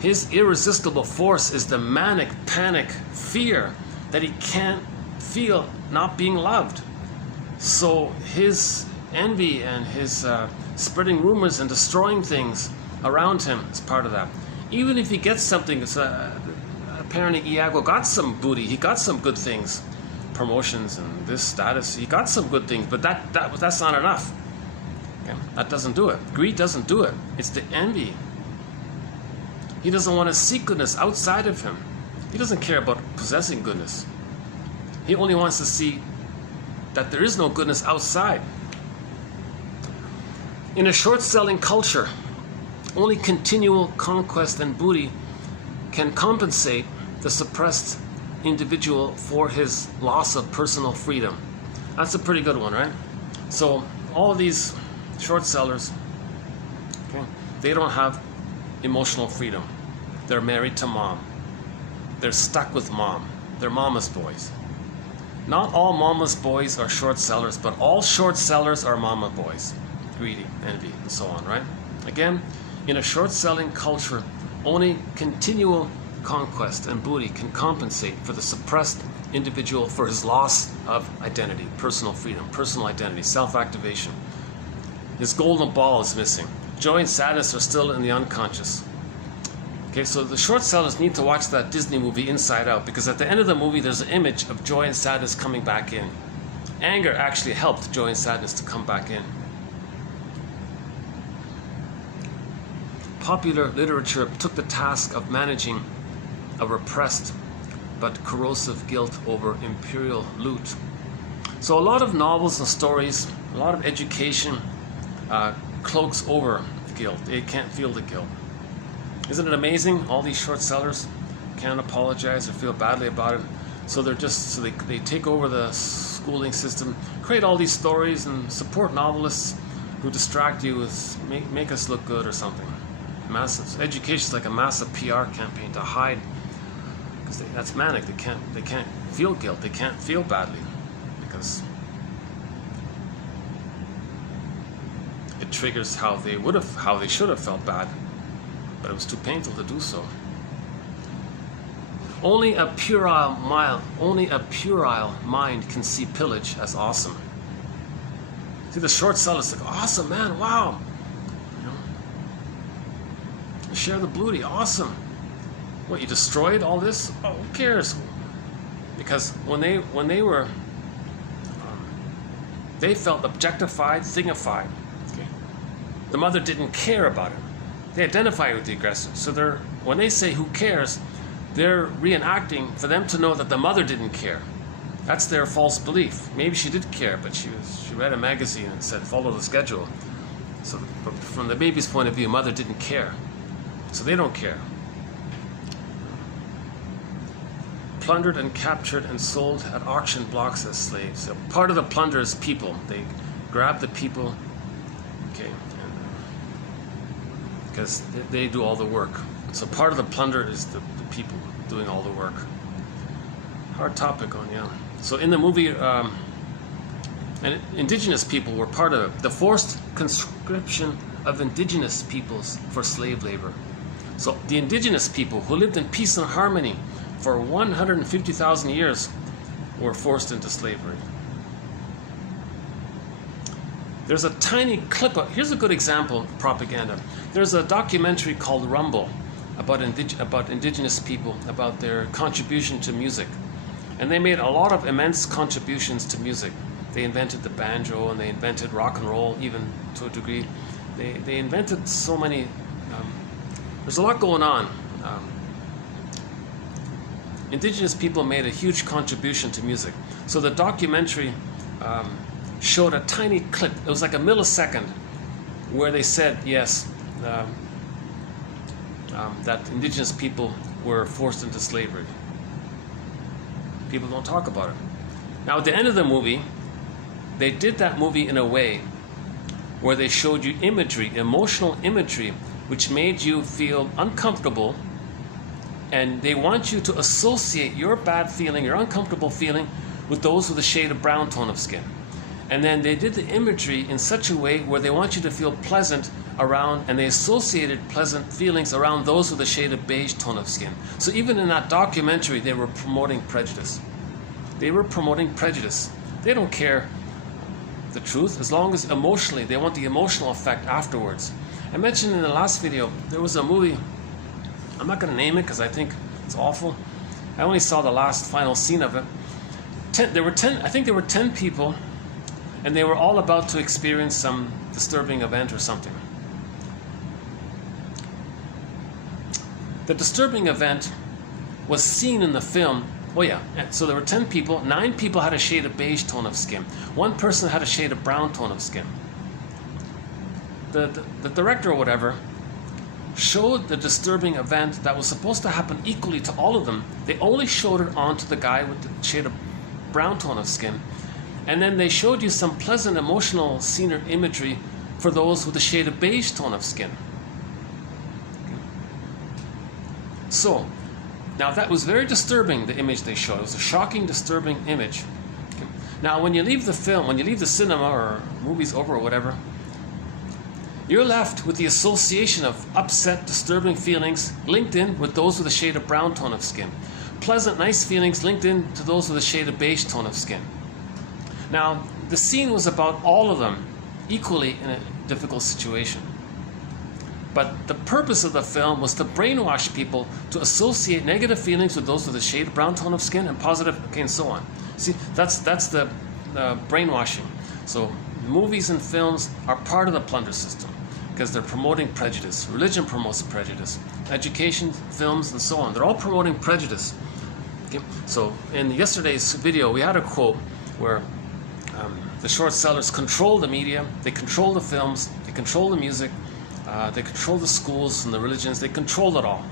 His irresistible force is the manic panic fear that he can't feel not being loved. So his envy and his spreading rumors and destroying things around him is part of that. Even if he gets something, apparently Iago got some booty, he got some good things, promotions and this status, he got some good things, but that's not enough. Okay? That doesn't do it. Greed doesn't do it. It's the envy. He doesn't want to seek goodness outside of him. He doesn't care about possessing goodness. He only wants to see that there is no goodness outside. In a short-selling culture, only continual conquest and booty can compensate the suppressed individual for his loss of personal freedom. That's a pretty good one, right? So all of these short sellers, okay, they don't have emotional freedom. They're married to mom. They're stuck with mom. They're mama's boys. Not all mama's boys are short sellers, but all short sellers are mama boys. Greedy, envy, and so on, right? Again, in a short-selling culture, only continual conquest and booty can compensate for the suppressed individual for his loss of identity, personal freedom, personal identity, self-activation. His golden ball is missing. Joy and sadness are still in the unconscious. Okay, so the short sellers need to watch that Disney movie Inside Out, because at the end of the movie there's an image of joy and sadness coming back in. Anger actually helped joy and sadness to come back in. Popular literature took the task of managing a repressed but corrosive guilt over imperial loot. So a lot of novels and stories, a lot of education cloaks over guilt. They can't feel the guilt. Isn't it amazing? All these short sellers can't apologize or feel badly about it. So they take over the schooling system, create all these stories and support novelists who distract you with make us look good or something. Massive education is like a massive PR campaign to hide, because that's manic. They can't feel guilt. They can't feel badly because it triggers how they should have felt bad, but it was too painful to do so. Only a puerile mind can see pillage as awesome. See, the short seller's like, awesome, man, wow. Share the booty, awesome. What, you destroyed all this? Oh, who cares? Because when they were, they felt objectified, thingified. Okay? The mother didn't care about it. They identify with the aggressor. So when they say who cares, they're reenacting for them to know that the mother didn't care. That's their false belief. Maybe she did care, but she read a magazine and said follow the schedule. So from the baby's point of view, mother didn't care. So they don't care. Plundered and captured and sold at auction blocks as slaves. So part of the plunder is people. They grab the people, okay, and because they do all the work. So part of the plunder is the people doing all the work. Hard topic on, yeah. So in the movie, and indigenous people were part of it. The forced conscription of indigenous peoples for slave labor. So the indigenous people who lived in peace and harmony for 150,000 years were forced into slavery. There's a tiny clip of, here's a good example of propaganda. There's a documentary called Rumble about indigenous people, about their contribution to music. And they made a lot of immense contributions to music. They invented the banjo, and they invented rock and roll, even to a degree. They invented so many, there's a lot going on. Indigenous people made a huge contribution to music. So the documentary showed a tiny clip, it was like a millisecond, where they said, yes, that indigenous people were forced into slavery. People don't talk about it. Now at the end of the movie, they did that movie in a way where they showed you imagery, emotional imagery, which made you feel uncomfortable, and they want you to associate your bad feeling, your uncomfortable feeling, with those with a shade of brown tone of skin. And then they did the imagery in such a way where they want you to feel pleasant around, and they associated pleasant feelings around those with a shade of beige tone of skin. So even in that documentary, they were promoting prejudice. They were promoting prejudice. They don't care the truth, as long as emotionally, they want the emotional effect afterwards. I mentioned in the last video, there was a movie, I'm not going to name it because I think it's awful. I only saw the last final scene of it. I think there were 10 people, and they were all about to experience some disturbing event or something. The disturbing event was seen in the film. Oh yeah, so there were 10 people, 9 people had a shade of beige tone of skin. 1 person had a shade of brown tone of skin. The director or whatever showed the disturbing event that was supposed to happen equally to all of them. They only showed it on to the guy with the shade of brown tone of skin. And then they showed you some pleasant emotional scene or imagery for those with a shade of beige tone of skin. So, now that was very disturbing, the image they showed. It was a shocking, disturbing image. Okay. Now when you leave the film, when you leave the cinema or movies over or whatever, you're left with the association of upset, disturbing feelings linked in with those with a shade of brown tone of skin. Pleasant, nice feelings linked in to those with a shade of beige tone of skin. Now, the scene was about all of them equally in a difficult situation. But the purpose of the film was to brainwash people to associate negative feelings with those with a shade of brown tone of skin, and positive, okay, and so on. See, that's the brainwashing. So movies and films are part of the plunder system because they're promoting prejudice. Religion promotes prejudice. Education, films, and so on. They're all promoting prejudice. Okay? So in yesterday's video, we had a quote where the short sellers control the media, they control the films, they control the music, they control the schools and the religions, they control it all.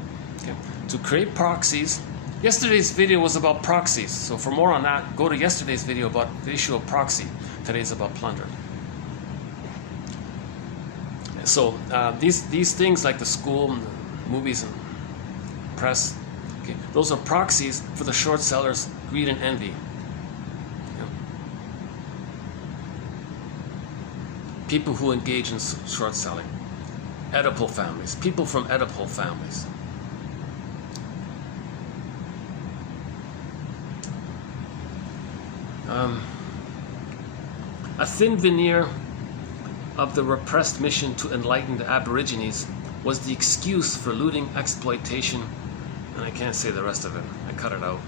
Okay? To create proxies. Yesterday's video was about proxies, so for more on that, go to yesterday's video about the issue of proxy. Today's about plunder. So these things like the school, and the movies and press, okay, those are proxies for the short sellers' greed and envy. People who engage in short selling. Oedipal families, people from Oedipal families. A thin veneer of the repressed mission to enlighten the Aborigines was the excuse for looting, exploitation, and I can't say the rest of it. I cut it out.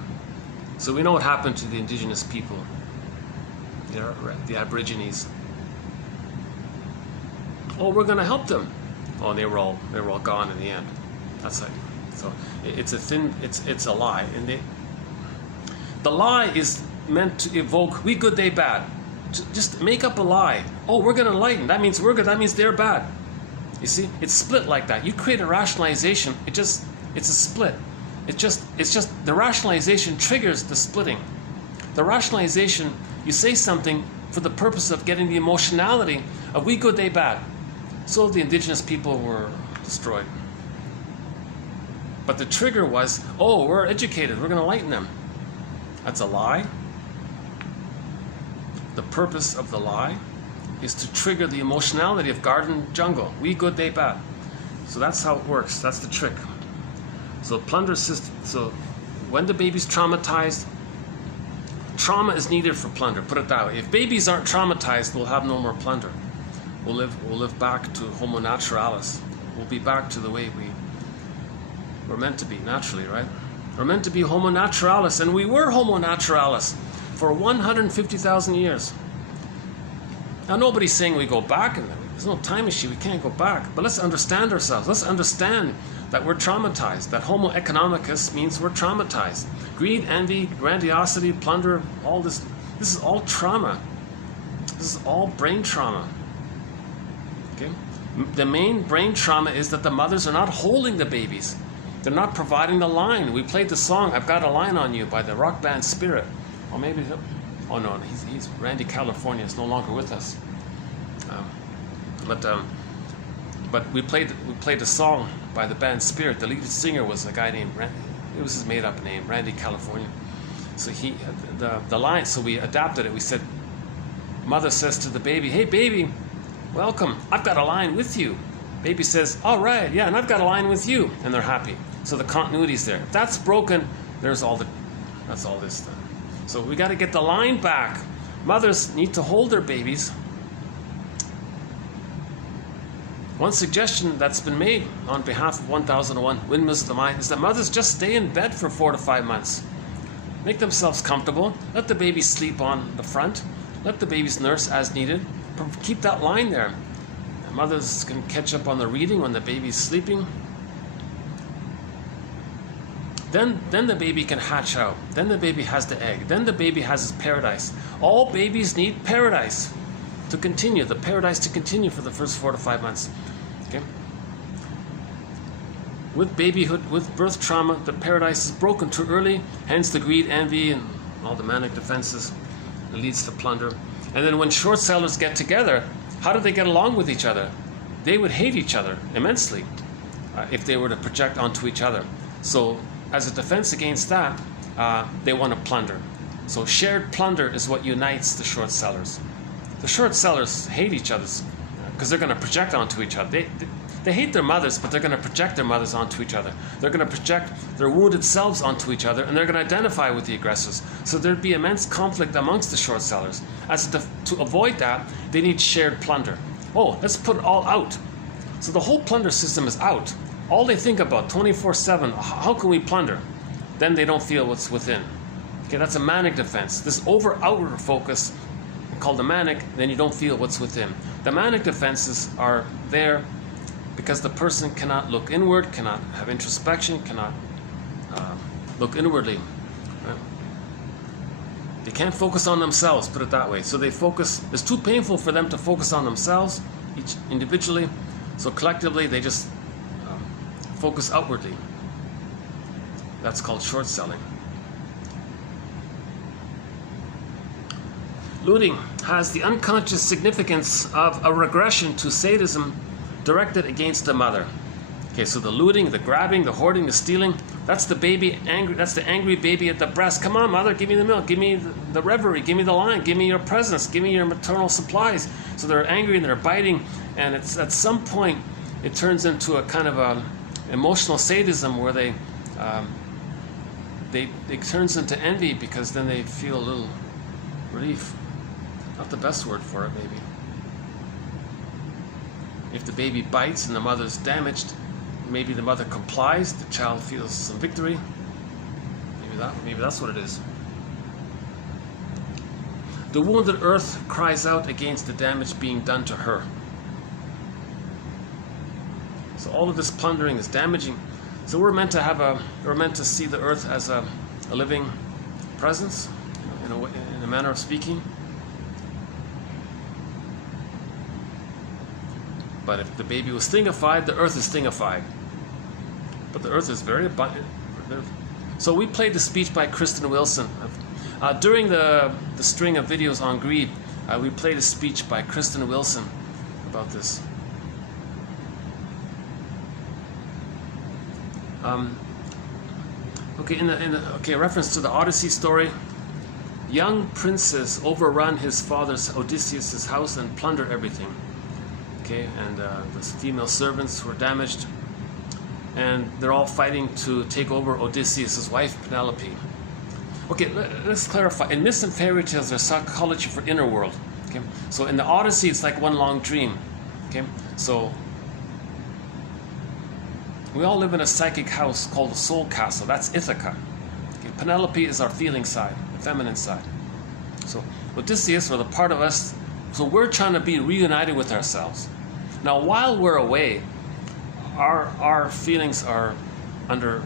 So we know what happened to the indigenous people, the Aborigines. Oh, we're going to help them. Oh, and they were all gone in the end. That's like, so it's a lie, and the lie is meant to evoke we good, they bad. Just make up a lie. Oh, we're going to enlighten. That means we're good. That means they're bad. You see, it's split like that. You create a rationalization. It's a split. It's just the rationalization triggers the splitting. The rationalization, you say something for the purpose of getting the emotionality of we good, they bad. So the indigenous people were destroyed. But the trigger was, oh, we're educated, we're going to enlighten them. That's a lie. The purpose of the lie is to trigger the emotionality of garden jungle. We good, they bad. So that's how it works. That's the trick. So plunder system. So when the baby's traumatized, trauma is needed for plunder. Put it that way. If babies aren't traumatized, we'll have no more plunder. We'll live back to Homo naturalis. We'll be back to the way we're meant to be naturally, right? We're meant to be Homo naturalis, and we were Homo naturalis for 150,000 years. Now nobody's saying we go back, and there's no time machine, we can't go back. But let's understand ourselves. Let's understand that we're traumatized, that Homo economicus means we're traumatized. Greed, envy, grandiosity, plunder, all this is all trauma. This is all brain trauma. Okay? The main brain trauma is that the mothers are not holding the babies. They're not providing the line. We played the song, I've Got a Line on You by the rock band Spero. Or maybe, oh no, he's Randy California is no longer with us. But we played a song by the band Spirit. The lead singer was a guy named it was his made-up name, Randy California. So the line. So we adapted it. We said, mother says to the baby, "Hey baby, welcome. I've got a line with you." Baby says, "All right, yeah, and I've got a line with you," and they're happy. So the continuity's there. If that's broken, that's all this stuff. So we got to get the line back. Mothers need to hold their babies. One suggestion that's been made on behalf of 1001 Windmills of the Mind is that mothers just stay in bed for 4 to 5 months. Make themselves comfortable. Let the baby sleep on the front. Let the babies nurse as needed. Keep that line there. Mothers can catch up on the reading when the baby's sleeping. Then the baby can hatch out. Then the baby has the egg. Then the baby has his paradise. All babies need paradise to continue. The paradise to continue for the first 4 to 5 months. Okay. With babyhood, with birth trauma, the paradise is broken too early. Hence the greed, envy, and all the manic defenses. It leads to plunder. And then when short sellers get together, how do they get along with each other? They would hate each other immensely if they were to project onto each other. So as a defense against that, they want to plunder. So shared plunder is what unites the short sellers. The short sellers hate each other because they're going to project onto each other. They hate their mothers, but they're going to project their mothers onto each other. They're going to project their wounded selves onto each other, and they're going to identify with the aggressors. So there'd be immense conflict amongst the short sellers. To avoid that, they need shared plunder. Oh, let's put it all out. So the whole plunder system is out. All they think about 24/7, how can we plunder? Then they don't feel what's within. Okay, that's a manic defense. This outward focus, called the manic, then you don't feel what's within. The manic defenses are there because the person cannot look inward, cannot have introspection, cannot look inwardly. Right? They can't focus on themselves, put it that way. So they focus, it's too painful for them to focus on themselves, each individually. So collectively, they just focus outwardly. That's called short selling. Looting has the unconscious significance of a regression to sadism directed against the mother. Okay, so the looting, the grabbing, the hoarding, the stealing, that's the baby angry. That's the angry baby at the breast. Come on, mother, give me the milk, give me the reverie, give me the line, give me your presence, give me your maternal supplies. So they're angry and they're biting, and it's at some point it turns into a kind of a emotional sadism where it turns into envy because then they feel a little relief. Not the best word for it, maybe. If the baby bites and the mother's damaged, maybe the mother complies, the child feels some victory. Maybe that's what it is. The wounded earth cries out against the damage being done to her. So all of this plundering is damaging. So we're meant to see the earth as a living presence, in a manner of speaking. But if the baby was stingified, the earth is stingified. But the earth is very abundant. So we played the speech by Kristen Wilson. During the string of videos on greed, we played a speech by Kristen Wilson about this. Okay, okay, reference to the Odyssey story. Young princes overrun his father's Odysseus' house and plunder everything. Okay, and the female servants were damaged, and they're all fighting to take over Odysseus' wife, Penelope. Okay, let's clarify. In myths and fairy tales, there's psychology for inner world. Okay, so in the Odyssey, it's like one long dream. Okay, so we all live in a psychic house called the soul castle. That's Ithaca. Okay, Penelope is our feeling side, the feminine side. So Odysseus, or the part of us, so we're trying to be reunited with ourselves. Now, while we're away, our feelings are under,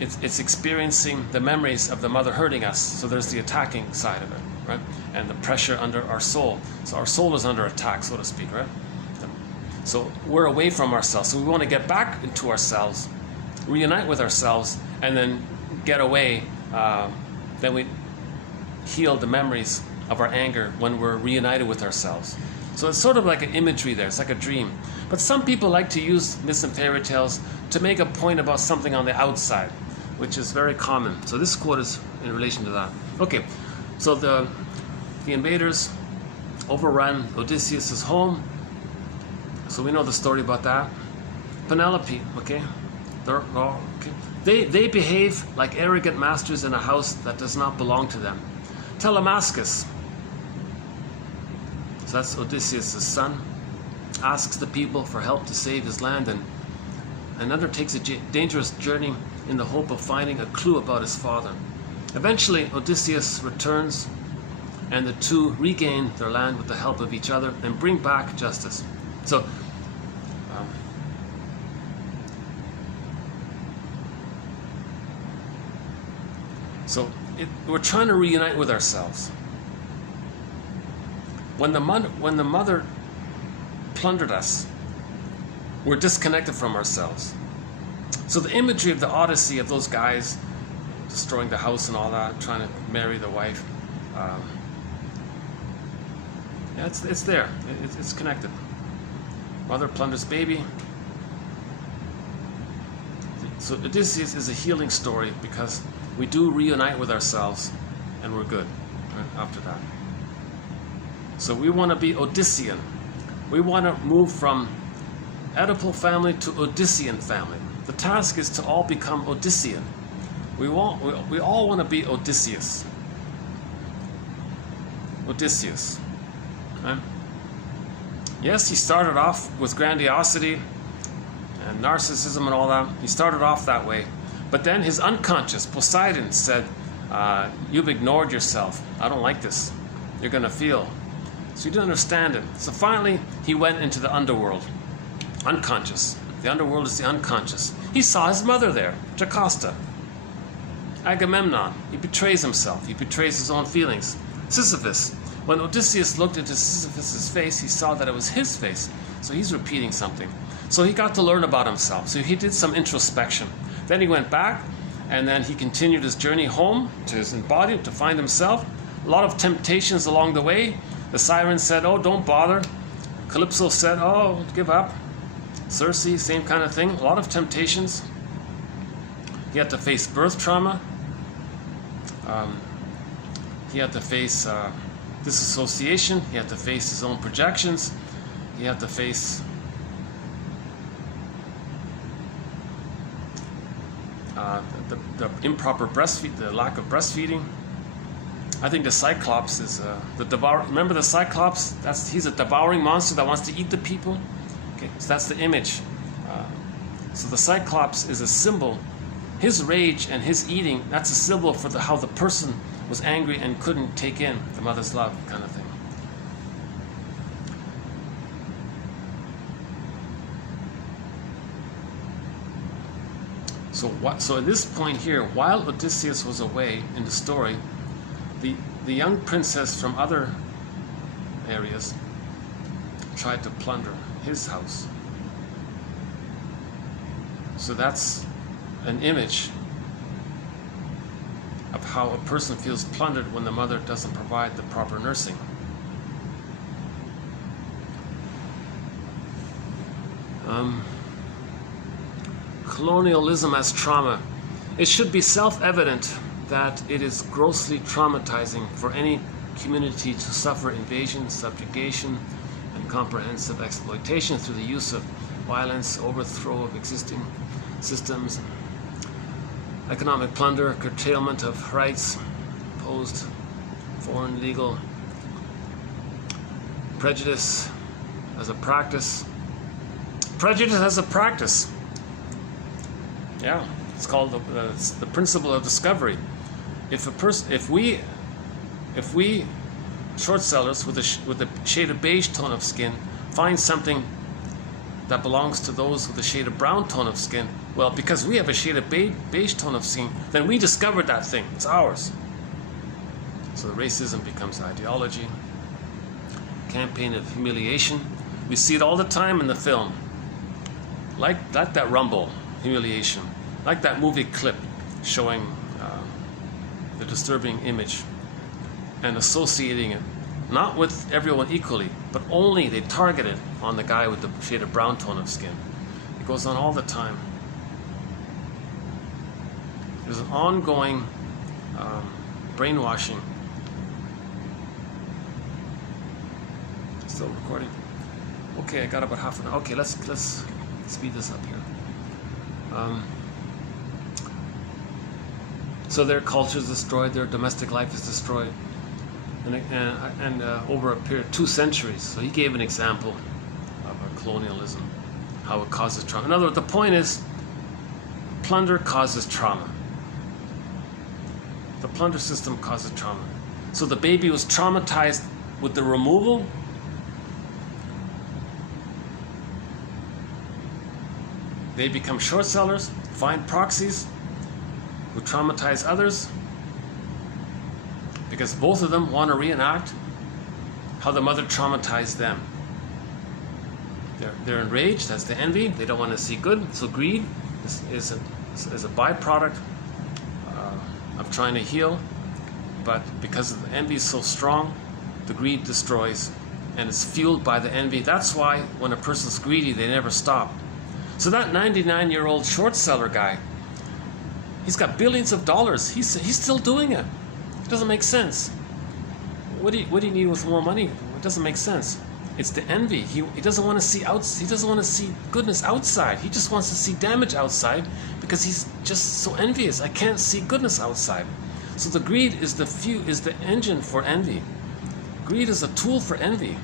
it's experiencing the memories of the mother hurting us. So there's the attacking side of it, right? And the pressure under our soul. So our soul is under attack, so to speak, right? So we're away from ourselves. So we want to get back into ourselves, reunite with ourselves, and then get away. Then we heal the memories of our anger when we're reunited with ourselves. So it's sort of like an imagery there. It's like a dream. But some people like to use myths and fairy tales to make a point about something on the outside, which is very common. So this quote is in relation to that. Okay, so the invaders overrun Odysseus' home. So we know the story about that. Penelope, okay, they're all, okay. They behave like arrogant masters in a house that does not belong to them. Telemachus, so that's Odysseus' son, asks the people for help to save his land and undertakes a dangerous journey in the hope of finding a clue about his father. Eventually, Odysseus returns, and the two regain their land with the help of each other and bring back justice. So, we're trying to reunite with ourselves. When the mother plundered us, we're disconnected from ourselves. So the imagery of the Odyssey of those guys destroying the house and all that, trying to marry the wife, yeah, it's there. It's connected. Mother plunders baby. So Odysseus is a healing story because we do reunite with ourselves and we're good right, after that. So we want to be Odyssean. We want to move from Oedipal family to Odyssean family. The task is to all become Odyssean. We all want to be Odysseus. Odysseus. Right? Yes, he started off with grandiosity and narcissism and all that. He started off that way. But then his unconscious, Poseidon, said, you've ignored yourself. I don't like this. You're going to feel. So he didn't understand it. So finally, he went into the underworld. Unconscious. The underworld is the unconscious. He saw his mother there, Jocasta. Agamemnon. He betrays himself. He betrays his own feelings. Sisyphus. When Odysseus looked into Sisyphus' face, he saw that it was his face. So he's repeating something. So he got to learn about himself. So he did some introspection. Then he went back, and then he continued his journey home to his embodied to find himself. A lot of temptations along the way. The siren said, oh, don't bother. Calypso said, oh, give up. Circe, same kind of thing. A lot of temptations. He had to face birth trauma. He had to face disassociation. He had to face his own projections. He had to face the improper breastfeed, the lack of breastfeeding. I think the Cyclops is the devour. Remember the Cyclops? He's a devouring monster that wants to eat the people. Okay, so that's the image. So the Cyclops is a symbol. His rage and his eating, that's a symbol for how the person was angry and couldn't take in the mother's love, kind of thing. So at this point here, while Odysseus was away in the story, the young princess from other areas tried to plunder his house. So that's an image of how a person feels plundered when the mother doesn't provide the proper nursing. Colonialism as trauma. It should be self-evident that it is grossly traumatizing for any community to suffer invasion, subjugation, and comprehensive exploitation through the use of violence, overthrow of existing systems, economic plunder, curtailment of rights, imposed foreign legal prejudice as a practice. Prejudice as a practice. Yeah, it's called the principle of discovery. If we short sellers with a shade of beige tone of skin find something that belongs to those with a shade of brown tone of skin, well, because we have a shade of beige tone of skin, then we discovered that thing. It's ours. So racism becomes ideology. Campaign of humiliation. We see it all the time in the film. Like that Rumble humiliation. Like that movie clip showing the disturbing image and associating it not with everyone equally, but only they target it on the guy with the shade of brown tone of skin. It goes on all the time. There's an ongoing brainwashing. Still recording. Okay, I got about half an hour. Okay, let's speed this up here. So their culture is destroyed, their domestic life is destroyed, and over a period of 2 centuries. So he gave an example of colonialism, how it causes trauma. In other words, the point is, plunder causes trauma. The plunder system causes trauma. So the baby was traumatized with the removal. They become short sellers, find proxies who traumatize others, because both of them want to reenact how the mother traumatized them. They're enraged, that's the envy, they don't want to see good, so greed is a byproduct of trying to heal, but because the envy is so strong, the greed destroys, and it's fueled by the envy. That's why when a person's greedy, they never stop. So that 99-year-old short seller guy, he's got billions of dollars. He's still doing it. It doesn't make sense. What do you need with more money? It doesn't make sense. It's the envy. He doesn't want to see He doesn't want to see goodness outside. He just wants to see damage outside because he's just so envious. I can't see goodness outside. So the greed is the engine for envy. Greed is a tool for envy.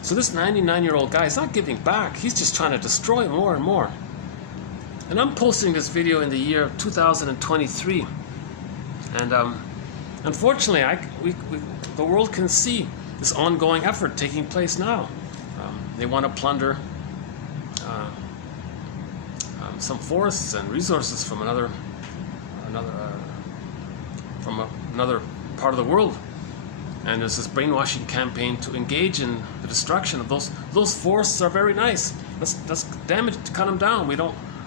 So this 99-year-old guy is not giving back. He's just trying to destroy more and more. And I'm posting this video in the year of 2023. And unfortunately, the world can see this ongoing effort taking place now. They want to plunder some forests and resources from another part of the world. And there's this brainwashing campaign to engage in the destruction of those forests. Are very nice. Let's damage, cut them down.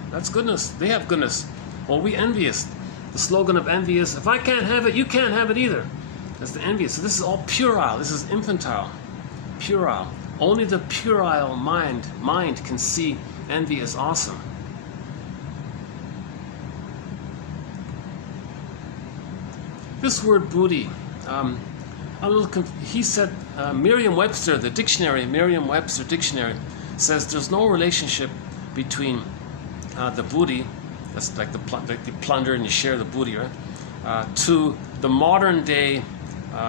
That's goodness. They have goodness. Well, we envious. The slogan of envy is, if I can't have it, you can't have it either. That's the envious. So this is all puerile. This is infantile. Puerile. Only the puerile mind can see envy as awesome. This word booty. He said, Merriam-Webster, the dictionary, Merriam-Webster dictionary, says there's no relationship between the booty, that's like the plunder and you share the booty, right, to the modern day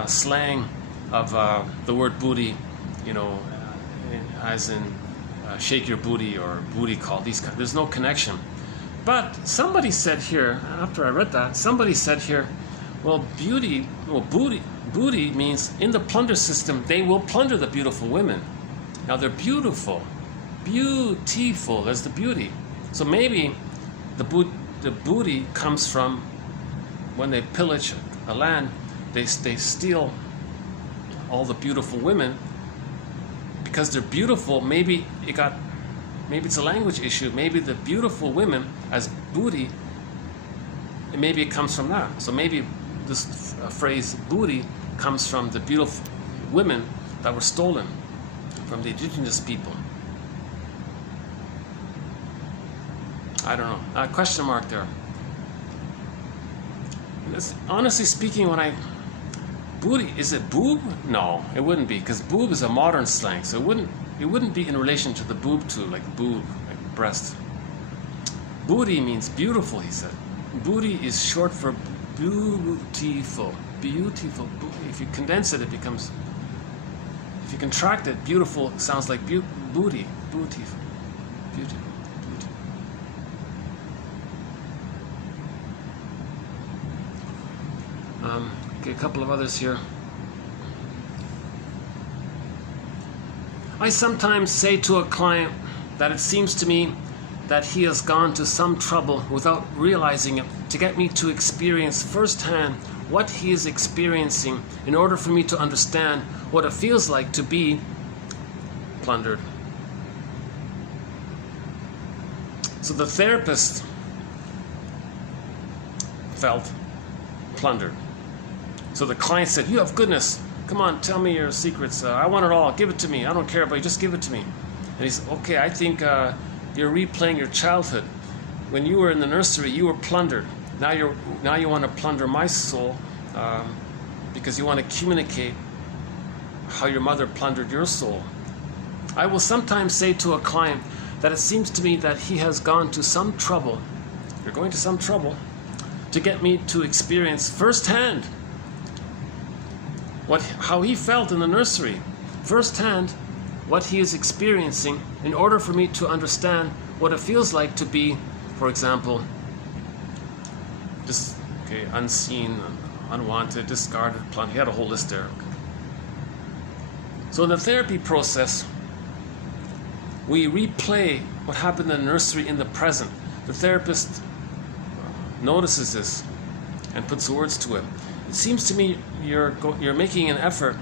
slang of the word booty, as in shake your booty or booty call, there's no connection. But somebody said here, after I read that, somebody said here, booty means in the plunder system, they will plunder the beautiful women. Now they're beautiful. Beautiful, that's the beauty. So maybe the booty comes from when they pillage a land, they steal all the beautiful women because they're beautiful. Maybe it's a language issue. Maybe the beautiful women as booty, maybe it comes from that. So maybe this phrase booty comes from the beautiful women that were stolen from the indigenous people. I don't know. Question mark there. Honestly speaking, booty, is it boob? No, it wouldn't be, because boob is a modern slang, so it wouldn't be in relation to the boob too, like boob, like breast. Booty means beautiful, he said. Booty is short for beautiful. Beautiful. If you condense it, it becomes, if you contract it, beautiful sounds like booty. Beautiful. Beauty. Beauty. Okay, a couple of others here. I sometimes say to a client that it seems to me that he has gone to some trouble without realizing it to get me to experience firsthand what he is experiencing in order for me to understand what it feels like to be plundered. So the therapist felt plundered. So the client said, "You have goodness. Come on, tell me your secrets. I want it all. Give it to me. I don't care about you. Just give it to me." And he said, "Okay, I think you're replaying your childhood. When you were in the nursery, you were plundered. Now you want to plunder my soul because you want to communicate how your mother plundered your soul. I will sometimes say to a client that it seems to me that he has gone to some trouble. You're going to some trouble to get me to experience firsthand how he felt in the nursery, firsthand what he is experiencing in order for me to understand what it feels like to be, for example, unseen, unwanted, discarded, plundered." He had a whole list there. So in the therapy process, we replay what happened in the nursery in the present. The therapist notices this and puts words to it. It seems to me you're making an effort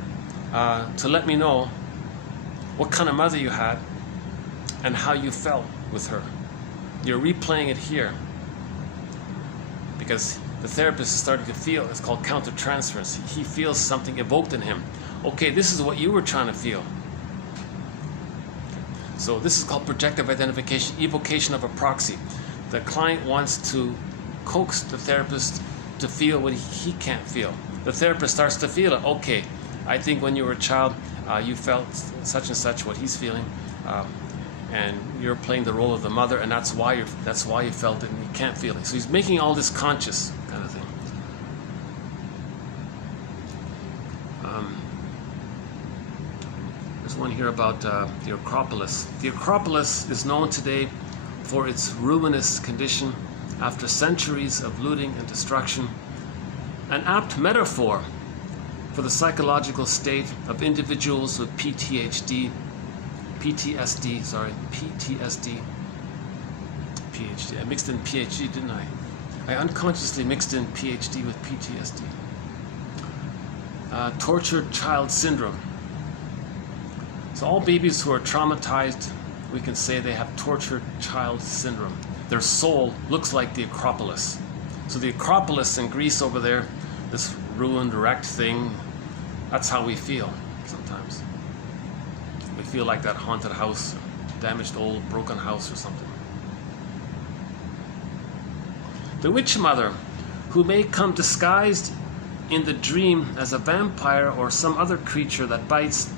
to let me know what kind of mother you had and how you felt with her. You're replaying it here because the therapist is starting to feel. It's called countertransference. He feels something evoked in him. Okay, this is what you were trying to feel. So this is called projective identification, evocation of a proxy. The client wants to coax the therapist to feel what he can't feel. The therapist starts to feel it. Okay, I think when you were a child, you felt such and such what he's feeling, and you're playing the role of the mother, and that's why you felt it, and you can't feel it. So he's making all this conscious kind of thing. There's one here about the Acropolis. The Acropolis is known today for its ruinous condition after centuries of looting and destruction, an apt metaphor for the psychological state of individuals with PTSD, I mixed in PhD, didn't I? I unconsciously mixed in PhD with PTSD. Tortured child syndrome. So all babies who are traumatized, we can say they have tortured child syndrome. Their soul looks like the Acropolis. So the Acropolis in Greece over there, this ruined, wrecked thing, that's how we feel sometimes. We feel like that haunted house, damaged old broken house or something. The witch mother, who may come disguised in the dream as a vampire or some other creature that bites,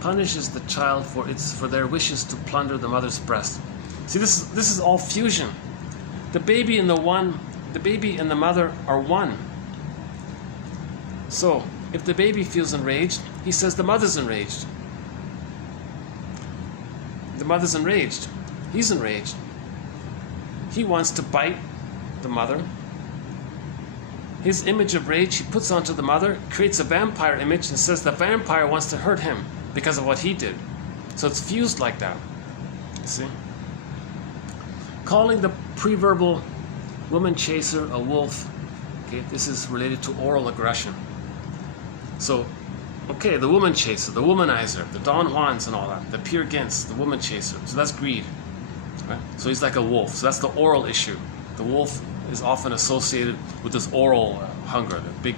punishes the child for their wishes to plunder the mother's breast. See, this is all fusion. The baby and the mother are one. So if the baby feels enraged, he says the mother's enraged. The mother's enraged. He's enraged. He wants to bite the mother. His image of rage he puts onto the mother, creates a vampire image, and says the vampire wants to hurt him because of what he did. So it's fused like that. You see? Calling the preverbal woman chaser a wolf. Okay, this is related to oral aggression. So, okay, the woman chaser, the womanizer, the Don Juans and all that, the Peer Gynt's, the woman chaser. So that's greed. Right? So he's like a wolf. So that's the oral issue. The wolf is often associated with this oral hunger, the big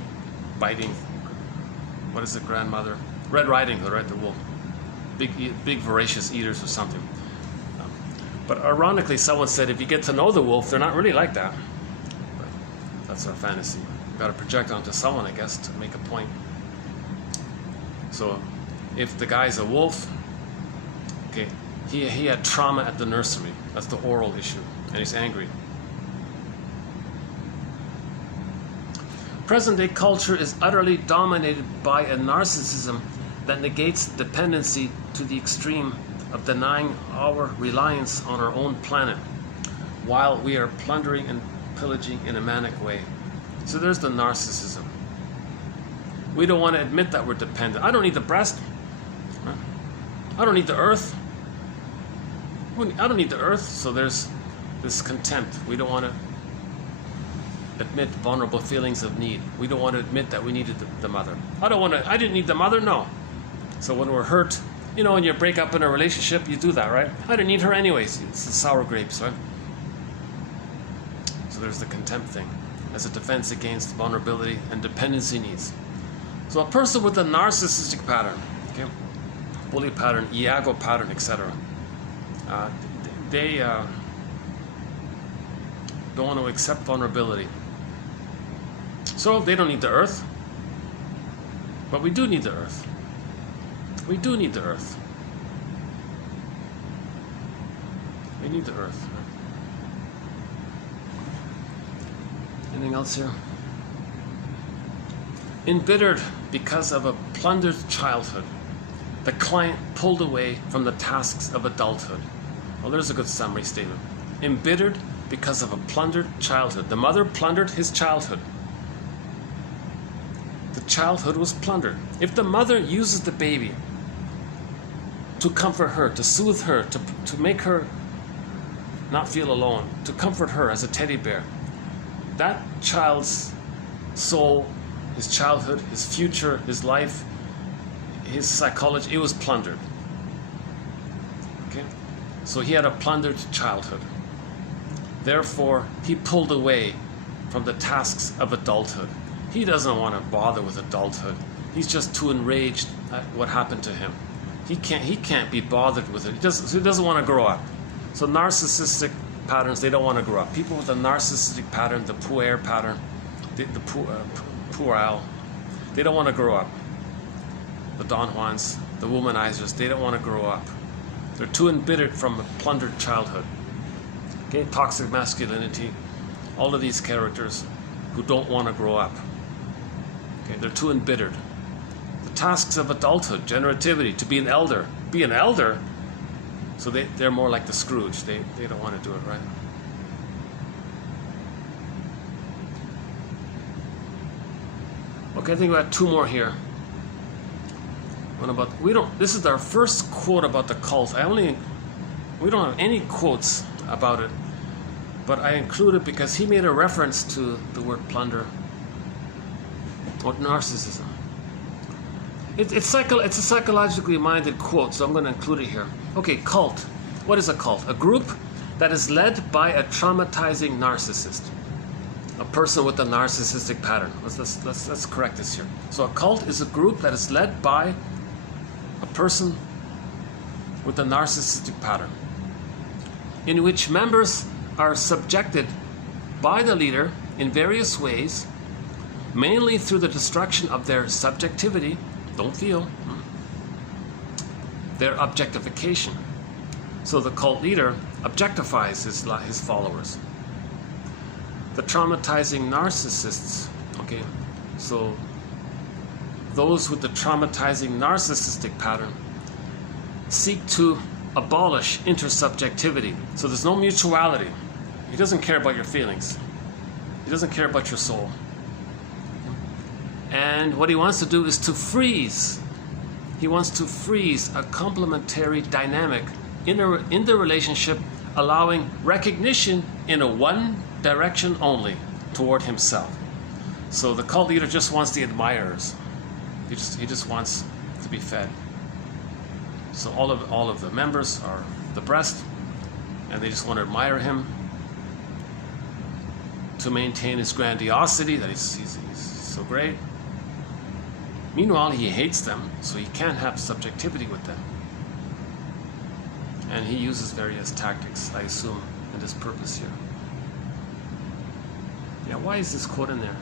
biting, what is it, grandmother? Red Riding Hood, right? The wolf. Big voracious eaters or something. But ironically, someone said if you get to know the wolf, they're not really like that. But that's our fantasy. We've got to project onto someone, I guess, to make a point. So if the guy's a wolf, okay, he had trauma at the nursery. That's the oral issue, and he's angry. Present-day culture is utterly dominated by a narcissism that negates dependency to the extreme of denying our reliance on our own planet while we are plundering and pillaging in a manic way. So there's the narcissism. We don't want to admit that we're dependent. I don't need the breast. I don't need the earth. I don't need the earth. So there's this contempt. We don't want to admit vulnerable feelings of need. We don't want to admit that we needed the mother. I didn't need the mother, no. So when we're hurt, you know, when you break up in a relationship, you do that, right? I didn't need her anyways. It's the sour grapes, right? So there's the contempt thing as a defense against vulnerability and dependency needs. So a person with a narcissistic pattern, okay, bully pattern, Iago pattern, etc., they don't want to accept vulnerability. So they don't need the earth, but we do need the earth. We do need the earth. We need the earth. Anything else here? Embittered because of a plundered childhood, the client pulled away from the tasks of adulthood. Well, there's a good summary statement. Embittered because of a plundered childhood. The mother plundered his childhood. The childhood was plundered. If the mother uses the baby to comfort her, to soothe her, to make her not feel alone, to comfort her as a teddy bear, that child's soul, his childhood, his future, his life, his psychology, it was plundered. Okay? So he had a plundered childhood. Therefore, he pulled away from the tasks of adulthood. He doesn't want to bother with adulthood. He's just too enraged at what happened to him. He can't be bothered with it. He doesn't want to grow up. So narcissistic patterns, they don't want to grow up. People with a narcissistic pattern, the puer pattern, the puerile, they don't want to grow up. The Don Juans, the womanizers, they don't want to grow up. They're too embittered from a plundered childhood. Okay, toxic masculinity, all of these characters who don't want to grow up. Okay, they're too embittered. The tasks of adulthood, generativity, to be an elder. Be an elder, so they're more like the Scrooge. They don't want to do it, right? Okay, I think we got two more here. One about, this is our first quote about the cult. We don't have any quotes about it, but I included because he made a reference to the word plunder or narcissism. It's a psychologically minded quote, so I'm going to include it here. Okay, cult. What is a cult? A group that is led by a traumatizing narcissist. A person with a narcissistic pattern. Let's correct this here. So a cult is a group that is led by a person with a narcissistic pattern, in which members are subjected by the leader in various ways, mainly through the destruction of their subjectivity, don't feel, their objectification. So the cult leader objectifies his followers. The traumatizing narcissists, okay, so those with the traumatizing narcissistic pattern seek to abolish intersubjectivity. So there's no mutuality. He doesn't care about your feelings. He doesn't care about your soul. And what he wants to do is to freeze. He wants to freeze a complementary dynamic in the relationship, allowing recognition in a one direction only toward himself. So the cult leader just wants the admirers. He just wants to be fed. So all of the members are the breast, and they just want to admire him to maintain his grandiosity, that he's so great. Meanwhile, he hates them, so he can't have subjectivity with them. And he uses various tactics, I assume, in this purpose here. Yeah, why is this quote in there?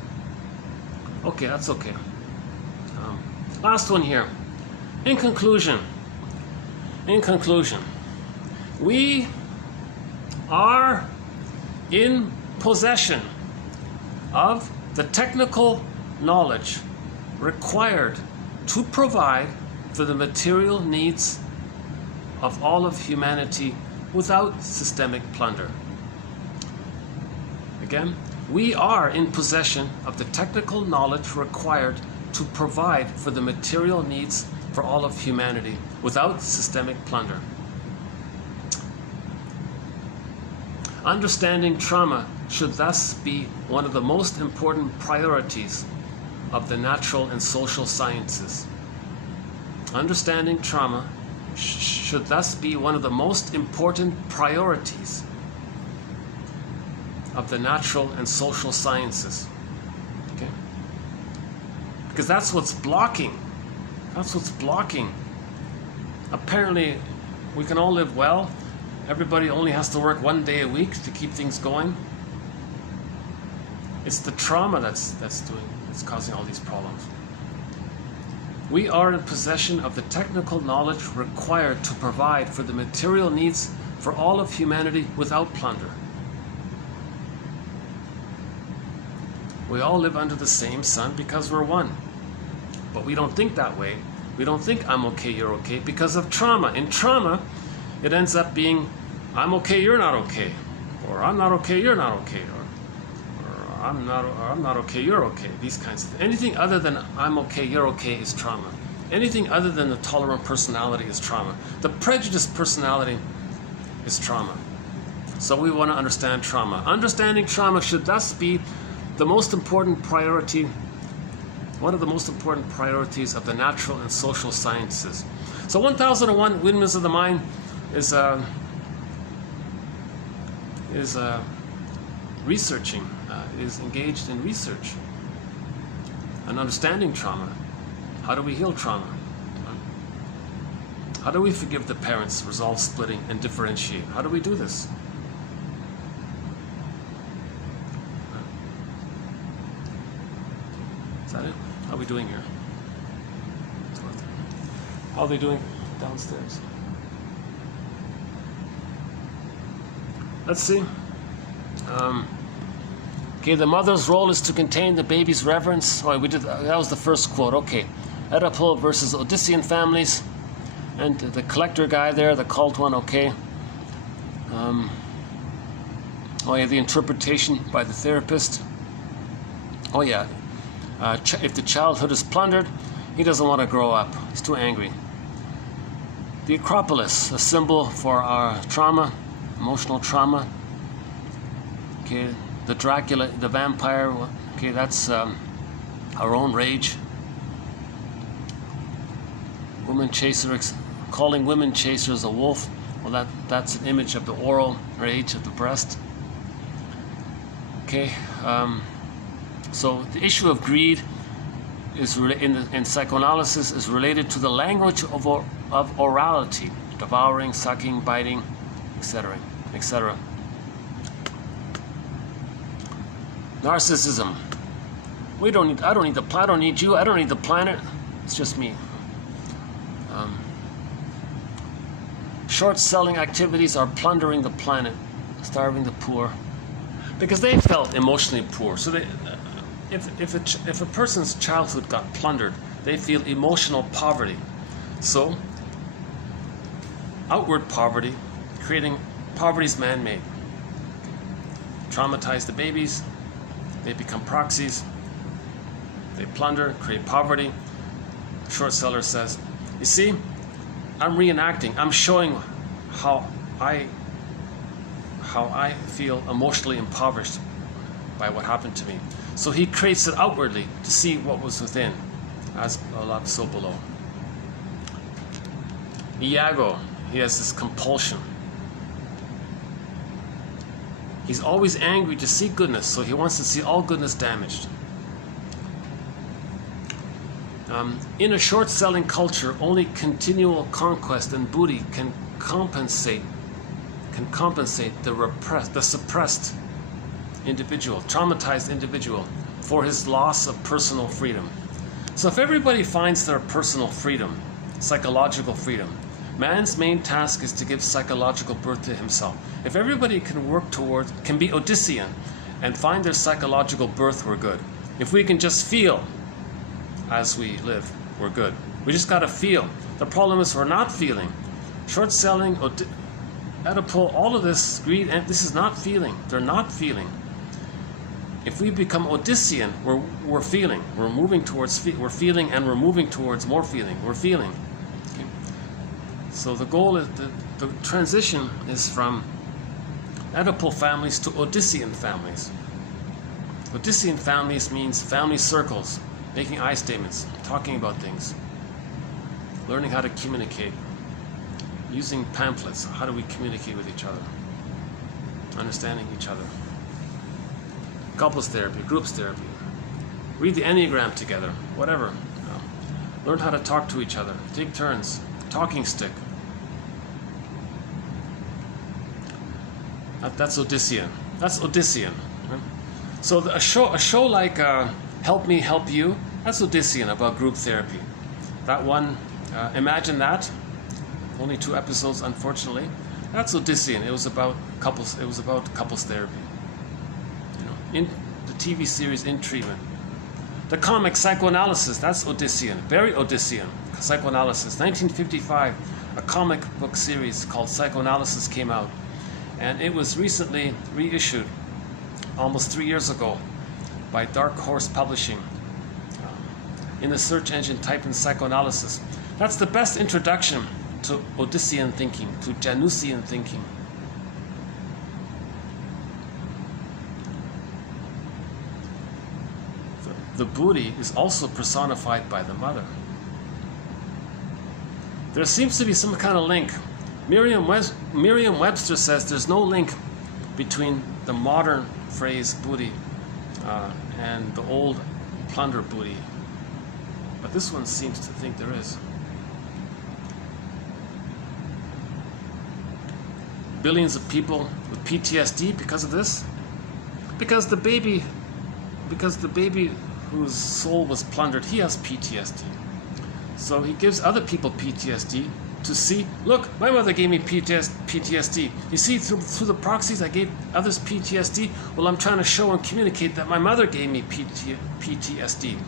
Okay, that's okay. Last one here. In conclusion, we are in possession of the technical knowledge required to provide for the material needs of all of humanity without systemic plunder. Again, we are in possession of the technical knowledge required to provide for the material needs for all of humanity without systemic plunder. Understanding trauma should thus be one of the most important priorities of the natural and social sciences. Understanding trauma should thus be one of the most important priorities of the natural and social sciences. Okay? Because that's what's blocking. That's what's blocking. Apparently, we can all live well. Everybody only has to work 1 day a week to keep things going. It's the trauma that's causing all these problems. We are in possession of the technical knowledge required to provide for the material needs for all of humanity without plunder. We all live under the same sun because we're one. But we don't think that way. We don't think I'm okay, you're okay, because of trauma. In trauma, it ends up being I'm okay, you're not okay, or I'm not okay, you're not okay, or I'm not okay, you're okay. These kinds of things. Anything other than I'm okay, you're okay is trauma. Anything other than the tolerant personality is trauma. The prejudiced personality is trauma. So we want to understand trauma. Understanding trauma should thus be the most important priority, one of the most important priorities of the natural and social sciences. So 1001 Windmills of the Mind is researching, is engaged in research and understanding trauma. How do we heal trauma? How do we forgive the parents, resolve splitting, and differentiate? How do we do this? Is that it? How are we doing here? How are they doing downstairs? Let's see. Okay, the mother's role is to contain the baby's reverence. Oh, we did that was the first quote. Okay, Oedipal versus Odyssean families, and the collector guy there, the cult one. Okay. Oh yeah, the interpretation by the therapist. Oh yeah, if the childhood is plundered, he doesn't want to grow up. He's too angry. The Acropolis, a symbol for our trauma, emotional trauma. Okay, the Dracula, the vampire. Okay, that's our own rage. Woman chaser, calling women chasers a wolf. Well, that's an image of the oral rage of the breast. Okay, so the issue of greed is in psychoanalysis is related to the language of orality, devouring, sucking, biting, etc., etc. Narcissism. I don't need you. I don't need the planet. It's just me. Short-selling activities are plundering the planet, starving the poor, because they felt emotionally poor. So if a person's childhood got plundered, they feel emotional poverty. So outward poverty, creating poverty's man-made. Traumatize the babies, they become proxies, they plunder, create poverty. Short seller says, you see, I'm reenacting, I'm showing how I feel emotionally impoverished by what happened to me. So he creates it outwardly to see what was within, as above, so below. Iago, he has this compulsion. He's always angry to see goodness, so he wants to see all goodness damaged. In a short-selling culture, only continual conquest and booty can compensate the suppressed individual, traumatized individual, for his loss of personal freedom. So if everybody finds their personal freedom, psychological freedom, man's main task is to give psychological birth to himself. If everybody can be Odyssean and find their psychological birth, we're good. If we can just feel as we live, we're good. We just got to feel. The problem is we're not feeling. Short selling, Oedipal, all of this, greed, and this is not feeling. They're not feeling. If we become Odyssean, we're feeling. We're moving towards, we're feeling, and we're moving towards more feeling. We're feeling. Okay? So the goal is, the transition is from Oedipal families to Odyssean families. Odyssean families means family circles, making I statements, talking about things, learning how to communicate, using pamphlets. How do we communicate with each other? Understanding each other. Couples therapy, groups therapy. Read the Enneagram together, whatever. Learn how to talk to each other. Take turns. Talking stick. That's Odyssean. That's Odyssean. Right? So a show like Help Me Help You, that's Odyssean, about group therapy. That one, imagine that. Only 2 episodes, unfortunately. That's Odyssean. It was about couples. It was about couples therapy. In the TV series In Treatment. The comic Psychoanalysis, that's Odyssean, very Odyssean. Psychoanalysis, 1955, a comic book series called Psychoanalysis came out, and it was recently reissued, almost 3 years ago, by Dark Horse Publishing. In the search engine, type in psychoanalysis. That's the best introduction to Odyssean thinking, to Janusian thinking. The booty is also personified by the mother. There seems to be some kind of link. Merriam-Webster says there's no link between the modern phrase booty and the old plunder booty. But this one seems to think there is. Billions of people with PTSD because of this. Because the baby whose soul was plundered, he has PTSD. So he gives other people PTSD to see, look, my mother gave me PTSD. You see, through the proxies, I gave others PTSD. Well, I'm trying to show and communicate that my mother gave me PTSD.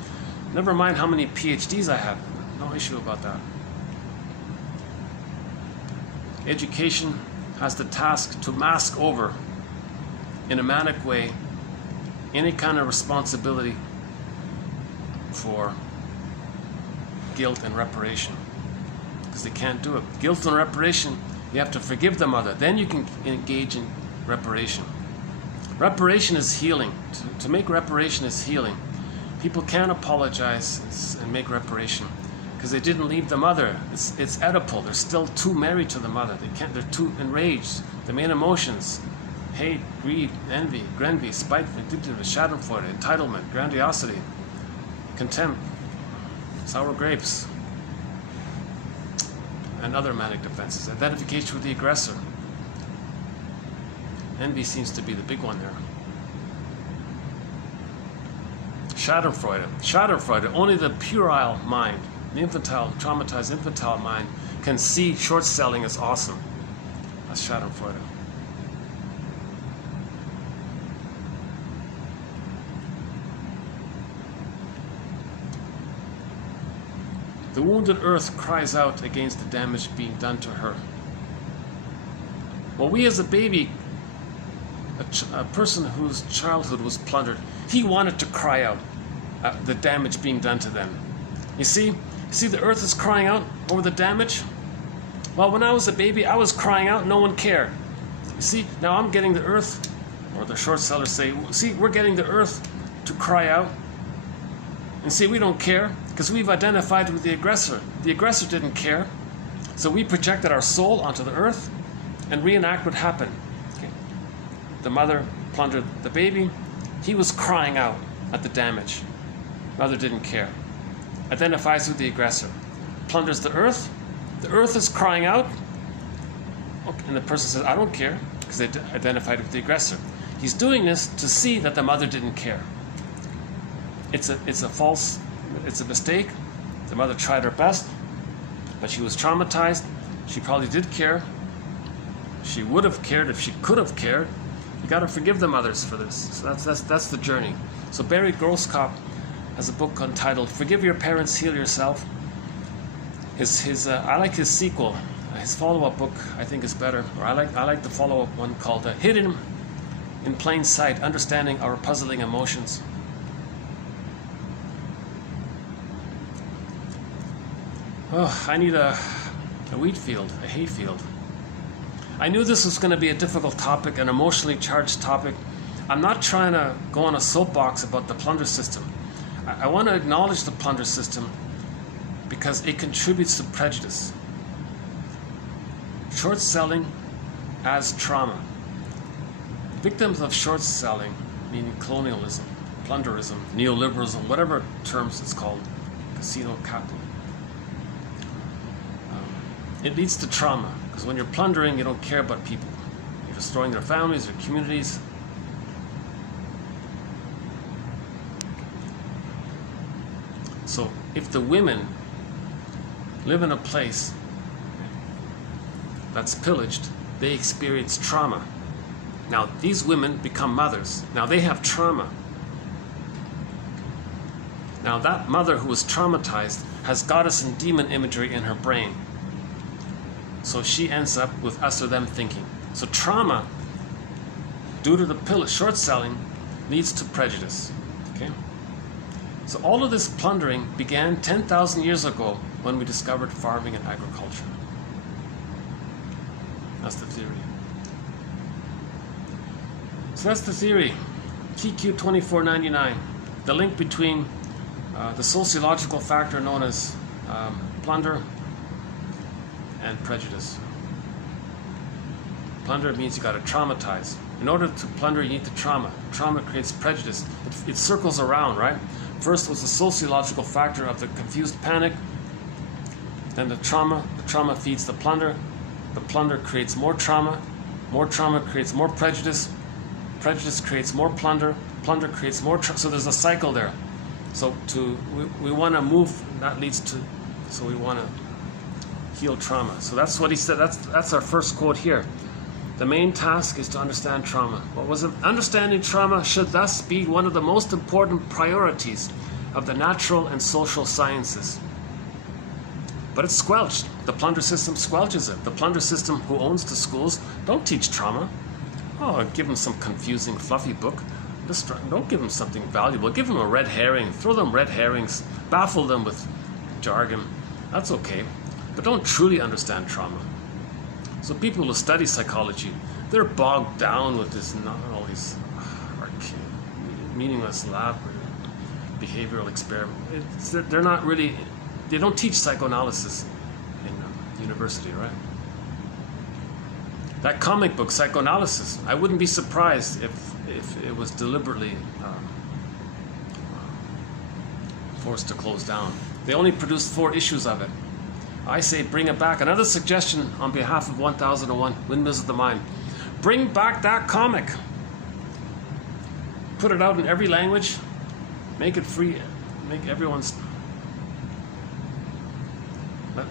Never mind how many PhDs I have. No issue about that. Education has the task to mask over, in a manic way, any kind of responsibility for guilt and reparation, because they can't do it. Guilt and reparation, you have to forgive the mother, then you can engage in reparation. Reparation is healing. To make reparation is healing. People can't apologize and make reparation because they didn't leave the mother. It's Oedipal. They're still too married to the mother. They're too enraged. The main emotions: hate, greed, envy, spite, vindictiveness, schadenfreude, entitlement, grandiosity, contempt, sour grapes, and other manic defenses. Identification with the aggressor. Envy seems to be the big one there. Schadenfreude. Only the puerile mind, the infantile, traumatized infantile mind, can see short selling as awesome. That's Schadenfreude. The wounded earth cries out against the damage being done to her. Well, we as a baby, a person whose childhood was plundered, he wanted to cry out the damage being done to them. You see the earth is crying out over the damage? Well, when I was a baby, I was crying out, no one cared. You see, now I'm getting the earth, or the short sellers say, see, we're getting the earth to cry out. And see, we don't care, because we've identified with the aggressor. The aggressor didn't care. So we projected our soul onto the earth and reenact what happened. Okay. The mother plundered the baby. He was crying out at the damage. Mother didn't care. Identifies with the aggressor. Plunders the earth. The earth is crying out. Okay. And the person says, I don't care, because they identified with the aggressor. He's doing this to see that the mother didn't care. It's a mistake. The mother tried her best, but she was traumatized. She probably did care. She would have cared if she could have cared. You got to forgive the mothers for this. So that's the journey. So Barry Groskop has a book entitled "Forgive Your Parents, Heal Yourself." I like his sequel. His follow-up book I think is better. Or I like the follow-up one called "Hidden in Plain Sight: Understanding Our Puzzling Emotions." Oh, I need a wheat field, a hay field. I knew this was going to be a difficult topic, an emotionally charged topic. I'm not trying to go on a soapbox about the plunder system. I want to acknowledge the plunder system because it contributes to prejudice. Short selling as trauma. Victims of short selling, meaning colonialism, plunderism, neoliberalism, whatever terms it's called, casino capital. It leads to trauma, because when you're plundering, you don't care about people. You're destroying their families, their communities. So if the women live in a place that's pillaged, they experience trauma. Now, these women become mothers. Now, they have trauma. Now, that mother who was traumatized has goddess and demon imagery in her brain. So she ends up with us or them thinking. So trauma, due to the short selling, leads to prejudice. Okay? So all of this plundering began 10,000 years ago when we discovered farming and agriculture. That's the theory. So that's the theory. TQ 2499. The link between the sociological factor known as plunder and prejudice. Plunder means you got to traumatize. In order to plunder, you need the trauma. Trauma creates prejudice. It circles around, right? First was the sociological factor of the confused panic. Then the trauma feeds the plunder creates more trauma creates more prejudice creates more plunder creates more so there's a cycle there. So we want to move, that leads to, so we want to heal trauma. So that's what he said. That's our first quote here. The main task is to understand trauma. What was it? Understanding trauma should thus be one of the most important priorities of the natural and social sciences. But it's squelched. The plunder system squelches it. The plunder system who owns the schools don't teach trauma. Oh, give them some confusing, fluffy book. Don't give them something valuable. Give them a red herring. Throw them red herrings. Baffle them with jargon. That's okay. But don't truly understand trauma. So people who study psychology, they're bogged down with all these meaningless lab behavioral experiments. They're not really, they don't teach psychoanalysis in university, right? That comic book, Psychoanalysis, I wouldn't be surprised if it was deliberately forced to close down. They only produced 4 issues of it. I say bring it back. Another suggestion on behalf of 1001, Windmills of the Mind. Bring back that comic. Put it out in every language. Make it free. Let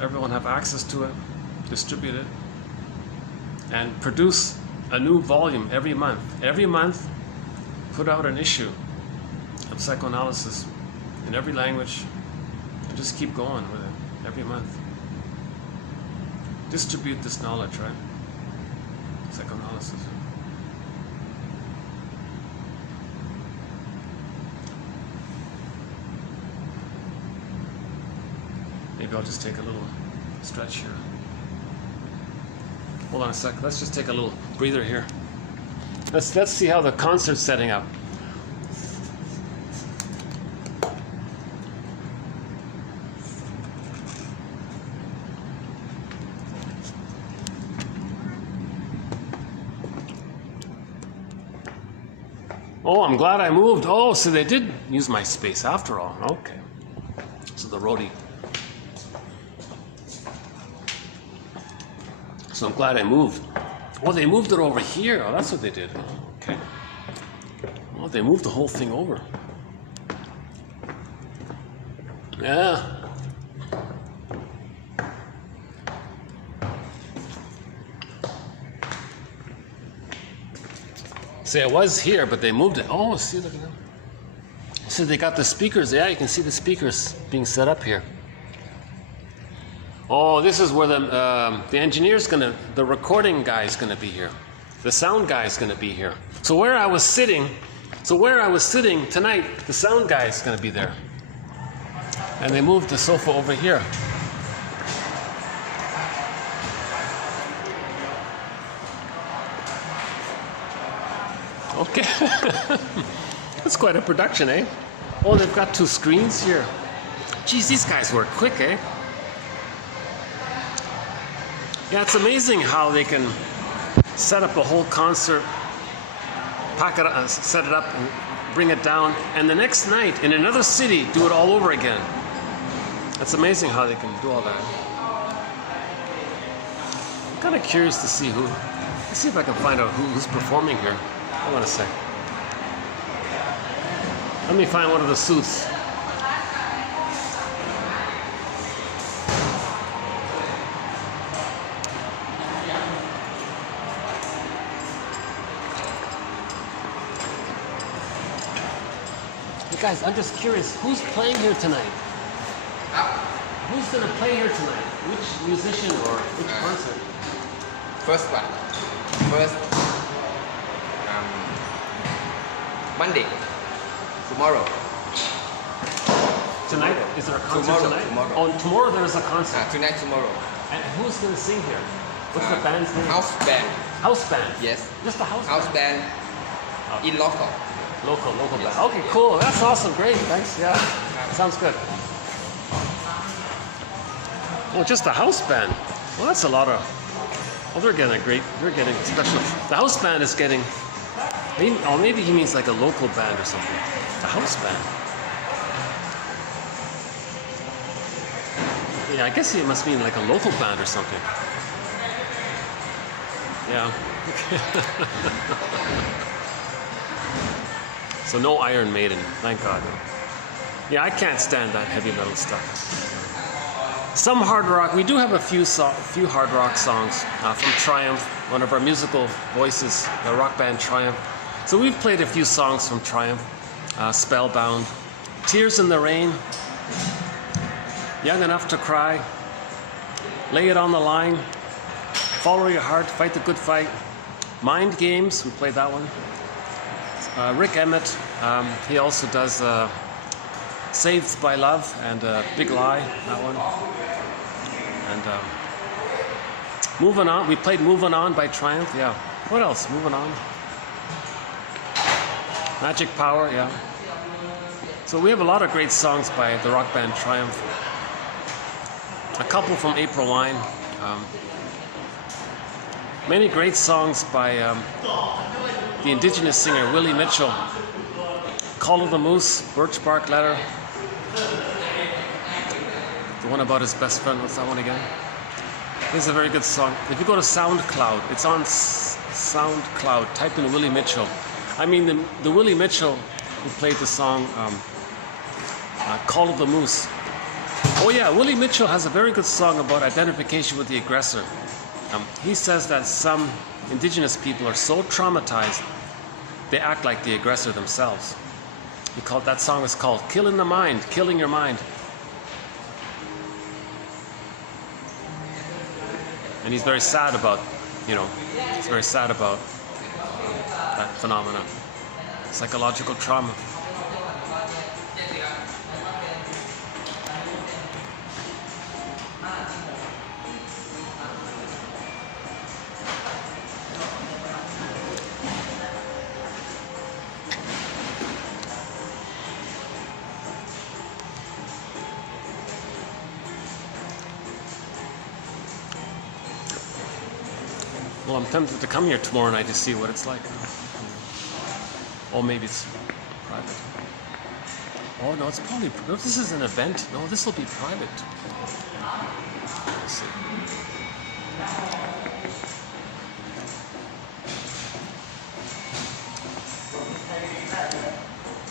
everyone have access to it. Distribute it. And produce a new volume every month. Every month, put out an issue of psychoanalysis in every language. And just keep going with it every month. Distribute this knowledge, right? Psychoanalysis. Maybe I'll just take a little stretch here. Hold on a sec. Let's just take a little breather here. Let's see how the concert's setting up. Oh, I'm glad I moved. Oh, so they did use my space after all. Okay. So the roadie. So I'm glad I moved. Oh, they moved it over here. Oh, that's what they did. Okay. Oh, they moved the whole thing over. Yeah. See, it was here, but they moved it. Oh, see, look at them. So they got the speakers. Yeah, you can see the speakers being set up here. Oh, this is where the engineer's gonna, the recording guy's gonna be here. The sound guy's gonna be here. So where I was sitting tonight, the sound guy's gonna be there. And they moved the sofa over here. Okay. That's quite a production, eh? Oh, they've got 2 screens here. Geez, these guys work quick, eh? Yeah, it's amazing how they can set up a whole concert, pack it up, set it up, and bring it down, and the next night in another city do it all over again. It's amazing how they can do all that. I'm kind of curious to see who. Let's see if I can find out who's performing here. I want to say. Let me find one of the suits. Hey guys, I'm just curious, who's playing here tonight? Who's gonna play here tonight? Which musician or which person? First one. First Monday. Tomorrow. Tonight? Is there a concert tonight? Tomorrow. Oh, tomorrow there is a concert. Tonight, tomorrow. And who's gonna sing here? What's the band's name? House band. House band? Yes. Just a house band. In local. Local band. Okay, cool. That's awesome. Great. Thanks. Yeah. Sounds good. Oh, just a house band. Well, that's a lot of. Oh, they're getting special. The house band is getting. Maybe he means like a local band or something. A house band. Yeah, I guess he must mean like a local band or something. Yeah. So no Iron Maiden, thank God. Yeah, I can't stand that heavy metal stuff. Some hard rock. We do have a few hard rock songs from Triumph, one of our musical voices, the rock band Triumph. So we've played a few songs from Triumph. Spellbound, Tears in the Rain, Young Enough to Cry, Lay It on the Line, Follow Your Heart, Fight the Good Fight, Mind Games, we played that one. Rick Emmett, he also does Saved by Love and Big Lie, that one. And Moving On, we played Moving On by Triumph, yeah. What else? Moving On. Magic Power, yeah. So we have a lot of great songs by the rock band Triumph. A couple from April Wine. Many great songs by the indigenous singer Willie Mitchell. Call of the Moose, Birch Bark Letter. The one about his best friend, what's that one again? This is a very good song. If you go to SoundCloud, it's on SoundCloud. Type in Willie Mitchell. I mean the Willie Mitchell who played the song Call of the Moose. Oh yeah, Willie Mitchell has a very good song about identification with the aggressor. He says that some indigenous people are so traumatized they act like the aggressor themselves. That song is called Killing the Mind, Killing Your Mind. And he's very sad about, he's very sad about that phenomenon. Psychological trauma. Well, I'm tempted to come here tomorrow night to see what it's like. Or maybe it's private. Oh no, it's probably. No, if this is an event. No, this will be private. Let's see.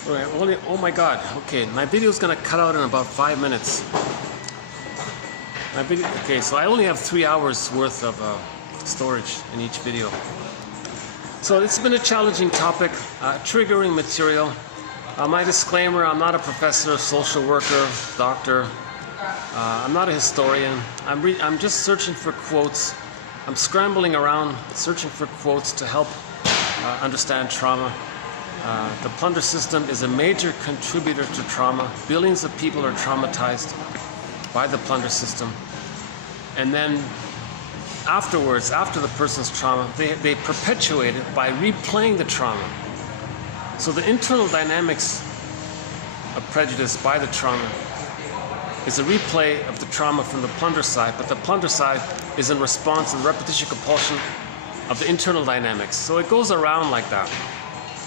Alright, oh my god, okay, my video is gonna cut out in about 5 minutes. Okay, so I only have 3 hours worth of storage in each video. So it's been a challenging topic, triggering material. My disclaimer, I'm not a professor, social worker, doctor. I'm not a historian. I'm just searching for quotes. I'm scrambling around searching for quotes to help understand trauma. The plunder system is a major contributor to trauma. Billions of people are traumatized by the plunder system. And then afterwards, after the person's trauma, they perpetuate it by replaying the trauma. So the internal dynamics of prejudice by the trauma is a replay of the trauma from the plunder side, but the plunder side is in response to the repetition compulsion of the internal dynamics. So it goes around like that,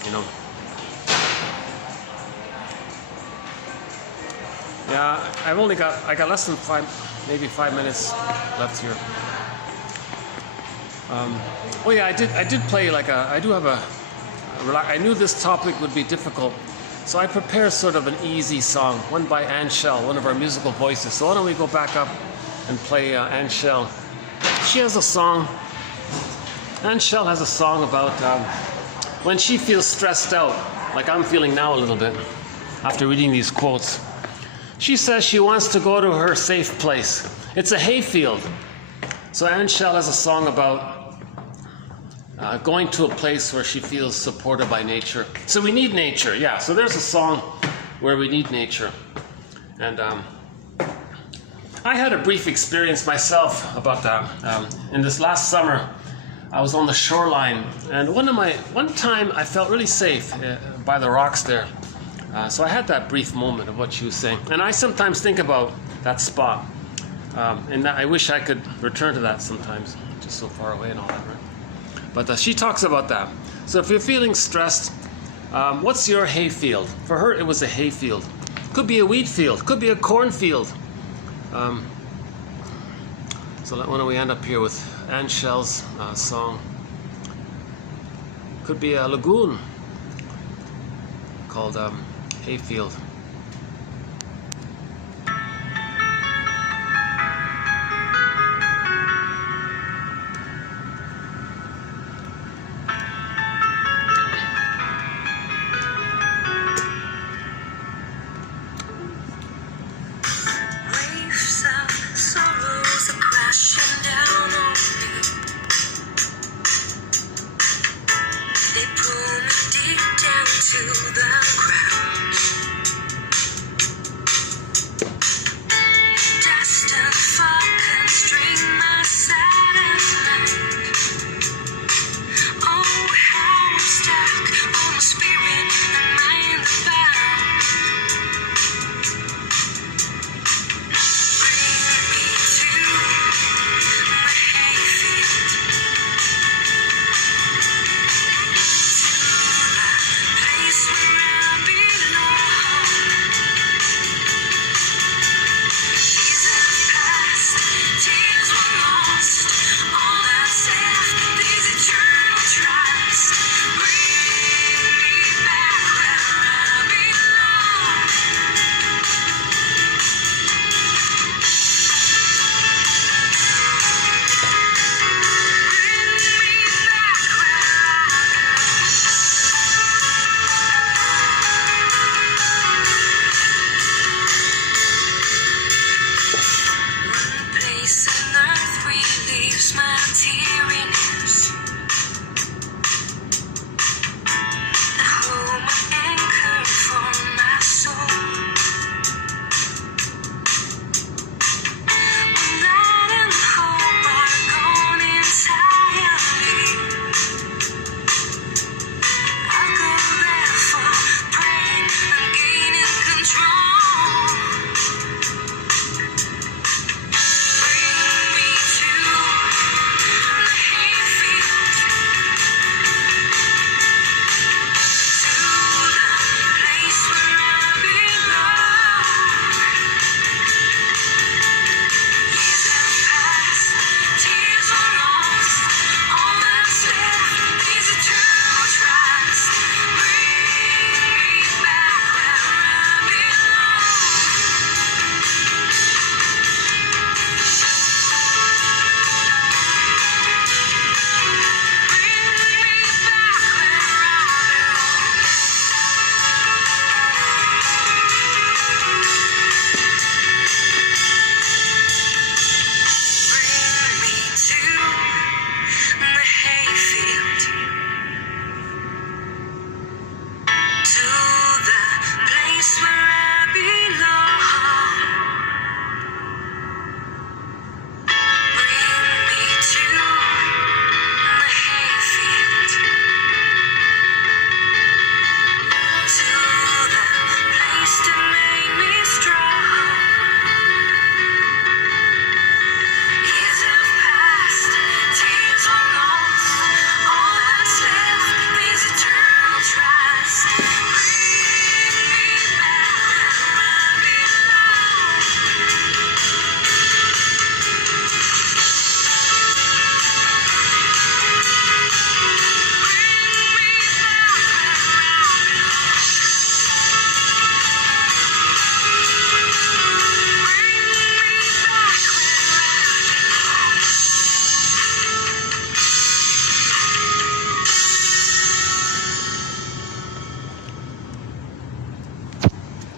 you know. Yeah, I got less than maybe 5 minutes left here. Oh yeah, I did play like I knew this topic would be difficult, so I prepared sort of an easy song, one by Anne Shell, one of our musical voices. So why don't we go back up and play Anne Shell. She has a song, Anne Shell has a song about when she feels stressed out, like I'm feeling now a little bit, after reading these quotes. She says she wants to go to her safe place. It's a hayfield. So Anne Shell has a song about going to a place where she feels supported by nature. So we need nature, yeah. So there's a song where we need nature. And I had a brief experience myself about that. In this last summer, I was on the shoreline, and one time I felt really safe by the rocks there. So I had that brief moment of what she was saying. And I sometimes think about that spot. And I wish I could return to that sometimes, just so far away and all that, right? But she talks about that. So if you're feeling stressed, what's your hayfield? For her, it was a hayfield. Could be a wheat field, could be a cornfield. So why don't we end up here with Anne Shell's song. Could be a lagoon called Hayfield. They pull me deep down to the ground.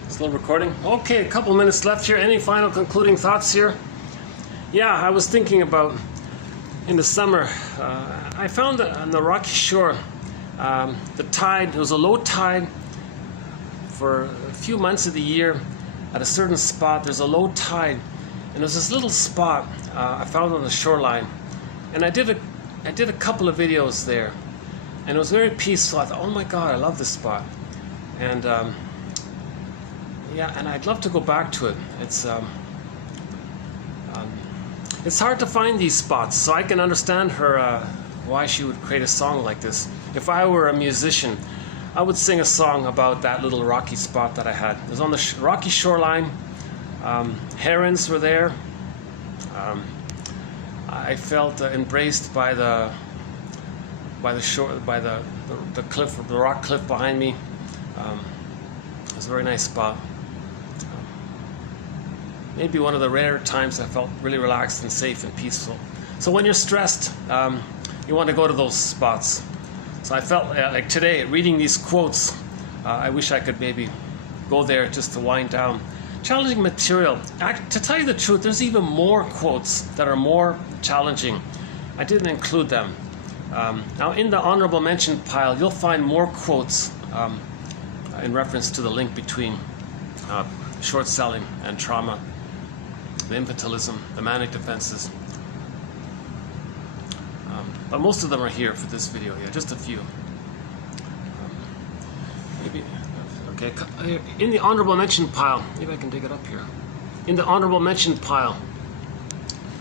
Still recording? Okay, a couple minutes left here. Any final concluding thoughts here? Yeah, I was thinking about in the summer, I found that on the rocky shore, the tide, it was a low tide for a few months of the year. At a certain spot, there's a low tide, and there's this little spot I found on the shoreline, and I did a couple of videos there, and it was very peaceful. I thought, oh my God, I love this spot, and yeah, and I'd love to go back to it. It's hard to find these spots, so I can understand her why she would create a song like this. If I were a musician, I would sing a song about that little rocky spot that I had. It was on the rocky shoreline. Herons were there. I felt embraced by the shore, by the cliff, the rock cliff behind me. It was a very nice spot. Maybe one of the rare times I felt really relaxed and safe and peaceful. So when you're stressed, you want to go to those spots. So I felt like today, reading these quotes, I wish I could maybe go there just to wind down. Challenging material. To tell you the truth, there's even more quotes that are more challenging. I didn't include them. Now in the honorable mention pile, you'll find more quotes in reference to the link between short selling and trauma, the infantilism, the manic defenses. But most of them are here for this video. Yeah, just a few. Maybe, okay. In the honorable mention pile, maybe I can dig it up here. In the honorable mention pile,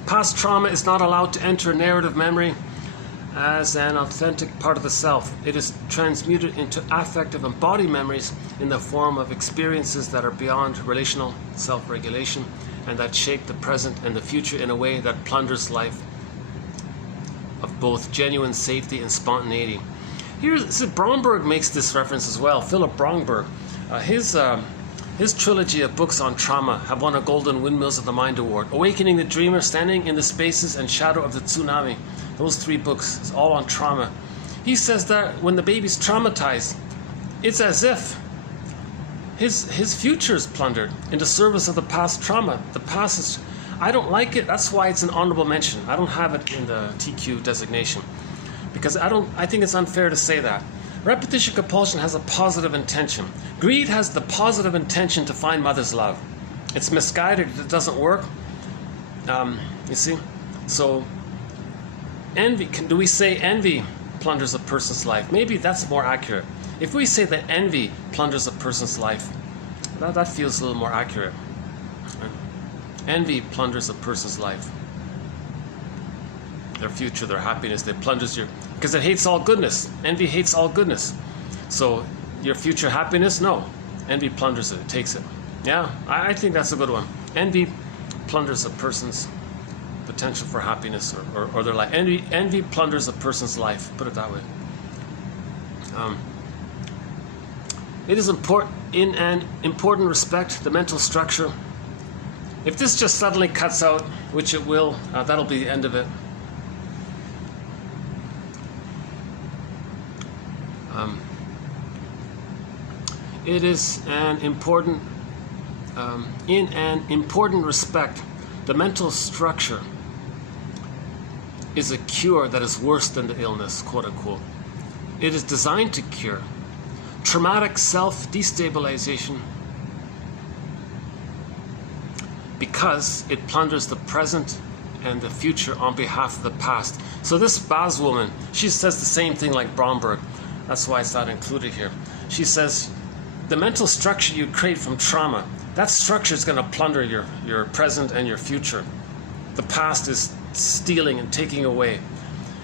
past trauma is not allowed to enter narrative memory as an authentic part of the self. It is transmuted into affective and body memories in the form of experiences that are beyond relational self-regulation and that shape the present and the future in a way that plunders life of both genuine safety and spontaneity. Bromberg makes this reference as well. Philip Bromberg, his trilogy of books on trauma have won a Golden Windmills of the Mind Award. Awakening the Dreamer, Standing in the Spaces, and Shadow of the Tsunami. Those 3 books, it's all on trauma. He says that when the baby's traumatized, it's as if his future is plundered into service of the past trauma. The past is, I don't like it. That's why it's an honorable mention. I don't have it in the TQ designation because I think it's unfair to say that. Repetition compulsion has a positive intention. Greed has the positive intention to find mother's love. It's misguided. It doesn't work. You see? So envy, do we say envy plunders a person's life? Maybe that's more accurate. If we say that envy plunders a person's life, that feels a little more accurate. Envy plunders a person's life. Their future, their happiness, it plunders because it hates all goodness. Envy hates all goodness. So your future happiness, no. Envy plunders it, it takes it. Yeah, I think that's a good one. Envy plunders a person's potential for happiness or their life. Envy plunders a person's life, put it that way. It is important, in an important respect, the mental structure. If this just suddenly cuts out, which it will, that'll be the end of it. It is an important, in an important respect, the mental structure is a cure that is worse than the illness, quote unquote. It is designed to cure traumatic self-destabilization because it plunders the present and the future on behalf of the past. So this Baz woman, she says the same thing like Bromberg. That's why it's not included here. She says, the mental structure you create from trauma, that structure is going to plunder your present and your future. The past is stealing and taking away.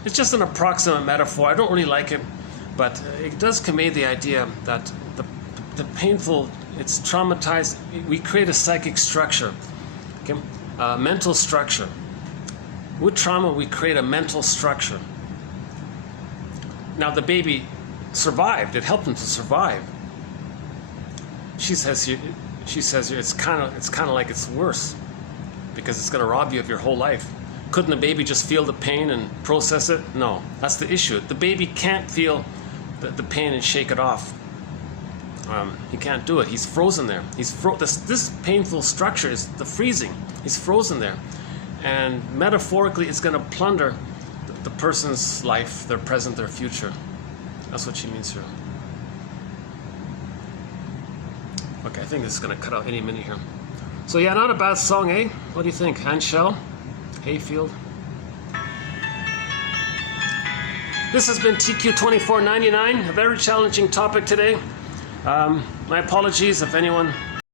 It's just an approximate metaphor. I don't really like it, But it does convey the idea that the painful, it's traumatized. We create a psychic structure, okay? A mental structure. With trauma, we create a mental structure. Now the baby survived. It helped him to survive. She says it's kind of like it's worse because it's going to rob you of your whole life. Couldn't the baby just feel the pain and process it? No, that's the issue. The baby can't feel the pain and shake it off. He can't do it. He's frozen there. This painful structure is the freezing. He's frozen there, and metaphorically, it's going to plunder the person's life, their present, their future. That's what she means here. Okay, I think this is going to cut out any minute here. So yeah, not a bad song, eh? What do you think? Handshell? Hayfield? This has been TQ2499, a very challenging topic today. My apologies if anyone